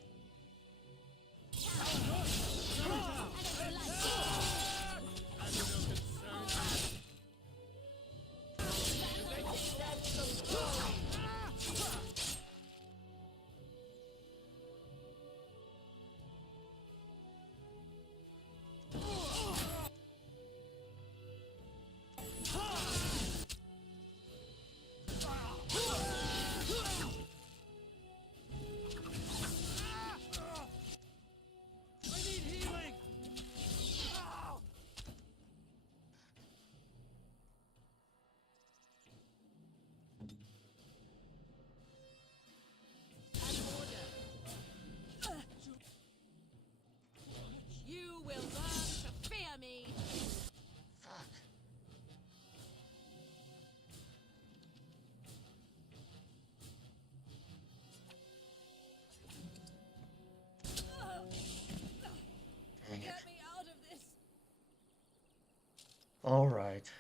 All right.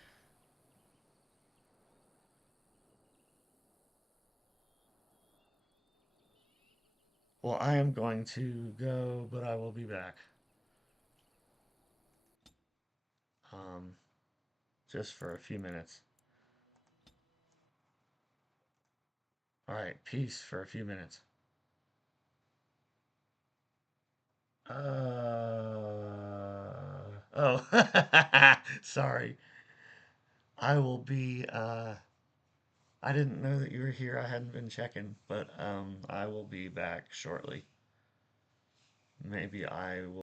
Well, I am going to go, but I will be back. Um, just for a few minutes. All right, peace for a few minutes. Oh, sorry. I will be, I didn't know that you were here. I hadn't been checking, but I will be back shortly. Maybe I will.